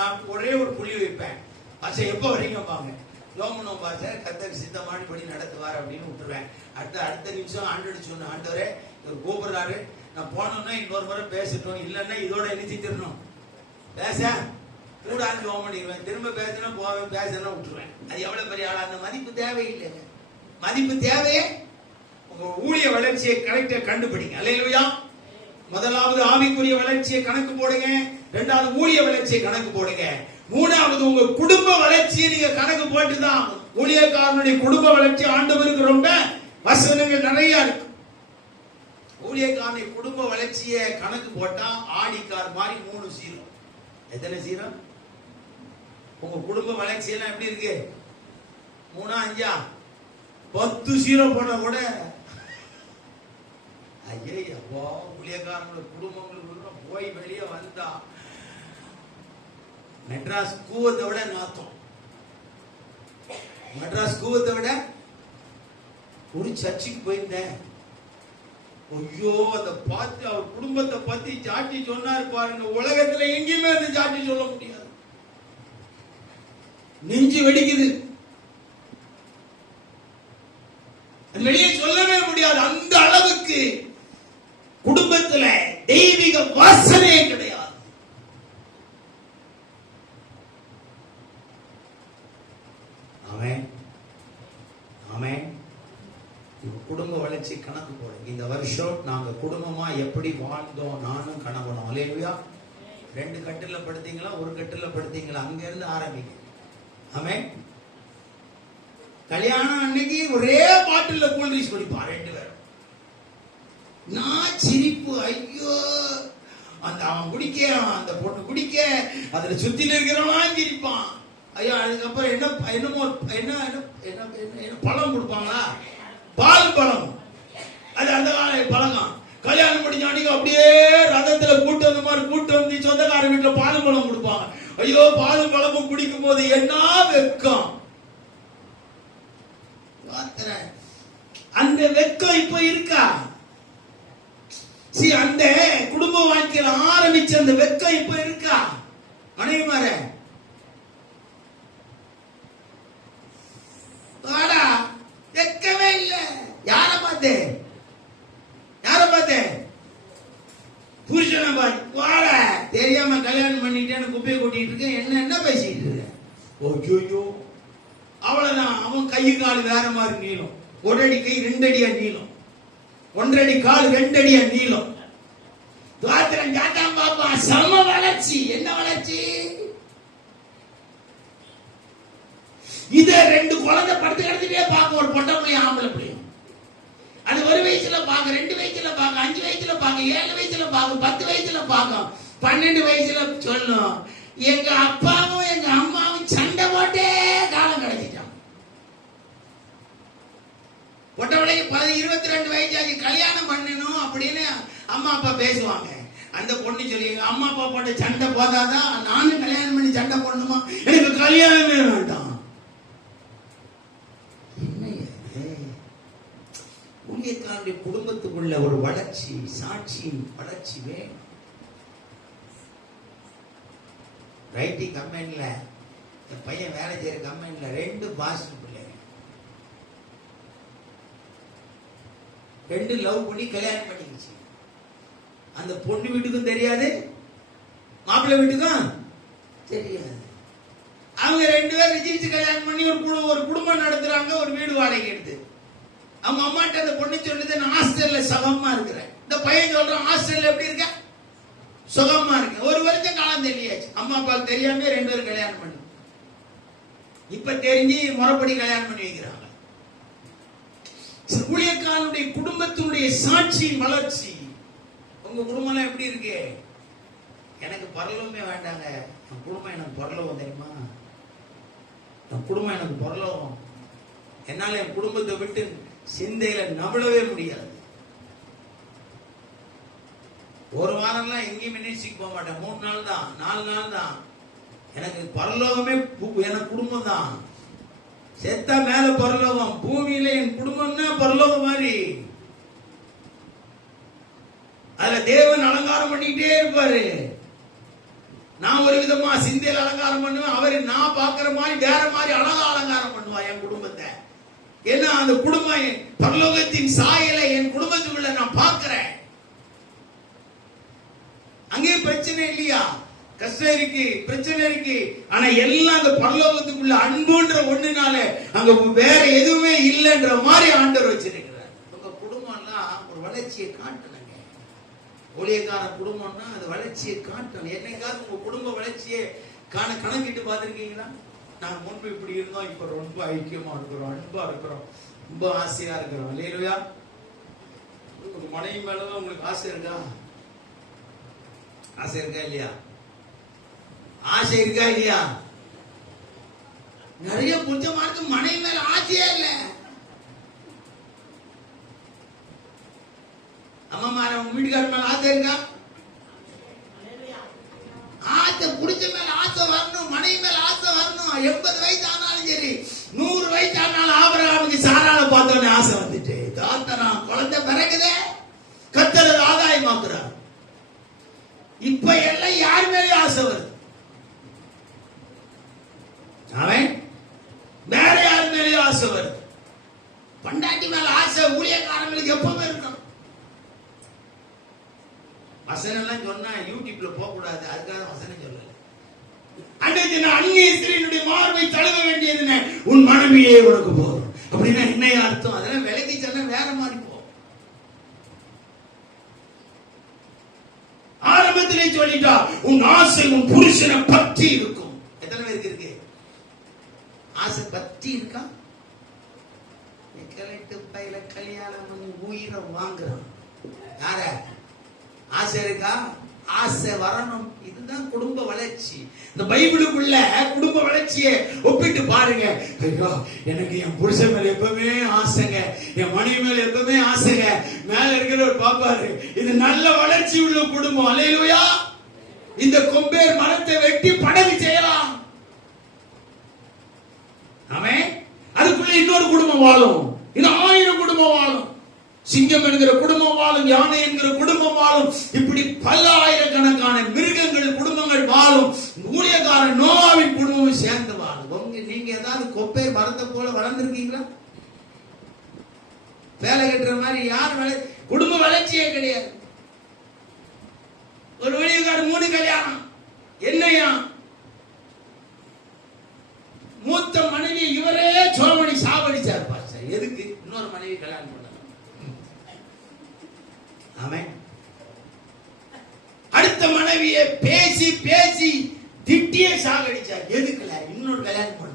நான் ஒரே ஒரு புள்ளி வைப்பேன். பாச எப்போ வரீங்கப்பாங்க? யோமனோ பாச கத்தர் சித்தமானபடி நடத்துவார் அப்படின்னு விட்டுருவேன். அடுத்த நிமிஷம் ஆண்டடிச்சு சொன்ன ஆண்டவரே இவர் கூப்பிடுறாரு, நான் போனோம்னா இன்னொரு முறை பேசட்டும், இல்லைன்னா இதோட என்ன செஞ்சிடணும் பேச கூடாது ஜோம் பண்ணிடுவேன். திரும்ப பேசினா போவேன், பேசனா விட்டுருவேன். அது எவ்வளவு பெரிய ஆளா? அந்த மதிப்பு தேவையில்லைங்க. மதிப்பு தேவையே உங்க ஊழிய வளர்ச்சியை கரெக்டா கண்டுபிடிங்க. அல்லேலூயா. முதலாவது ஆவிக்குரிய வளர்ச்சியை கணக்கு போடுங்க. இரண்டாவது ஊழிய வளர்ச்சியை கணக்கு போடுங்க. மூணாவது உங்க குடும்ப வளர்ச்சியை நீங்க கணக்கு போட்டுதான். ஊழியக்காரனுடைய குடும்ப வளர்ச்சி ஆண்டவருக்கு ரொம்ப வசனங்கள் நிறைய இருக்கு. ஊழியக்காரனுடைய குடும்ப வளர்ச்சியை கணக்கு போட்டா ஆடிக்கார் மாதிரி 3 சீரம். எத்தனை சீரம்? உங்க குடும்ப வளர்ச்சி எல்லாம் எப்படி இருக்கு? 3 5 10 சீரம் போனா கூட ஐயோ ஊழியக்காரங்களோட குடும்பங்களுக்கு போய் வெளியே வந்தா மெட்ராஸ் கூவத்தை விட நாத்தம். மெட்ராஸ் கூவத்தை விட. ஒரு சர்ச்சுக்கு போயிருந்தேன். ஐயோ அதை பார்த்து அவர் குடும்பத்தை பத்தி சாட்சி சொன்னார் பாருங்க. உலகத்துல எங்கேயுமே அந்த சாட்சி சொல்ல முடியாது. நெஞ்சு வெடிக்குது. வெளியே சொல்லவே முடியாது. அந்த அளவுக்கு குடும்பத்துல தெய்வீக வாசனையே கிடையாது. ஆமென் ஆமென். குடும்ப வளர்ச்சி கணக்கு போடுங்க. இந்த வருஷம் நாங்க குடும்பமா எப்படி வாழ்ந்தோம் நானும் கணவனும். அல்லேலூயா. 2 கட்டில படுத்தீங்களா, ஒரு கட்டில படுத்தீங்களா, அங்க இருந்து ஆரம்பிங்க. ஆமென். கல்யாணம் அன்னைக்கு ஒரே பாட்டில கூல் ட்ரிங்க்ஸ் குடிப்பான் 2 பேரும். நான் சிரிப்பு. ஐயோ அந்த அவன் குடிக்க, அந்த பொண்ணு குடிக்க, அதுல சுத்தில இருக்கிறவன் சிரிப்பான். ஐயா அதுக்கப்புறம் என்னமோ என்ன பழம் கொடுப்பாங்களா, பால் பழம். அது அந்த கால பழக்கம். கல்யாணம் முடிஞ்ச அன்னைக்கு அப்படியே ரதத்துல கூட்டு வந்த மாதிரி கூட்டு வந்து சொந்தக்கார வீட்டுல பால் பழம் கொடுப்பாங்க. ஐயோ பால் பழமும் குடிக்கும் போது என்ன வெக்கம். அந்த வெக்கம் இப்ப இருக்கா? அந்த குடும்ப வாழ்க்கையில ஆரம்பிச்ச அந்த வெக்கம் இப்ப இருக்கா? மனைவிமார வாடா, வெக்கமே இல்ல. யார பார்த்தே? புருஷனை பார்த்து வாடா, தெரியாம கல்யாணம் பண்ணிட்டேன்னு குப்பையை கொட்டிட்டு இருக்கேன். என்ன பேசிட்டு இருக்க? ஐயோ அவ்வளவுதான். அவன் கை கால் வேற மாதிரி நீளம். 1 அடி கை 2 அடியா நீளம், 1 அடி கால் 2 அடியா நீளம். துவாத்திரம் ஜாட்டாம் பாப்பா சம வளர்ச்சி. என்ன வளர்ச்சி? இத 2 குழந்தை படுத்து கிடந்துட்டே பார்க்க, ஒரு பொட்டை பிள்ளையும் ஆம்பளை பிள்ளையும். அது 1 வயசுல பார்க்க, 2 வயசுல பார்க்க, 5 வயசுல பார்க்க, 7 வயசுல பார்க்க, 10 வயசுல பார்க்க, 12 வயசுல சொல்லும் எங்க அப்பாவும் எங்க அம்மாவும் சண்டை போட்டே காலம் கிடைச்சிட்டான். பொட்டை பிள்ளைக்கு 22 வயசாச்சு, கல்யாணம் பண்ணணும் அப்படின்னு அம்மா அப்பா பேசுவாங்க. அந்த பொண்ணு சொல்லி எங்க அம்மா அப்பா போட்ட சண்டை போதாதான் நானும் கல்யாணம் பண்ணி சண்டை போடணுமா, எனக்கு கல்யாணமே வேண்டாம். ஊழியக்காரனுடைய குடும்பத்துக்குள்ள ஒரு வளர்ச்சி, சாட்சி வளர்ச்சி வேணும். ரைட்டி கம்பெனில பையன் வேலை செய்யற கம்பெனில 2 பாஸ் பிள்ளைங்க, 2 லவ் பண்ணி கல்யாணம் பண்ணிக்கிச்சு. அந்த பொண்ணு வீட்டுக்கும் தெரியாது, மாப்பிள்ளை வீட்டுக்கும் தெரியாது. அவங்க 2 பேரும் ரிஜிஸ்டர் கல்யாணம் பண்ணி ஒரு குடும்பம் நடத்துறாங்க, ஒரு வீடு வாடகை எடுத்து. அவங்க அம்மாட்ட அந்த பொண்ணு சொல்லுது, நான் ஹாஸ்டல்ல சுகமா இருக்கிறேன். இந்த பையன் சொல்றான், ஹாஸ்டல்ல எப்படி இருக்க? சுகமா இருக்கு. 1 வருஷம் காலம் தெரியாச்சு. அம்மா அப்பாவுக்கு தெரியாம 2 பேரும் கல்யாணம் பண்ணு. இப்ப தெரிஞ்சு முறைப்படி கல்யாணம் பண்ணி வைக்கிறாங்க. ஊழியக்காரனுடைய குடும்பத்தினுடைய சாட்சியின் வளர்ச்சி. உங்க குடும்பம் எப்படி இருக்கு? எனக்கு பரலோகமே வேண்டாங்க, என் குடும்பம் எனக்கு பரலோகம் தெரியுமா? என் குடும்பம் எனக்கு பரலோகம். என்னால என் குடும்பத்தை விட்டு சிந்தையில நவளவே முடியாது. 1 வாரம்லாம் எங்கேயும் மினிஸ்ட்ரிக்கு போக மாட்டேன். 3 நாள் தான், 4 நாள் தான். எனக்கு பரலோகமே எனக்கு குடும்பம் தான். செத்தா மேல பரலோகம், பூமியில என் குடும்பம்னா பரலோகம் மாதிரி. அதுல தேவன் அலங்காரம் பண்ணிக்கிட்டே இருப்பாரு. நான் ஒரு விதமா சிந்தையில அலங்காரம் பண்ணுவேன், அவரு நான் பாக்குற மாதிரி வேற மாதிரி அழகா அலங்காரம் பண்ணுவா என் குடும்பத்தை. ஏன்னா அந்த குடும்பம் பரலோகத்தின் சாயலை என் குடும்பத்துக்குள்ள நான் பார்க்கிறேன். அங்கே பிரச்சனை இல்லையா? கஷ்டம் இருக்கு, பிரச்சனை இருக்கு, ஆனா எல்லாம் அந்த பரலோகத்துக்குள்ள அன்புன்ற ஒண்ணுனால அங்க வேற எதுவுமே இல்லைன்ற மாதிரி ஆண்டவர் வச்சிருக்கிறார். உங்க குடும்பம் எல்லாம் ஒரு வளர்ச்சியை காட்டணுங்க. ஊழியக்கார குடும்பம்னா அது வளர்ச்சியை காட்டணும். என்னைக்காவது உங்க குடும்ப வளர்ச்சியை கணக்கிட்டு பார்த்திருக்கீங்களா? நாங்க முன்பு இப்படி இருந்தோம், இப்ப ரொம்ப ஐக்கியமா இருக்கிறோம், அன்பா இருக்கிறோம், ரொம்ப ஆசையா இருக்கிறோம். இல்லையா? உங்க மனைவி மேலதான் உங்களுக்கு ஆசை இருக்கா? ஆசை இருக்கா இல்லையா? ஆசை இருக்கா இல்லையா? நிறைய புத்தமாருக்கு மனைவி மேல ஆசையே இல்ல. அம்மா மாற உங்க வீட்டுக்கார மேல ஆசை இருக்கா? ஆசை புடிச்ச மேல ஆசை வரணும், மனைவி மேல ஆசை வரணும். 80 வயசு ஆனாலும் சரி, 100 வயசு ஆனாலும் ஆபிரகாமுக்கு சாராள பார்த்தோன்னே ஆசை வந்துட்டு, தாத்தனா குழந்தை பிறகுதே கர்த்தர் ஆதாயமாக்குறார். இப்ப எல்லாம் யார் மேலே ஆசை வருது? அவன் வேற யார் மேலே ஆசை வருது? பண்டாட்டி மேல ஆசை ஊழியக்காரங்களுக்கு எப்பவுமே இருக்கும். வசனம் எல்லாம் சொன்னா யூடியூப்ல போக கூடாது, அதுக்காக வசனம் சொல்லல. அந்நிய ஸ்திரீனுடைய மார்பை தழுவ வேண்டியதுன்னு உன் மனைவியே உனக்கு போதும் அப்படின்னா என்ன அர்த்தம்? அதெல்லாம் விலகி சொன்னா வேற மாதிரி போ. ஆரம்பத்திலே சொல்லிட்டா உன் ஆசை உன் புருஷனை பற்றி இருக்கும். எத்தனை பேருக்கு இருக்கு ஆசை? பற்றி இருக்கா? பையில கல்யாணம் பண்ணி உயிரை வாங்குறான். யார ஆசை இருக்கா? ஆசை வரணும். இதுதான் குடும்ப வளர்ச்சி. இந்த பைபிளுக்குள்ள குடும்ப வளர்ச்சியை ஒப்பிட்டு பாருங்க. ஐயோ எனக்கு என் புருஷன் மேல எப்பவுமே ஆசைங்க, என் மனைவி மேல எப்பவுமே ஆசைங்க. மேல இருக்கிறவர் பாப்பாரு, இது நல்ல வளர்ச்சி உள்ள குடும்பம். அல்லேலூயா. இந்த கொம்பேர் மரத்தை வெட்டி படகு செய்யலாம். ஆமென். அதுக்குள்ள இன்னொரு குடும்பம் வாழும், இன்னும் 1000 குடும்பம் வாழும். சிங்கம் என்கிற குடும்பம் வாழும், யானை என்கிற குடும்பம் வாழும். இப்படி பல ஆயிரக்கணக்கான மிருகங்கள் குடும்பங்கள் வாழும். ஊழியக்காரன் நோவாவின் குடும்பமும் சேர்ந்து வாழும். நீங்க ஏதாவது கொப்பை மரத்தை போல வளர்ந்துருக்கீங்களா? வேலை கட்டுற மாதிரி யார் குடும்ப வளர்ச்சியே கிடையாது. ஒரு ஊழியக்காரன் 3 கல்யாணம். என்னையா மூத்த மனைவி இவரே சோமணி சாவடிச்சார் பாஸ்டர். எதுக்கு? இன்னொரு மனைவி கல்யாணம் பண்ண. ஆமென். அடுத்த மனைவியை பேசி பேசி திட்டியே சாகடிச்சார். எதுக்குல? இன்னொரு கல்யாணம் பண்ண.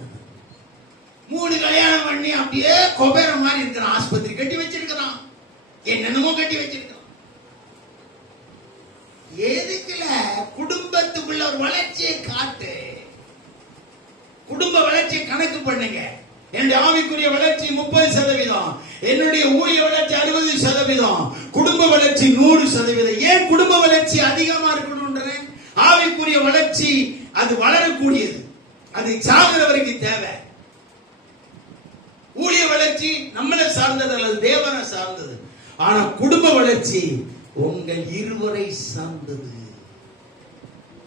3 கல்யாணம் பண்ணி அப்படியே கொபேர மாதிரி இருக்கிறான். ஆஸ்பத்திரி கட்டி வச்சிருக்கிறான், என்னென்னமோ கட்டி வச்சிருக்கிறான். எதுக்குல? குடும்பத்துக்குள்ள ஒரு வளர்ச்சியை காட்டு. குடும்ப வளர்ச்சியை கணக்கு பண்ணுங்க. என்னுடைய ஆவிக்குரிய வளர்ச்சி 30%, என்னுடைய ஊழிய வளர்ச்சி 60%, குடும்ப வளர்ச்சி 100%. ஏன் குடும்ப வளர்ச்சி அதிகமா இருக்கணும்ன்ற? ஆவிக்குரிய வளர்ச்சி அது வளரக்கூடியது, அது சாகிற வரைக்கும் தேவை. ஊழிய வளர்ச்சி நம்மளை சார்ந்தது அல்லது தேவனை சார்ந்தது. ஆனா குடும்ப வளர்ச்சி உங்கள் இருவரை சார்ந்தது.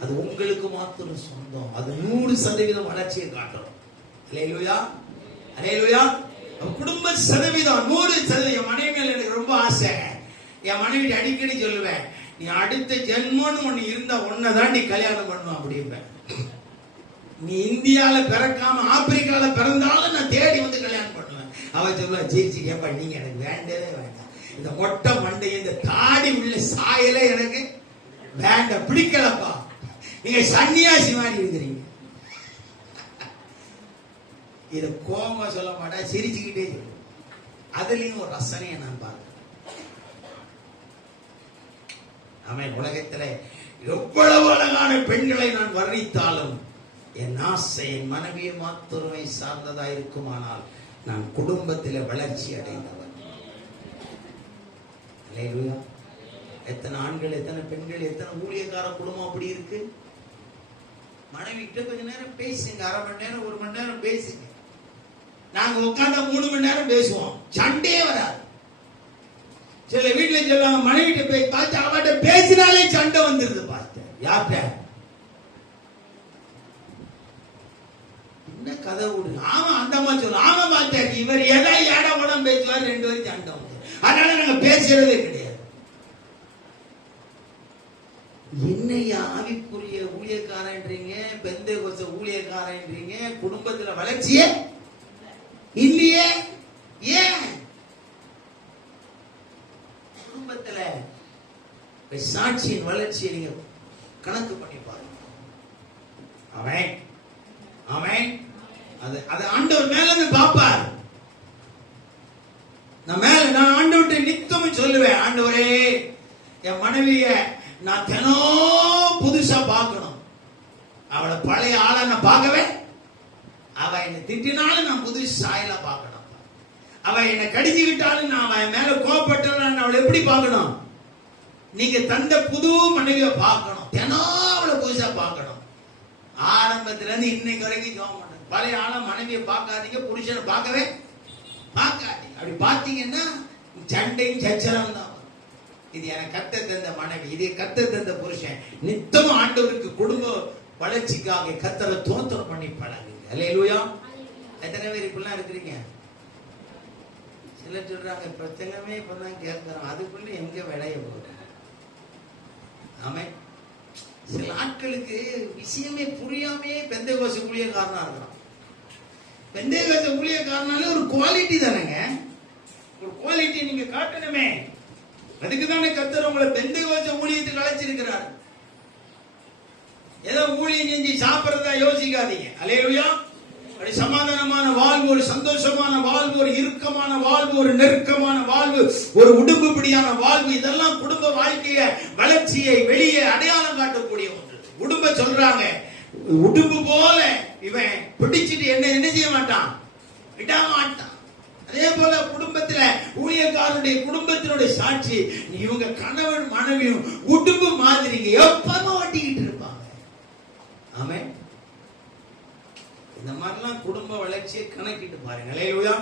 அது உங்களுக்கு மாத்திரம் சொந்தம். அது 100% வளர்ச்சியை காட்டும். அல்லேலூயா, அல்லேலூயா. குடும்ப சதவீதம் 100%. என் மனைவி மேல எனக்கு ரொம்ப ஆசை. என் மனைவி அடிக்கடி சொல்லுவேன், நீ அடுத்த ஜென்மம்னு ஒண்ணு இருந்தா ஒன்ன தான் நீ கல்யாணம் பண்ணும் அப்படிம்பேன். நீ இந்தியால பிறக்காம ஆப்பிரிக்கால பிறந்தாலும் நான் தேடி வந்து கல்யாணம் பண்ணுவேன். அவ சொல்லுவா, ஜெயிச்சு கேப்பா, நீங்க எனக்கு வேண்டவே வேண்டாம். இந்த மொட்டை மண்டை இந்த தாடி உள்ள சாயல எனக்கு வேண்டாம், பிடிக்கலப்பா. நீங்க சன்னியாசி மாதிரி இருக்கிறீங்க. இத கோபமா சொல்ல மாட்டா, சிரிச்சுக்கிட்டே சொல்லு. அதுலயும் ஒரு ரசனையை நான் பார்க்கிறேன். ஆமென். உலகத்துல எவ்வளவு அழகான பெண்களை நான் வர்ணித்தாலும் என் ஆசை என் மனைவியை மாத்திரமே சார்ந்ததா இருக்குமானால் நான் குடும்பத்தில் வளர்ச்சி அடைந்தவர். அல்லேலூயா. எத்தனை ஆண்கள், எத்தனை பெண்கள், எத்தனை ஊழியக்கார குடும்பம் அப்படி இருக்கு. மனைவி கிட்ட கொஞ்ச நேரம் பேசுங்க, 1/2 மணி நேரம் 1 மணி நேரம் பேசுங்க. நாங்க உட்கார்ந்தா 3 மணி நேரம் பேசுவோம், சண்டையே வராது. சில வீட்டுல சொல்லுவாங்க, மனைவி கிட்ட போய் பார்த்து அவட்ட பேசினாலே சண்டை வந்துருது. பார்த்து யார்கிட்ட என்ன கதை விடு. ஆமா, அந்த அம்மா சொல்லும், ஆமா பார்த்தாரு இவர் எதை ஏட உடம்பு பேசுவார், 2 பேரும் சண்டை வந்து. அதனால நாங்க பேசுறதே கிடையாது. என்னையா ஆவிக்குரிய ஊழியக்காரன்றீங்க, பெந்தேகோஸ்தே ஊழியக்காரன்றீங்க, குடும்பத்துல வளர்ச்சியே இல்லையே. ஏன்? குடும்பத்துல சாட்சியின் வளர்ச்சியை நீங்க கணக்கு பண்ணி பாருங்க. அவன் அவன் அது ஆண்டவர் மேல இருந்து பாப்பார். நான் ஆண்டவர்கிட்ட நித்தமும் சொல்லுவேன், ஆண்டவரே என் மனைவிய நான் தினம் புதுசா பார்க்கணும். அவளை பழைய ஆளை நான் பார்க்கவே, அவ என்னை திட்டினாலும் நான் புது சாயலா பார்க்கணும். அவ என்னை கடிச்சுக்கிட்டாலும் நான் அவன் மேல கோபப்பட்டாலும் அவளை எப்படி பார்க்கணும்? நீங்க தந்த புது மனைவிய பார்க்கணும், தினம் அவளை புதுசா பார்க்கணும். ஆரம்பத்துல இருந்து இன்னைக்கு வரைக்கும் ஜெபம் பண்ணுங்க. பழைய ஆள மனைவியை பார்க்காதீங்க, புருஷனை பார்க்கவே பார்க்காதீங்க. அப்படி பார்த்தீங்கன்னா சண்டையும் சச்சரவும் தான். இது எனக்கு கத்த தந்த மனைவி, இது கத்த தந்த புருஷன். நித்தமும் ஆண்டவருக்கு குடும்ப வளர்ச்சிக்காக கத்தரை தோத்திரம் பண்ணி பழகுங்க. அல்லேலூயா. எத்தனை பேர் இப்படிலாம் இருக்கிறீங்க? சிலர் சொல்றாங்க, பிரச்சனைமே இப்பதான் கேட்கிறோம், அதுக்குள்ள எங்க விளைய போகுது. ஆமே. சில ஆட்களுக்கு விஷயமே புரியாமே பெந்தேகோஸ்தே ஊழியக்காரனா இருக்கிறான். பெந்தேகோஸ்தே ஊழியக்காரனாலே ஒரு குவாலிட்டி தானேங்க, ஒரு குவாலிட்டி நீங்க காட்டணுமே. அதுக்கு தானே கர்த்தர் உங்களை பெந்தேகோஸ்தே ஊழியத்துக்கு அழைச்சிருக்கிறார். ஏதோ ஊழியம் செஞ்சு சாப்பிடறதா யோசிக்காதீங்க. அல்லேலூயா. அப்படி சமாதானமான வாழ்வு, ஒரு சந்தோஷமான வாழ்வு, ஒரு இறுக்கமான வாழ்வு, ஒரு நெருக்கமான வாழ்வு, ஒரு உடும்புபடியான வாழ்வு, இதெல்லாம் குடும்ப வாழ்க்கைய வளர்ச்சியை வெளியே அடையாளம் காட்டக்கூடிய ஒன்று. உடும்ப சொல்றாங்க, உடும்பு போல இவன் பிடிச்சிட்டு என்ன செய்ய மாட்டான், விட மாட்டான். அதே போல குடும்பத்துல ஊழியக்காரனுடைய குடும்பத்தினுடைய சாட்சி, இவங்க கணவன் மனைவியும் உடும்பு மாதிரிங்க, எப்பவும் ஒட்டிக்கிட்டு இருப்பாங்க. ஆமே. இந்த மாதிரிலாம் குடும்ப வளர்ச்சியை கணக்கிட்டு பாருங்க. அல்லேலூயா.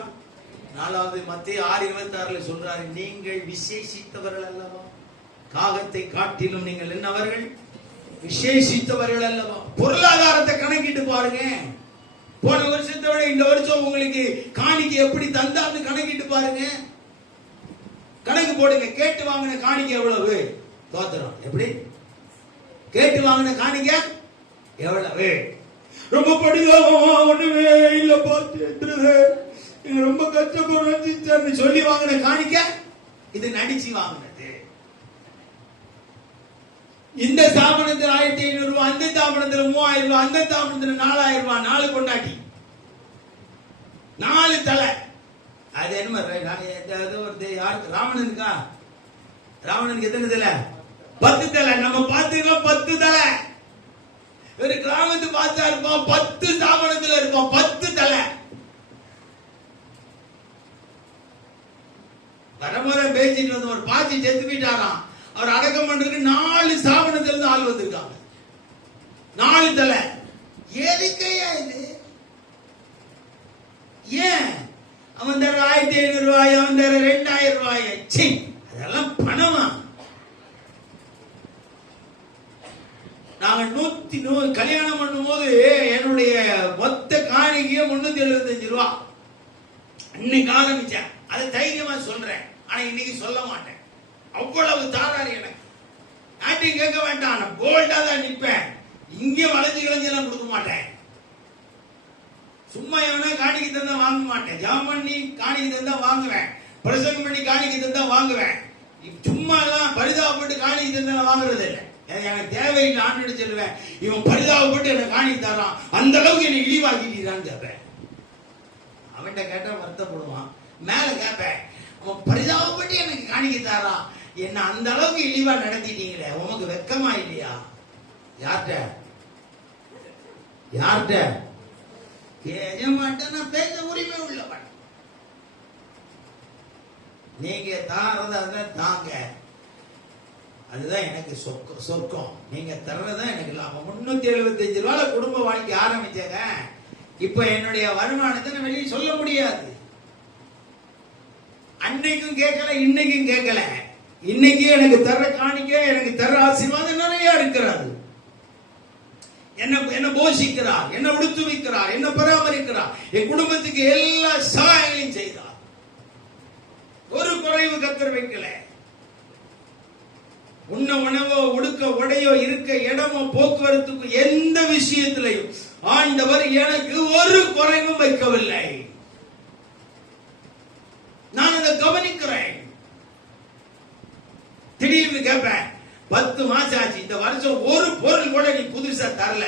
4வது மத்தேயு 6:26 சொல்றாரு, நீங்கள் விசேஷித்தவர்கள் அல்லவா, காகத்தை காட்டிலும் நீங்கள் என்னவர்கள், விசேஷித்தவர்கள் அல்லவா. பொருளாதாரத்தை கணக்கிட்டு பாருங்க. போன வருஷத்தை விட இந்த வருஷம் உங்களுக்கு காணிக்கை எப்படி தந்தான்னு கணக்கிட்டு பாருங்க. கணக்கு போடுங்க. கேட்டு வாங்கின காணிக்கை எவ்வளவு, தோத்திரம் எப்படி, கேட்டு வாங்கின காணிக்கை எவ்வளவு, ரொம்ப படிதாமா ஒண்ணுமே இல்ல பார்த்து ரொம்ப கஷ்டப்படுறேன்னு சொல்லி வாங்கின காணிக்க இது நடிச்சு வாங்கினது. இந்த ஸ்தாபனத்தில் 1500 ரூபாய், அந்த ஸ்தாபனத்தில் 3000 ரூபாய், அந்த ஸ்தாபனத்தில் 4000 ரூபாய், 4 கொண்டாட்டி 4 தலை. அது என்ன யாருக்கு? ராவணனுக்கா? ராவணனுக்கு எத்தனை தலை? 10 தலை. நம்ம பார்த்துக்கலாம் 10 தலை. ஒரு கிராமத்து பார்த்தா இருப்பான், 10 ஸ்தாபனத்துல இருப்பான், 10 தலை. வரமுறை பேசிட்டு வந்து ஒரு பாச்சி செத்து போயிட்டாராம். அவர் அடக்கம் பண்றதுக்கு 4 ஸ்தாபனத்துல இருந்து ஆள் வந்திருக்காங்க. 4 தலை. எதுக்கையா இது? ஏன் அவன் தர 1500 ரூபாய், அவன் தர 2000 ரூபாய்? அதெல்லாம் பணமா? நாங்க 100 கல்யாணம் பண்ணும் போது என்னுடைய மொத்த காணிக்கை 375 ரூபாய் அன்னைக்கு ஆரம்பிச்சேன். அதை தைரியமா சொல்றேன், ஆனா இன்னைக்கு சொல்ல மாட்டேன். அவ்வளவு தாராரு எனக்கு. யார்ட்டையும் கேட்க வேண்டாம், நான் போல்டா தான் நிற்பேன். இங்கே வளைஞ்சு கிளஞ்செல்லாம் கொடுக்க மாட்டேன். சும்மா எவனா காணிக்கை தந்தா வாங்க மாட்டேன். ஜாம் பண்ணி காணிக்கை தந்தா வாங்குவேன். பிரசங்கம் பண்ணி காணிக்கை தந்தா வாங்குவேன். சும்மா எல்லாம் பரிதாபப்பட்டு காணிக்கை தந்தா வாங்குறது இல்லை. எனக்கு தேவையில்லை. ஆண்டு சொல்லுவேன், இவன் பரிதாபப்பட்டு எனக்கு காணிக்கை தரான், அந்த அளவுக்கு என்னை இழிவாக்கிட்டான்னு கேட்பேன். அவன்கிட்ட கேட்டா வருத்தப்படுவான். மேல கேட்பேன், அவன் பரிதாபப்பட்டு எனக்கு காணிக்கை தரான், என்ன அந்த அளவுக்கு இழிவா நடத்திட்டீங்களே, உனக்கு வெக்கமா இல்லையா? யார்கிட்ட? யார்கிட்ட? கேட்க மாட்டேன். நான் பேச உரிமை உள்ளவன். நீங்க தாரத தாங்க, அதுதான் எனக்கு சொர்க்கம். நீங்க தர்றதான் எனக்கு லாபம். 375 ரூபாயில குடும்ப வாழ்க்கை ஆரம்பிச்சாங்க. இப்ப என்னுடைய வருமானத்தை நான் வெளியே சொல்ல முடியாது. அன்னைக்கும் கேட்கல, இன்னைக்கும் கேட்கல. இன்னைக்கு எனக்கு தர்ற காணிக்க, எனக்கு தர்ற ஆசீர்வாதம் நிறைய இருக்கிறார். என்ன போஷிக்கிறார், என்ன உடுத்துவிக்கிறார், என்ன பராமரிக்கிறார், என் குடும்பத்துக்கு எல்லா சகாயங்களையும் செய்தார். ஒரு குறைவு கத்தர் வைக்கல. உண்ண உணவோ, உடுக்க உடையோ, இருக்க இடமோ, போக்குவரத்துக்கு எந்த விஷயத்திலையும் ஆண்டவர் எனக்கு ஒரு குறைவும் வைக்கவில்லை. நான் அதை கவனிக்கிறேன். திடீர்னு கேட்பேன், 10 மாசம் ஆச்சு, இந்த வருஷம் ஒரு பொருள் கூட நீ புதுசா தரல.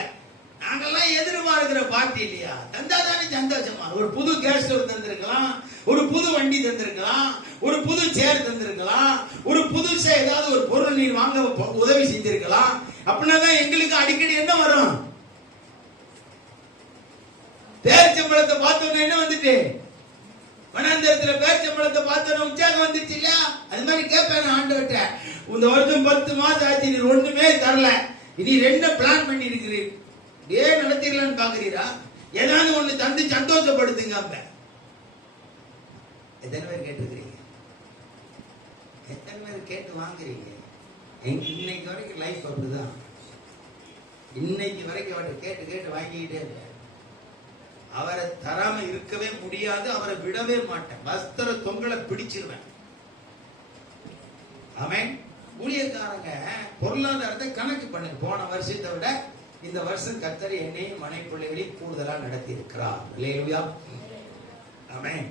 நாங்கெல்லாம் எதிர்பார்க்கிற பார்ட்டி இல்லையா? தந்தா தானே சந்தோஷமா. ஒரு புது கேஸ் ஸ்டவ் தந்திருக்கலாம், ஒரு புது வண்டி தந்திருக்கலாம், ஒரு புது சேர் தந்திருக்கலாம், ஒரு புதுசா ஏதாவது ஒரு பொருள் நீ வாங்க உதவி செஞ்சிருக்கலாம். அப்படின்னாதான் எங்களுக்கு அடிக்கடி என்ன வரும்? பேரிச்சம்பழத்தை பார்த்தோன்னு என்ன வந்துட்டு, வனாந்தரத்துல பேரிச்சம்பழத்தை பார்த்தோன்னு உற்சாகம் வந்துச்சு இல்லையா? அது மாதிரி கேட்பேன் ஆண்டவர்கிட்ட, இந்த வருஷம் 10 மாசம் ஆச்சு, நீ ஒண்ணுமே தரல, இனி 2 பிளான் பண்ணி இருக்கிறீர், ஏன் நடத்திடலான்னு பாக்குறீரா? ஏதாவது ஒண்ணு தந்து சந்தோஷப்படுத்துங்க. அப்ப எத்தனை பேர் கேட்டுருக்கிறீங்க? எத்தனை பேர் கேட்டு வாங்குறீங்க? இன்னைக்கு வரைக்கும் லைஃப் அப்படிதான். இன்னைக்கு வரைக்கும் அவரை கேட்டு கேட்டு வாங்கிக்கிட்டே இருக்க. அவரை தராம இருக்கவே முடியாது, அவரை விடவே மாட்டேன். வஸ்திர தொங்கலை பிடிச்சிருவேன். ஆமென். ஊழியக்காரங்க பொருளாதாரத்தை கணக்கு பண்ணுங்க. போன வருஷத்தை விட இந்த வருஷம் கர்த்தர் என்னையும் மனை பிள்ளைகளையும் கூடுதலா நடத்தி இருக்கிறார். அல்லேலூயா. ஆமென்.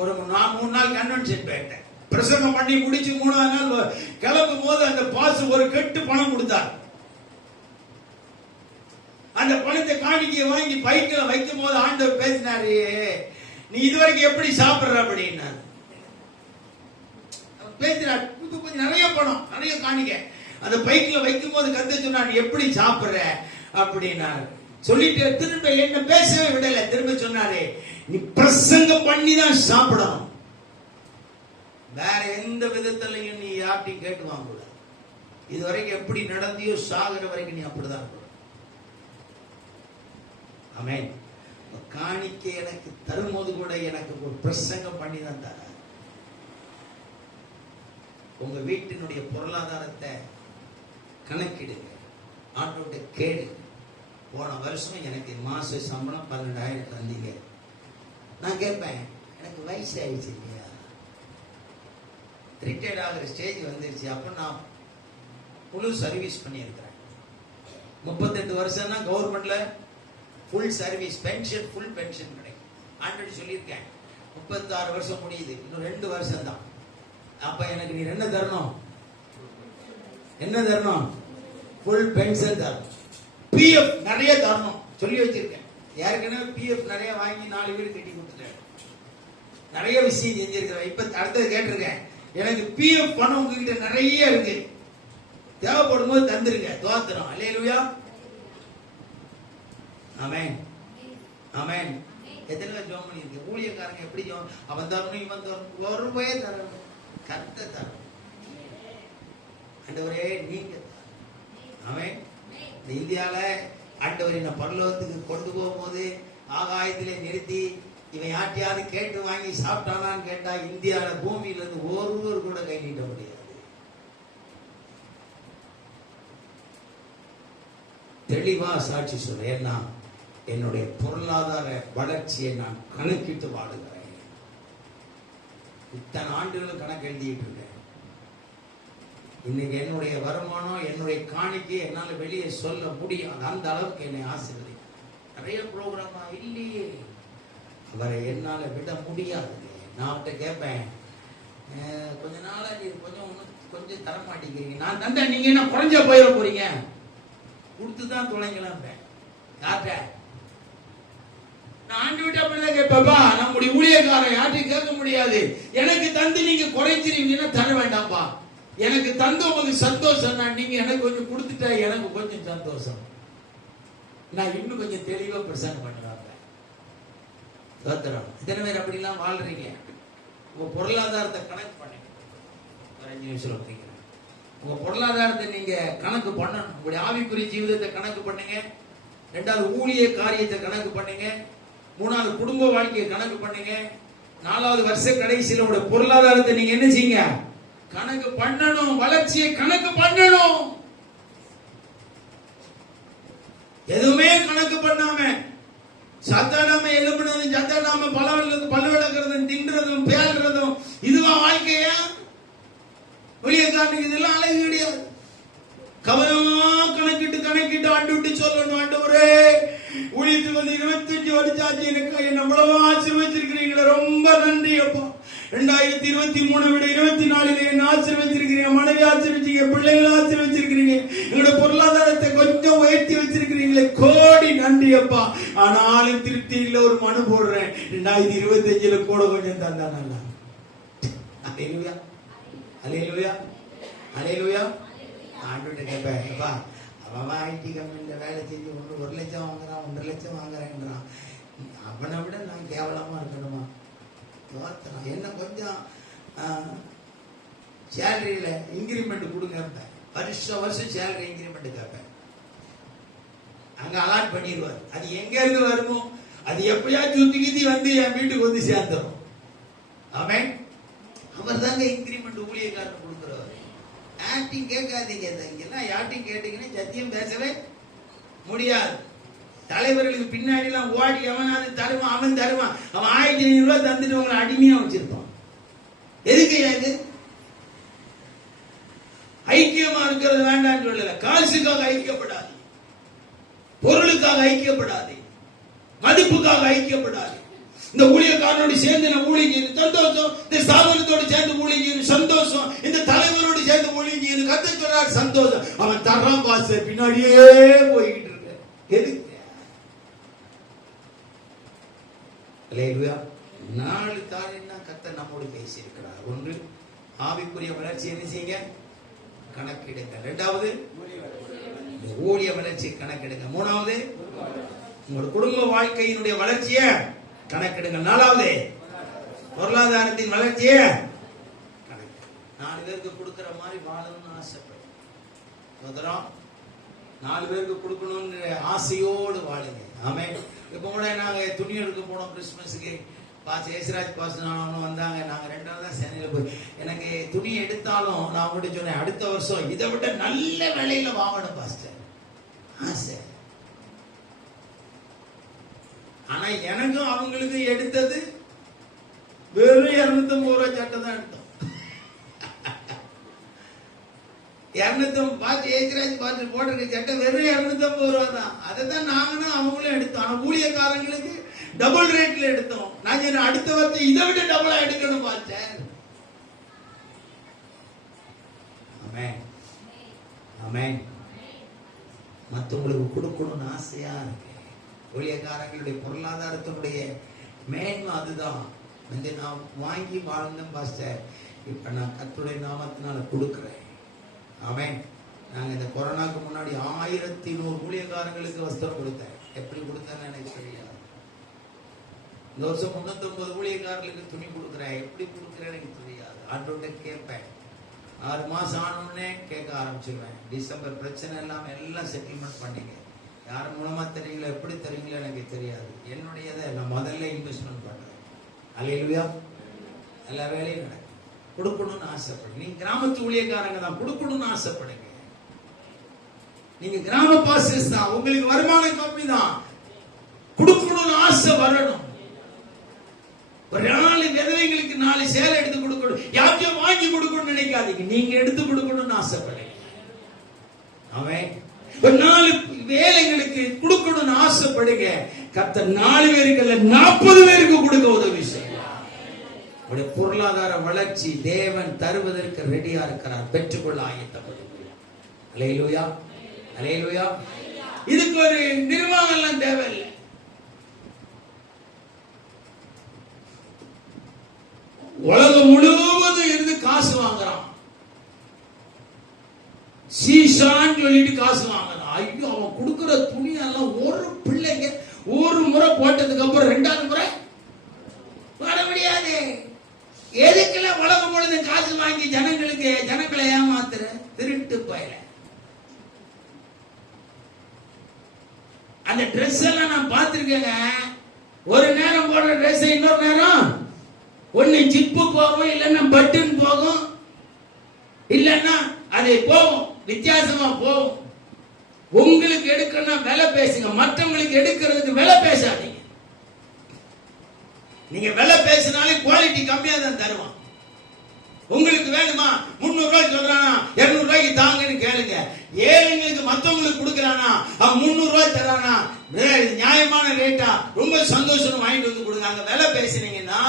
ஒரு 3 நாள் கன்வென்ஷன் போயிட்டேன். பிரசங்கம் பண்ணி முடிச்சு 3ஆவது நாள் கிளம்பும் போது அந்த பாஸ் ஒரு கெட்டு பணம் கொடுத்தார். அந்த பணத்தை காணிக்கையை வாங்கி பைக்கில் வைக்கும் போது ஆண்டவர் பேசினாரு, நீ இதுவரைக்கும் எப்படி சாப்பிடுற அப்படின்னாரு. பேசுறாரு, கொஞ்சம் நிறைய பணம், நிறைய காணிக்கை அந்த பைக்கில் வைக்கும் போது கத்த சொன்னார், எப்படி சாப்பிடுற அப்படின்னாரு. சொல்லிட்டு திரும்ப என்ன பேசவே விடல. திரும்ப சொன்னாரு, நீ பிரசங்கம் பண்ணி தான் சாப்பிடணும், வேற எந்த விதத்திலையும் நீ யார்ட்டையும் கேட்டு வாங்க கூடாது. இதுவரைக்கும் எப்படி நடந்தியோ சாகிற வரைக்கும் நீ அப்படிதான். ஆமென். காணிக்கை எனக்கு தரும்போது கூட எனக்கு ஒரு பிரசங்கம் பண்ணி தான் தர. உங்க வீட்டினுடைய பொருளாதாரத்தை கணக்கிடுங்க, ஆண்டோட்ட கேடு. போன வருஷம் எனக்கு மாச சம்பளம் 12,000 தந்தீங்க. நான் கேட்பேன், எனக்கு வயசு ஆயிடுச்சு இல்லையா, ரிட்டையர்ட் ஆகிற ஸ்டேஜ் வந்துருச்சு. அப்ப நான் முழு சர்வீஸ் பண்ணியிருக்கிறேன். 38 வருஷம் தான் கவர்மெண்ட்ல full service pension, full pension கிடைக்கும். ஆல்ரெடி சொல்லியிருக்கேன். 36 வருஷம் முடியுது, இன்னும் 2 வருஷம் தான். அப்ப எனக்கு நீ என்ன தரணும்? என்ன தரணும்? ஃபுல் பென்ஷன் தரணும். பிஎஃப் நிறைய தரணும் சொல்லி வச்சிருக்கேன். ஏற்கனவே பிஎஃப் நிறைய வாங்கி 4 வீடு கட்டி கொடுத்துட்டேன். நிறைய விஷயம் செஞ்சிருக்கிறேன். இப்ப அடுத்தது கேட்டிருக்கேன், எனக்கு பிஎஃப் பணம் உங்ககிட்ட நிறைய இருக்கு, தேவைப்படும் போது தந்துருங்க. தோத்திரம். அல்லேலூயா. ஆமென், ஆமென். எத்தனை பேர் ஜெபம் பண்ணிருக்கு? ஊழியக்காரங்க எப்படி ஜெபம்? அவன் தரணும், இவன் தரணும், ஒரு ரூபாயே தரணும், கர்த்தர் தரணும். ஆண்டவரே நீங்க. ஆமென். இந்த இந்தியால ஆண்டவரை நான் பரலோகத்துக்கு கொண்டு போகும்போது ஆகாயத்திலே நிறுத்தி இவன் யார்ட்டையாவது கேட்டு வாங்கி சாப்பிட்டானான்னு கேட்டா இந்தியாவில பூமியில இருந்து ஒருவர் கூட கை நீட்ட முடியாது. தெளிவா சாட்சி சொல்றேன். ஏன்னா என்னுடைய பொருளாதார வளர்ச்சியை நான் கணக்கிட்டு வாடுகிறேன். இத்தனை ஆண்டுகளும் கணக்கு எழுதிட்டு இருக்கேன். இன்னைக்கு என்னுடைய வருமானம், என்னுடைய காணிக்கை என்னால வெளியே சொல்ல முடியாது. அந்த அளவுக்கு என்னை ஆசீர்வதி. நிறைய ப்ரோக்ராமா இல்லையே, அவரை என்னால விட முடியாது. நான் அவர்கிட்ட கேட்பேன், கொஞ்ச நாளா நீ கொஞ்சம் தர மாட்டேங்கிறீங்க. நான் தந்தேன், நீங்க என்ன குறைஞ்ச போயிட போறீங்க? கொடுத்துதான் தொலைங்களாம். யார்கிட்ட? நான் ஆண்டு விட்டு அப்படிதான் கேட்பா. நம்முடைய ஊழியக்காரன் யார்ட்டையும் கேட்க முடியாது. எனக்கு தந்து நீங்க குறைஞ்சிருவீங்கன்னா தர வேண்டாம்ப்பா. எனக்கு தந்து உங்களுக்கு சந்தோஷம். நீங்க எனக்கு கொஞ்சம் கொடுத்துட்டா எனக்கு கொஞ்சம் சந்தோஷம். நான் இன்னும் கொஞ்சம் தெளிவா பிரசங்கம் பண்ணுவாங்க. இத்தனை பேர் அப்படிலாம் வாழ்றீங்க. உங்க பொருளாதாரத்தை கணக்கு பண்ணுங்க. 5 நிமிஷம் அப்படிங்கிறேன். உங்க பொருளாதாரத்தை நீங்க கணக்கு பண்ணணும். உங்களுடைய ஆவிக்குரிய ஜீவிதத்தை கணக்கு பண்ணுங்க. 2வது ஊழிய காரியத்தை கணக்கு பண்ணுங்க. 3வது குடும்ப வாழ்க்கையை கணக்கு பண்ணுங்க. 4வது வருஷ கடைசியில உங்களுடைய பொருளாதாரத்தை நீங்க என்ன செய்யுங்க? கணக்கு பண்ணணும். வளர்ச்சியை கணக்கு பண்ணணும். எதுவுமே கணக்கு பண்ணாம சத்தானாம எழுப்புனதும் சத்தானாம பல்லு விளக்குறதும் தின்றதும் பேசுறதும் இதுவா வாழ்க்கையா? ஊழியக்காரனுக்கு இதெல்லாம் அழகு கிடையாது. கவனமா கணக்கிட்டு ஆண்டு விட்டு சொல்லணும், ஆண்டவரே ஊழியத்துக்கு வந்து 25 வருஷாச்சு, எனக்கு நம்மளவா ஆசீர்வதிச்சிருக்கிறீங்களே, ரொம்ப நன்றி அப்பா. 2023 விட 24 என்ன ஆசீர்வதிச்சிருக்கிறீங்க, மனைவி ஆசீர்வதிச்சிருக்கீங்க, பிள்ளைகள் ஆசீர்வதிச்சிருக்கிறீங்க, எங்களுடைய பொருளாதாரத்தை கொஞ்சம் உயர்த்தி வச்சிருக்கிறீங்களே, கோடி நன்றி அப்பா. ஆனாலும் திருப்தி இல்ல, ஒரு மனு போடுறேன், 2025 கூட கொஞ்சம் தந்தா நல்லா. அல்லேலூயா, அல்லேலூயா, அல்லேலூயா. ஆண்டுகிட்ட கேட்பேன், அவன் ஐடி கம்பெனில வேலை செஞ்சு 1 லட்சம் வாங்குறான், 1.5 லட்சம் வாங்குறேன்றான். அவனை விட நான் கேவலமா இருக்கணுமா? என்ன கொஞ்சம் சேலரியில இன்கிரிமெண்ட் கொடுங்க. வருஷம் சேலரி இன்கிரிமெண்ட் கேட்பேன். அங்க அலாட் பண்ணிடுவார். அது எங்க இருந்து வருமோ அது எப்பயா சுத்தி வந்து என் வீட்டுக்கு வந்து சேர்ந்துடும். ஆமென். அவர் தாங்க இன்கிரிமெண்ட் ஊழியக்காரன் கொடுக்கிறவர். யார்ட்டையும் கேட்காதீங்க. இங்கெல்லாம் யார்ட்டையும் கேட்டீங்கன்னா சத்தியம் பேசவே முடியாது. தலைவர்களுக்கு பின்னாடி எல்லாம் ஓடி அவனாவது தருவான், அவன் தருவான். அவன் 1500 ரூபாய் தந்துட்டு உங்களை அடிமையா வச்சிருப்பான். எதுக்கு? இது ஐக்கியமா இருக்கிறது வேண்டாம் சொல்லல. காசுக்காக ஐக்கியப்படாது, பொருளுக்காக ஐக்கியப்படாது, மதிப்புக்காக ஐக்கியப்படாது. இந்த ஊழியக்காரனோடு சேர்ந்து நான் ஊழியர் சந்தோஷம், இந்த ஸ்தாபனத்தோடு சேர்ந்து ஊழியர் சந்தோஷம், இந்த தலைவரோடு சேர்ந்து ஊழியர் கத்த சொல்றார் சந்தோஷம். அவன் தர்றான் பாஸ்டர், பின்னாடியே போய்கிட்டு இருக்க. எதுக்கு? 4 காரியம் தான் கர்த்தர் நம்மோடு பேசியிருக்கிறார். 1, ஆவிக்குரிய வளர்ச்சி என்ன செய்யுங்க? கணக்கெடுங்க. 2வது ஊழிய வளர்ச்சி கணக்கெடுங்க. 3வது உங்களோட குடும்ப வாழ்க்கையினுடைய வளர்ச்சியை கணக்கெடுங்க. 4வது பொருளாதாரத்தின் வளர்ச்சியை கணக்கு. 4 பேருக்கு கொடுக்கிற மாதிரி வாழணும்னு ஆசைப்படுறோம். 4 பேருக்கு கொடுக்கணும்னு ஆசையோடு வாழுங்க. ஆமென். இப்ப கூட நாங்க துணி எடுக்க போனோம் கிறிஸ்துமஸுக்கு. ஏசுராஜ் பாஸ்டர் வந்தாங்க. நாங்க 2 நாள் தான் சென்னையில போய், எனக்கு துணி எடுத்தாலும் நான் உங்கள்கிட்ட சொன்னேன், அடுத்த வருஷம் இதை விட நல்ல விலையில வாங்கணும் பாஸ்டர் ஆசை. ஆனா எனக்கும் அவங்களுக்கும் எடுத்தது வெறும் 250 ரூபாய் சட்டை தான் எடுத்தோம். 250 பார்த்து ஏஜ்ராஜ் பார்த்து போட்டிருக்க சட்டை வெறும் 250 ரூபா தான். அதை தான் நாங்களும் அவங்களும் எடுத்தோம். ஆனா ஊழியக்காரங்களுக்கு டபுள் ரேட்ல எடுத்தோம். நான் அடுத்த வருஷம் இதை விட டபுளா எடுக்கணும் பார்த்தேன். ஆமென் ஆமென். மற்றவங்களுக்கு கொடுக்கணும்னு ஆசையா இருக்கு. ஊழியக்காரங்களுடைய பொருளாதாரத்தினுடைய மேன்மை அதுதான். நான் வாங்கி வாழ்ந்தேன் பாஸ்டர், இப்ப நான் கர்த்தருடைய நாமத்தினால கொடுக்கிறேன். ஆமென். நாங்க இந்த கொரோனாக்கு முன்னாடி 1100 ஊழியக்காரங்களுக்கு வஸ்திரம் கொடுத்தேன். எப்படி கொடுத்தேன்னு எனக்கு தெரியாது. இந்த வருஷம் 350 ஊழியக்காரர்களுக்கு துணி கொடுக்குறேன். எப்படி கொடுக்குறேன்னு எனக்கு தெரியாது. ஆண்டவர்கிட்ட கேட்பேன். 6 மாசம் ஆனோடனே கேட்க ஆரம்பிச்சிருவேன். டிசம்பர் பிரச்சனை எல்லாம் செட்டில்மெண்ட் பண்ணிங்க. யார் மூலமா தெரியுங்களோ எப்படி தெரியுங்களோ எனக்கு தெரியாது. என்னுடையதை நான் முதல்ல இன்வெஸ்ட்மெண்ட் பண்றேன். அல்லேலூயா. எல்லா வேலையும் நடக்கும். கொடுக்கணும்னு ஆசைப்படுங்க. நீங்க கிராமத்து ஊழியக்காரங்க தான், கொடுக்கணும்னு ஆசைப்படுங்க. நீங்க கிராம பாஸ்டர்ஸ் தான், உங்களுக்கு வருமானம் கம்மி தான், கொடுக்கணும்னு ஆசை வரணும். ஒரு 4 விதவைகளுக்கு 4 சேலை எடுத்து கொடுக்கணும், யாருக்கும் வாங்கி கொடுக்கணும்னு நினைக்காதீங்க. நீங்க எடுத்து கொடுக்கணும்னு ஆசைப்படுங்க. அவன் ஒரு 4 வேலைகளுக்கு கொடுக்கணும்னு ஆசைப்படுங்க. கர்த்தர் 4 பேருக்கு இல்ல 40 பேருக்கு கொடுக்க உதவி செய்யும். உடைய பொருளாதார வளர்ச்சி தேவன் தருவதற்கு ரெடியா இருக்கிறார். பெற்றுக்கொள்ள ஆயத்தப்படுங்க. அல்லேலூயா அல்லேலூயா. இதுக்கு ஒரு நிர்வாகம் எல்லாம் தேவையில்லை. உலகம் முழுவதும் இருந்து காசு வாங்குறான். சீசான்னு சொல்லிட்டு காசு வாங்குறான். ஐயோ, அவன் கொடுக்கிற துணியெல்லாம் ஒரு பிள்ளைங்க ஒரு முறை போட்டதுக்கு அப்புறம் 2வது முறை வர முடியாது. எதுக்கெல்லாம் உலகம் பொழுது காசு வாங்கி ஜனங்களை ஏமாத்துற திருட்டு பயல. அந்த ட்ரெஸ் எல்லாம் நான் பார்த்திருக்கேங்க. ஒரு நேரம் போடுற ட்ரெஸ் இன்னொரு நேரம் ஒன்னு ஜிப்பு போகும், இல்லைன்னா பட்டன் போகும், இல்லைன்னா அது போகும், வித்தியாசமா போகும். உங்களுக்கு எடுக்கணும் விலை பேசுங்க, மற்றவங்களுக்கு எடுக்கிறதுக்கு விலை பேசாதீங்க. நீங்க விலை பேசினாலே குவாலிட்டி கம்மியா தான் தருவான். உங்களுக்கு வேணுமா 300 ரூபாய் சொல்றானா 200 ரூபாய்க்கு தாங்கன்னு கேளுங்க. ஏழைங்களுக்கு மத்தவங்களுக்கு கொடுக்கறானா அவன் 300 ரூபாய் தரானா நியாயமான ரேட்டா ரொம்ப சந்தோஷம் வாங்கிட்டு வந்து கொடுங்க. அங்க விலை பேசினீங்கன்னா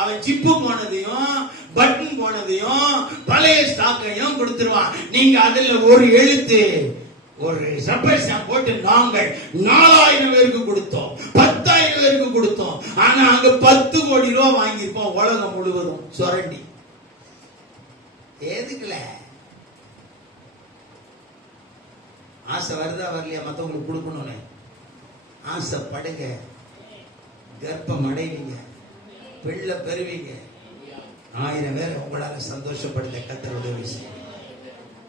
அவன் ஜிப்பு போனதையும் பட்டன் போனதையும் பழைய ஸ்டாக்கையும் கொடுத்துருவான். நீங்க அதுல ஒரு எழுத்து ஒரு சப்பர் போட்டு நாங்கள் 4000 பேருக்கு கொடுத்தோம், 10,000 பேருக்கு கொடுத்தோம். ஆனா அங்க 10 கோடி ரூபாய் வாங்கியிருப்போம் உலகம் முழுவதும் சுரண்டி. எதுக்குல ஆசை வருதா வரலையா மத்தவங்களுக்கு கொடுக்கணும்னு ஆசைப்படுங்க. கர்ப்பம் அடைவீங்க, பிள்ளை பெறுவீங்க. 1000 பேர் உங்களால சந்தோஷப்படுத்த கர்த்தருடைய விஷயம்.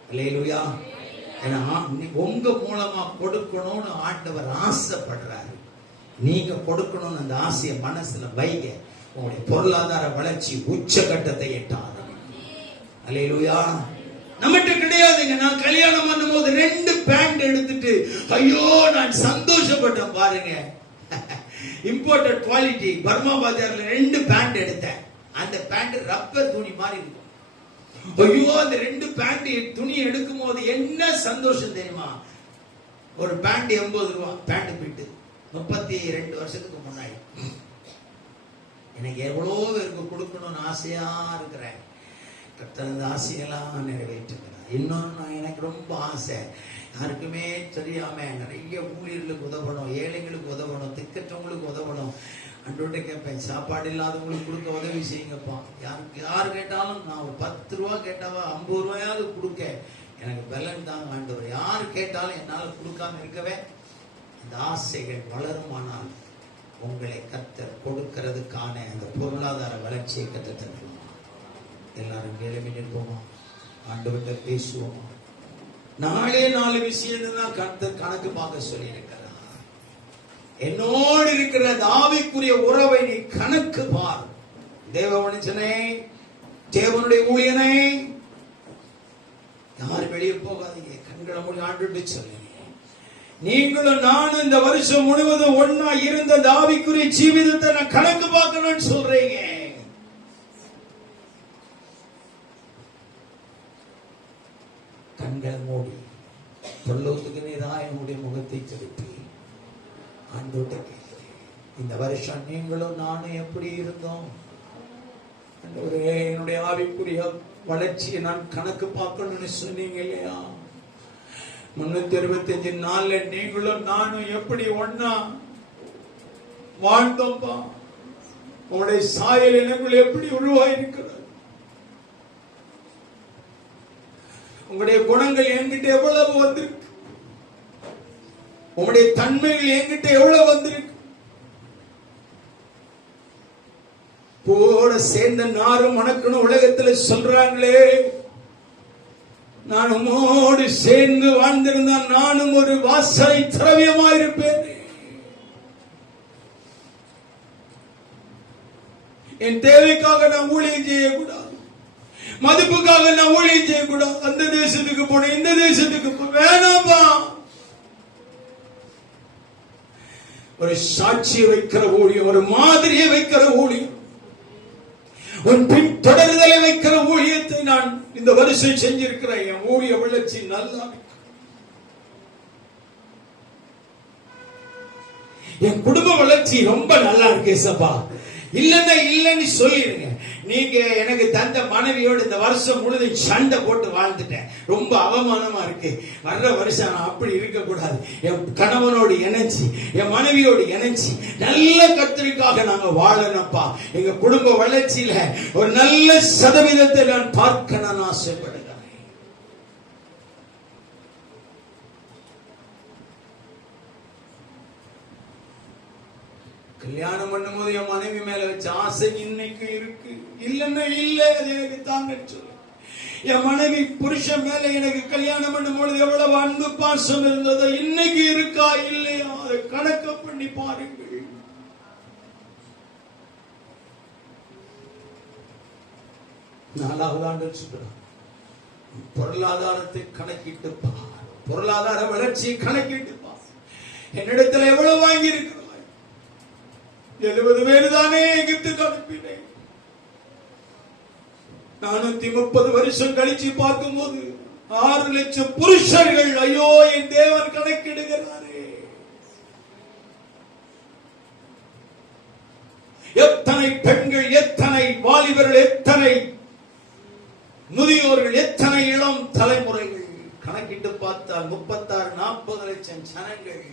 அல்லேலூயா. ஏன்னா உங்க மூலமா கொடுக்கணும்னு ஆண்டவர் ஆசைப்படுறாரு. நீங்க கொடுக்கணும்னு அந்த ஆசையை மனசுல வைங்க. உங்களுடைய பொருளாதார வளர்ச்சி உச்சகட்டத்தை எட்டாது. அல்லேலூயா. நம்மகிட்ட கிடையாதுங்க. நான் கல்யாணம் பண்ணும் போது 2 பேண்ட் எடுத்துட்டு ஐயோ நான் சந்தோஷப்பட்டேன் பாருங்க. இம்போர்ட்டட் குவாலிட்டி பர்மா பஜார்ல 2 பேண்ட் எடுத்தேன். அந்த பேண்ட் ரப்பர் துணி மாதிரி இருக்கும். ஐயோ அந்த 2 பேண்ட் துணி எடுக்கும் போது என்ன சந்தோஷம் தெரியுமா? ஒரு பேண்ட் 80 ரூபாய் பேண்ட் பிட்டு 32 வருஷத்துக்கு முன்னாடி. எனக்கு எவ்வளோ பேருக்கு கொடுக்கணும்னு ஆசையா இருக்கிறேன். கர்த்தர் அந்த ஆசையெல்லாம் நிறைவேற்றுகிறார். இன்னொன்னு எனக்கு ரொம்ப ஆசை, யாருக்குமே தெரியாம நிறைய ஊழியர்களுக்கு உதவணும், ஏழைகளுக்கு உதவணும், திக்கற்றவங்களுக்கு உதவணும். அன்றோட கேட்பேன், சாப்பாடு இல்லாதவங்களுக்கு கொடுக்க உதவி செய்யுங்கப்பா. யார் கேட்டாலும் நான் ஒரு 10 ரூபா கேட்டாவா 50 ரூபாயாவது கொடுக்க எனக்கு பலன் தாங்க ஆண்டவர். யார் கேட்டாலும் என்னால் கொடுக்காம இருக்கவே. இந்த ஆசைகள் வளருமானால் உங்களை கர்த்தர் கொடுக்கிறதுக்கான அந்த பொருளாதார வளர்ச்சியை கற்றுத்தருவோம். எல்லாரும் எழுப்பி நிற்போமா, ஆண்டவர்கிட்ட பேசுவோமா. 4 விஷயம் தான் கர்த்தர் கணக்கு பார்க்க சொல்லி இருக்கிறார். என்னோடு இருக்கிற ஆவிக்குரிய உறவை நீ கணக்கு பார். தேவ மனுஷனே, தேவனுடைய ஊழியனே, யாரும் வெளியே போகாதீங்க. கண்களை மூடி ஆண்டு சொல்லுங்க. நீங்களும் நானும் இந்த வருஷம் முழுவதும் ஒன்னா இருந்த ஆவிக்குரிய ஜீவிதத்தை நான் கணக்கு பார்க்கணும்னு சொல்றீங்க. கண்களை மூடி பரலோகத்துக்கு நேராக என்னுடைய முகத்தை திருப்பி ஆண்டவர்ட்ட கேட்கிறேன், இந்த வருஷம் நீங்களும் நானும் எப்படி இருந்தோம்? என்னுடைய ஆவிக்குரிய வளர்ச்சியை நான் கணக்கு பார்க்கணும்னு சொன்னீங்க இல்லையா? 365 நாள்ல நீங்களும் நானும் எப்படி ஒன்னா வாழ்ந்தோம்பா? உங்களுடைய சாயல் எனக்குள்ள எப்படி உருவாயிருக்கிறது? உங்களுடைய குணங்கள் என்கிட்ட எவ்வளவு வந்திருக்கு? உங்களுடைய தன்மைகள் என்கிட்ட எவ்வளவு வந்திருக்கு? கூட சேர்ந்த நாரும் மணக்கணும் உலகத்துல சொல்றாங்களே, நான் உம்மோடு சேர்ந்து வாழ்ந்திருந்தால் நானும் ஒரு வாசனை திரவியமாயிருப்பேன். என் தேவைக்காக நான் ஊழியம் செய்யக்கூடாது, மதிப்புக்காக நான் ஊழியம் செய்யக்கூடாது. அந்த தேசத்துக்கு போன இந்த தேசத்துக்கு வேணாம்பா. ஒரு சாட்சியை வைக்கிற ஊழியம், ஒரு மாதிரியை வைக்கிற ஊழியம், ஒரு பின் தொடர்தலை வைக்கிற ஊழியத்தை நான் இந்த வருஷம் செஞ்சிருக்கிறேன். என் ஊழிய வளர்ச்சி நல்லா, என் குடும்ப வளர்ச்சி ரொம்ப நல்லா இருக்கு சப்பா. இல்லன்னா இல்லன்னு சொல்லிடுங்க. நீங்க எனக்கு தந்த மனைவியோடு இந்த வருஷம் முழுதும் சண்டை போட்டு வாழ்ந்துட்டேன், ரொம்ப அவமானமா இருக்கு. வர்ற வருஷம் நான் அப்படி இருக்க கூடாது. என் கணவனோடு இணைச்சி, என் மனைவியோடு இணைச்சி நல்ல கர்த்தருக்காக நாங்க வாழணும்ப்பா. எங்க குடும்ப வளர்ச்சியில ஒரு நல்ல சதவீதத்தை நான் பார்க்க நான் ஆசைப்படுகிறேன். கல்யாணம் பண்ணும் போது என் மனைவி மேல வச்ச ஆசை இன்னைக்கு இருக்கு. இல்லன்னா இல்ல, அது எனக்கு தாங்க சொல்லு. என் மனைவி புருஷன் மேல எனக்கு கல்யாணம் பண்ணும் பொழுது எவ்வளவு அன்பு பாசம் இருந்ததோ இன்னைக்கு இருக்கா இல்லையா? அதை கணக்கு பண்ணி பாருங்கள். நாலாவது ஆண்டு சொல்றான், பொருளாதாரத்தை கணக்கிட்டு பார், பொருளாதார வளர்ச்சியை கணக்கிட்டு பார். என்னிடத்துல எவ்வளவு வாங்கி இருக்கிறாய்? 70 பேர் தானே எகிப்துக்கு அனுப்பினேன். 430 வருஷம் கழிச்சு பார்க்கும் போது 6 லட்சம் புருஷர்கள். ஐயோ, என் தேவன் கணக்கிடுகிறாரே. எத்தனை பெண்கள், எத்தனை வாலிபர்கள், எத்தனை முதியோர்கள், எத்தனை இளம் தலைமுறைகள். கணக்கிட்டு பார்த்தால் 36-40 லட்சம் ஜனங்கள்.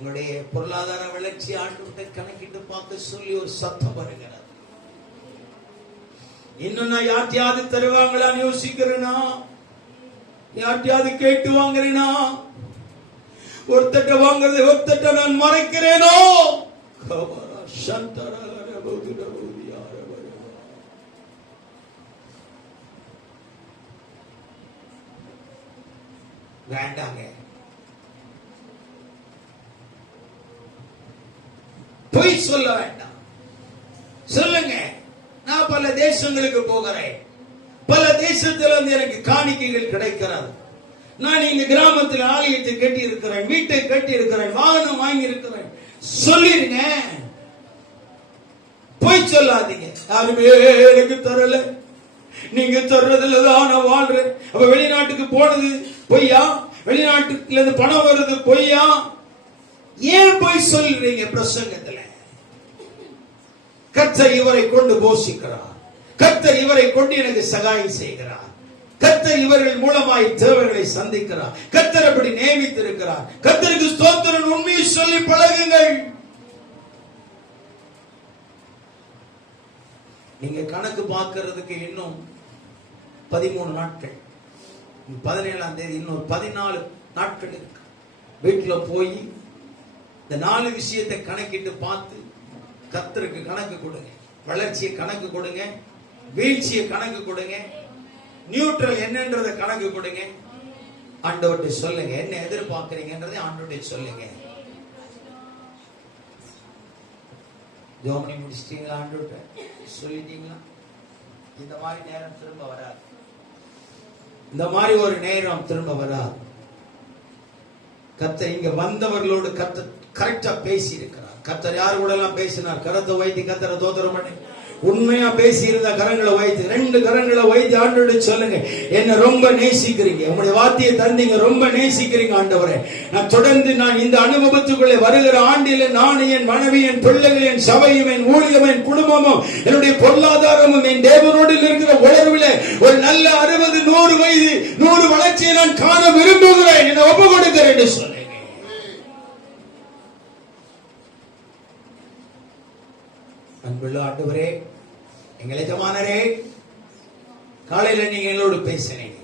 உங்களுடைய பொருளாதார வளர்ச்சி ஆண்டு கணக்கிட்டு பார்க்க சொல்லி ஒரு சத்தம் வருகிறது. இன்னும் நான் யார்ட்டையாவது தருவாங்களான்னு யோசிக்கிறேனா? யார்ட்டையாவது கேட்டு வாங்குறேனா? ஒருத்தட்ட வாங்குறது ஒருத்தட்ட நான் மறைக்கிறேனோ? வேண்டாங்க. பொய் சொல்ல வேண்டாம். சொல்லுங்க, நான் பல தேசங்களுக்கு போகிறேன், பல தேசத்துல இருந்து எனக்கு காணிக்கைகள் கிடைக்கிறது. நான் இங்க கிராமத்தில் ஆலயத்தை கட்டி இருக்கிறேன், வீட்டை கட்டி இருக்கிறேன், வாகனம் வாங்கி இருக்கிறேன். சொல்லிருங்க, பொய் சொல்லாதீங்க. யாருமே எனக்கு தரல, நீங்க தர்றதுல தான் நான் வாழ்றேன். அப்ப வெளிநாட்டுக்கு போனது பொய்யா? வெளிநாட்டுல இருந்து பணம் வருது பொய்யா? ஏன் போய் சொல்றீங்க பிரசங்கத்துல? கர்த்தர் இவரை கொண்டு போஷிக்கிறார், கர்த்தர் இவரை கொண்டு எனக்கு சகாயம் செய்கிறார், கர்த்தர் இவர்கள் மூலமாய் தேவைகளை சந்திக்கிறார், கர்த்தர் அப்படி நியமித்திருக்கிறார். கர்த்தருக்கு ஸ்தோத்திரம். உண்மையை சொல்லி பழகுங்கள். நீங்க கணக்கு பார்க்கிறதுக்கு இன்னும் 13 நாட்கள், 17ஆம் தேதி இன்னொரு 14 நாட்கள் இருக்கு. வீட்டுல போய் இந்த 4 விஷயத்தை கணக்கிட்டு பார்த்து கர்த்தருக்கு கணக்கு கொடுங்க. வளர்ச்சியை கணக்கு கொடுங்க, வீழ்ச்சியை கணக்கு கொடுங்க, நியூட்ரல் என்னன்றத கணக்கு கொடுங்க. ஆண்டவர்கிட்ட சொல்லுங்க, என்ன எதிர்பார்க்கிறீங்கன்றதை ஆண்டவர்கிட்ட சொல்லுங்க. ஜோமனி முடிச்சிட்டீங்களா? ஆண்டவர்கிட்ட சொல்லிட்டீங்களா? இந்த மாதிரி நேரம் திரும்ப வராது. இந்த மாதிரி ஒரு நேரம் திரும்ப வராது. கர்த்தர் இங்க வந்தவர்களோடு கர்த்தர் கரெக்டா பேசி இருக்கிறார். கர்த்தர் யாரு கூட எல்லாம் பேசினார்? கரத்தை வைத்து கர்த்தரை தோத்திரம் பண்ணி உண்மையா பேசி இருந்த கரங்களை வைத்து, 2 கரங்களை வைத்து ஆண்டவரே சொல்லுங்க, என்ன ரொம்ப நேசிக்கிறீங்க, உங்களுடைய வார்த்தையை தந்தீங்க, ரொம்ப நேசிக்கிறீங்க ஆண்டவரே. நான் தொடர்ந்து நான் இந்த அனுபவத்துக்குள்ளே வருகிற ஆண்டில நான், என் மனைவி, என் பிள்ளைகள், என் சபையும், என் ஊழியம், என் குடும்பமும், என்னுடைய பொருளாதாரமும், என் தேவனோடு இருக்கிற உணர்வில் ஒரு நல்ல 60, 100 வயது 100 வளர்ச்சியை நான் காண விரும்புகிறேன், என்னை ஒப்பு கொடுக்கிறேன் என்று சொல்லுங்க. அன்புள்ள ஆண்டவரே, எங்கள் எஜமானரே, காலையில நீங்க எங்களோடு பேசினீங்க.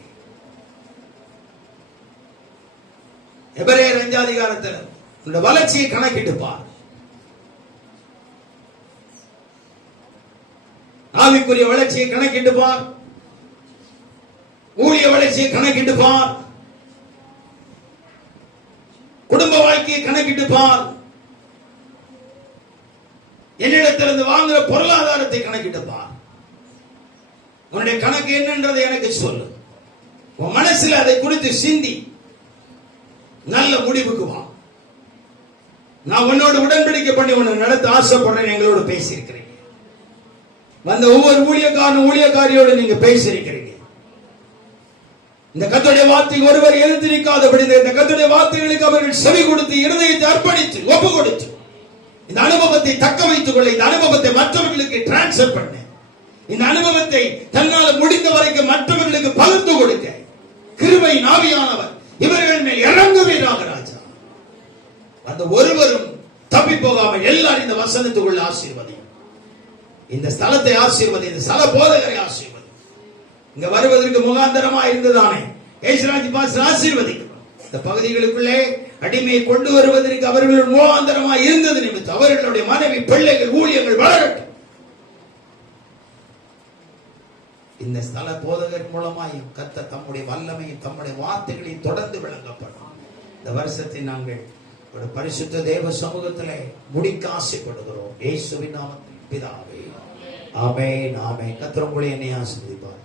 எபிரேயர் 5 அதிகாரத்தில் உங்க வளர்ச்சியை கணக்கிட்டு பார், ஆவிக்குரிய வளர்ச்சியை கணக்கிட்டு பார், ஊழிய வளர்ச்சியை கணக்கிட்டு பார், குடும்ப வாழ்க்கையை கணக்கிட்டு பார், என்னிடத்திலிருந்து வாங்குற பொருளாதாரத்தை கணக்கிட்டு பார். உன்னுடைய கணக்கு என்னன்றதை எனக்கு சொல்லு. உன் மனசுல அதை குறித்து சிந்தி நல்ல முடிவுக்கு வா. நான் உன்னோடு உடன்படிக்கை பண்ணி உன்னை நடத்த ஆசைப்படுறேன். எங்களோடு பேசியிருக்கிறீங்க. வந்த ஒவ்வொரு ஊழியக்காரியோடு நீங்க பேசியிருக்கிறீங்க. இந்த கர்த்தருடைய வார்த்தை ஒருவர் எதிர்த்து நிற்காதபடி இந்த கர்த்தருடைய வார்த்தைகளுக்கு அவர்கள் செவி கொடுத்து இருதயத்தை அர்ப்பணித்து ஒப்பு கொடுத்து இந்த அனுபவத்தை தக்க வைத்துக் கொள்ள, இந்த அனுபவத்தை மற்றவர்களுக்கு டிரான்ஸ்ஃபர் பண்ண, இந்த அனுபவத்தை தன்னால் முடிந்த வரைக்கும் மற்றவர்களுக்கு பகிர்ந்து கொடுக்க கிருபையின் ஆவியானவர் இவர்கள் மேல் இறங்குவீராக ராஜா. அந்த ஒருவரும் தப்பி போகாமல் எல்லாரும் இந்த வசனத்துக்குள்ள ஆசீர்வதி, இந்த ஸ்தலத்தை ஆசீர்வதி, இந்த ஸ்தல போதகரை ஆசீர்வதி. இங்க வருவதற்கு முகாந்தரமா இருந்ததானே ஏசுராஜ் பாஸ்டர் ஆசீர்வதிக்கிறோம். இந்த பகுதிகளுக்குள்ளே அடிமையை கொண்டு வருவதற்கு அவர்கள் முகாந்தரமா இருந்தது நிமித்தம் அவர்களுடைய மனைவி, பிள்ளைகள், ஊழியங்கள் வளரட்டும். இந்த ஸ்தல போதகர் மூலமாயும் கர்த்தர் தம்முடைய வல்லமையும் தம்முடைய வார்த்தைகளையும் தொடர்ந்து விளங்கப்படும். இந்த வருஷத்தை நாங்கள் ஒரு பரிசுத்த தேவ சமூகத்திலே முடிக்க ஆசைப்படுகிறோம். இயேசுவின் நாமத்தில் பிதாவே, ஆமென், ஆமென். கர்த்தர் உங்களை என்னை ஆசீர்வதிப்பார்.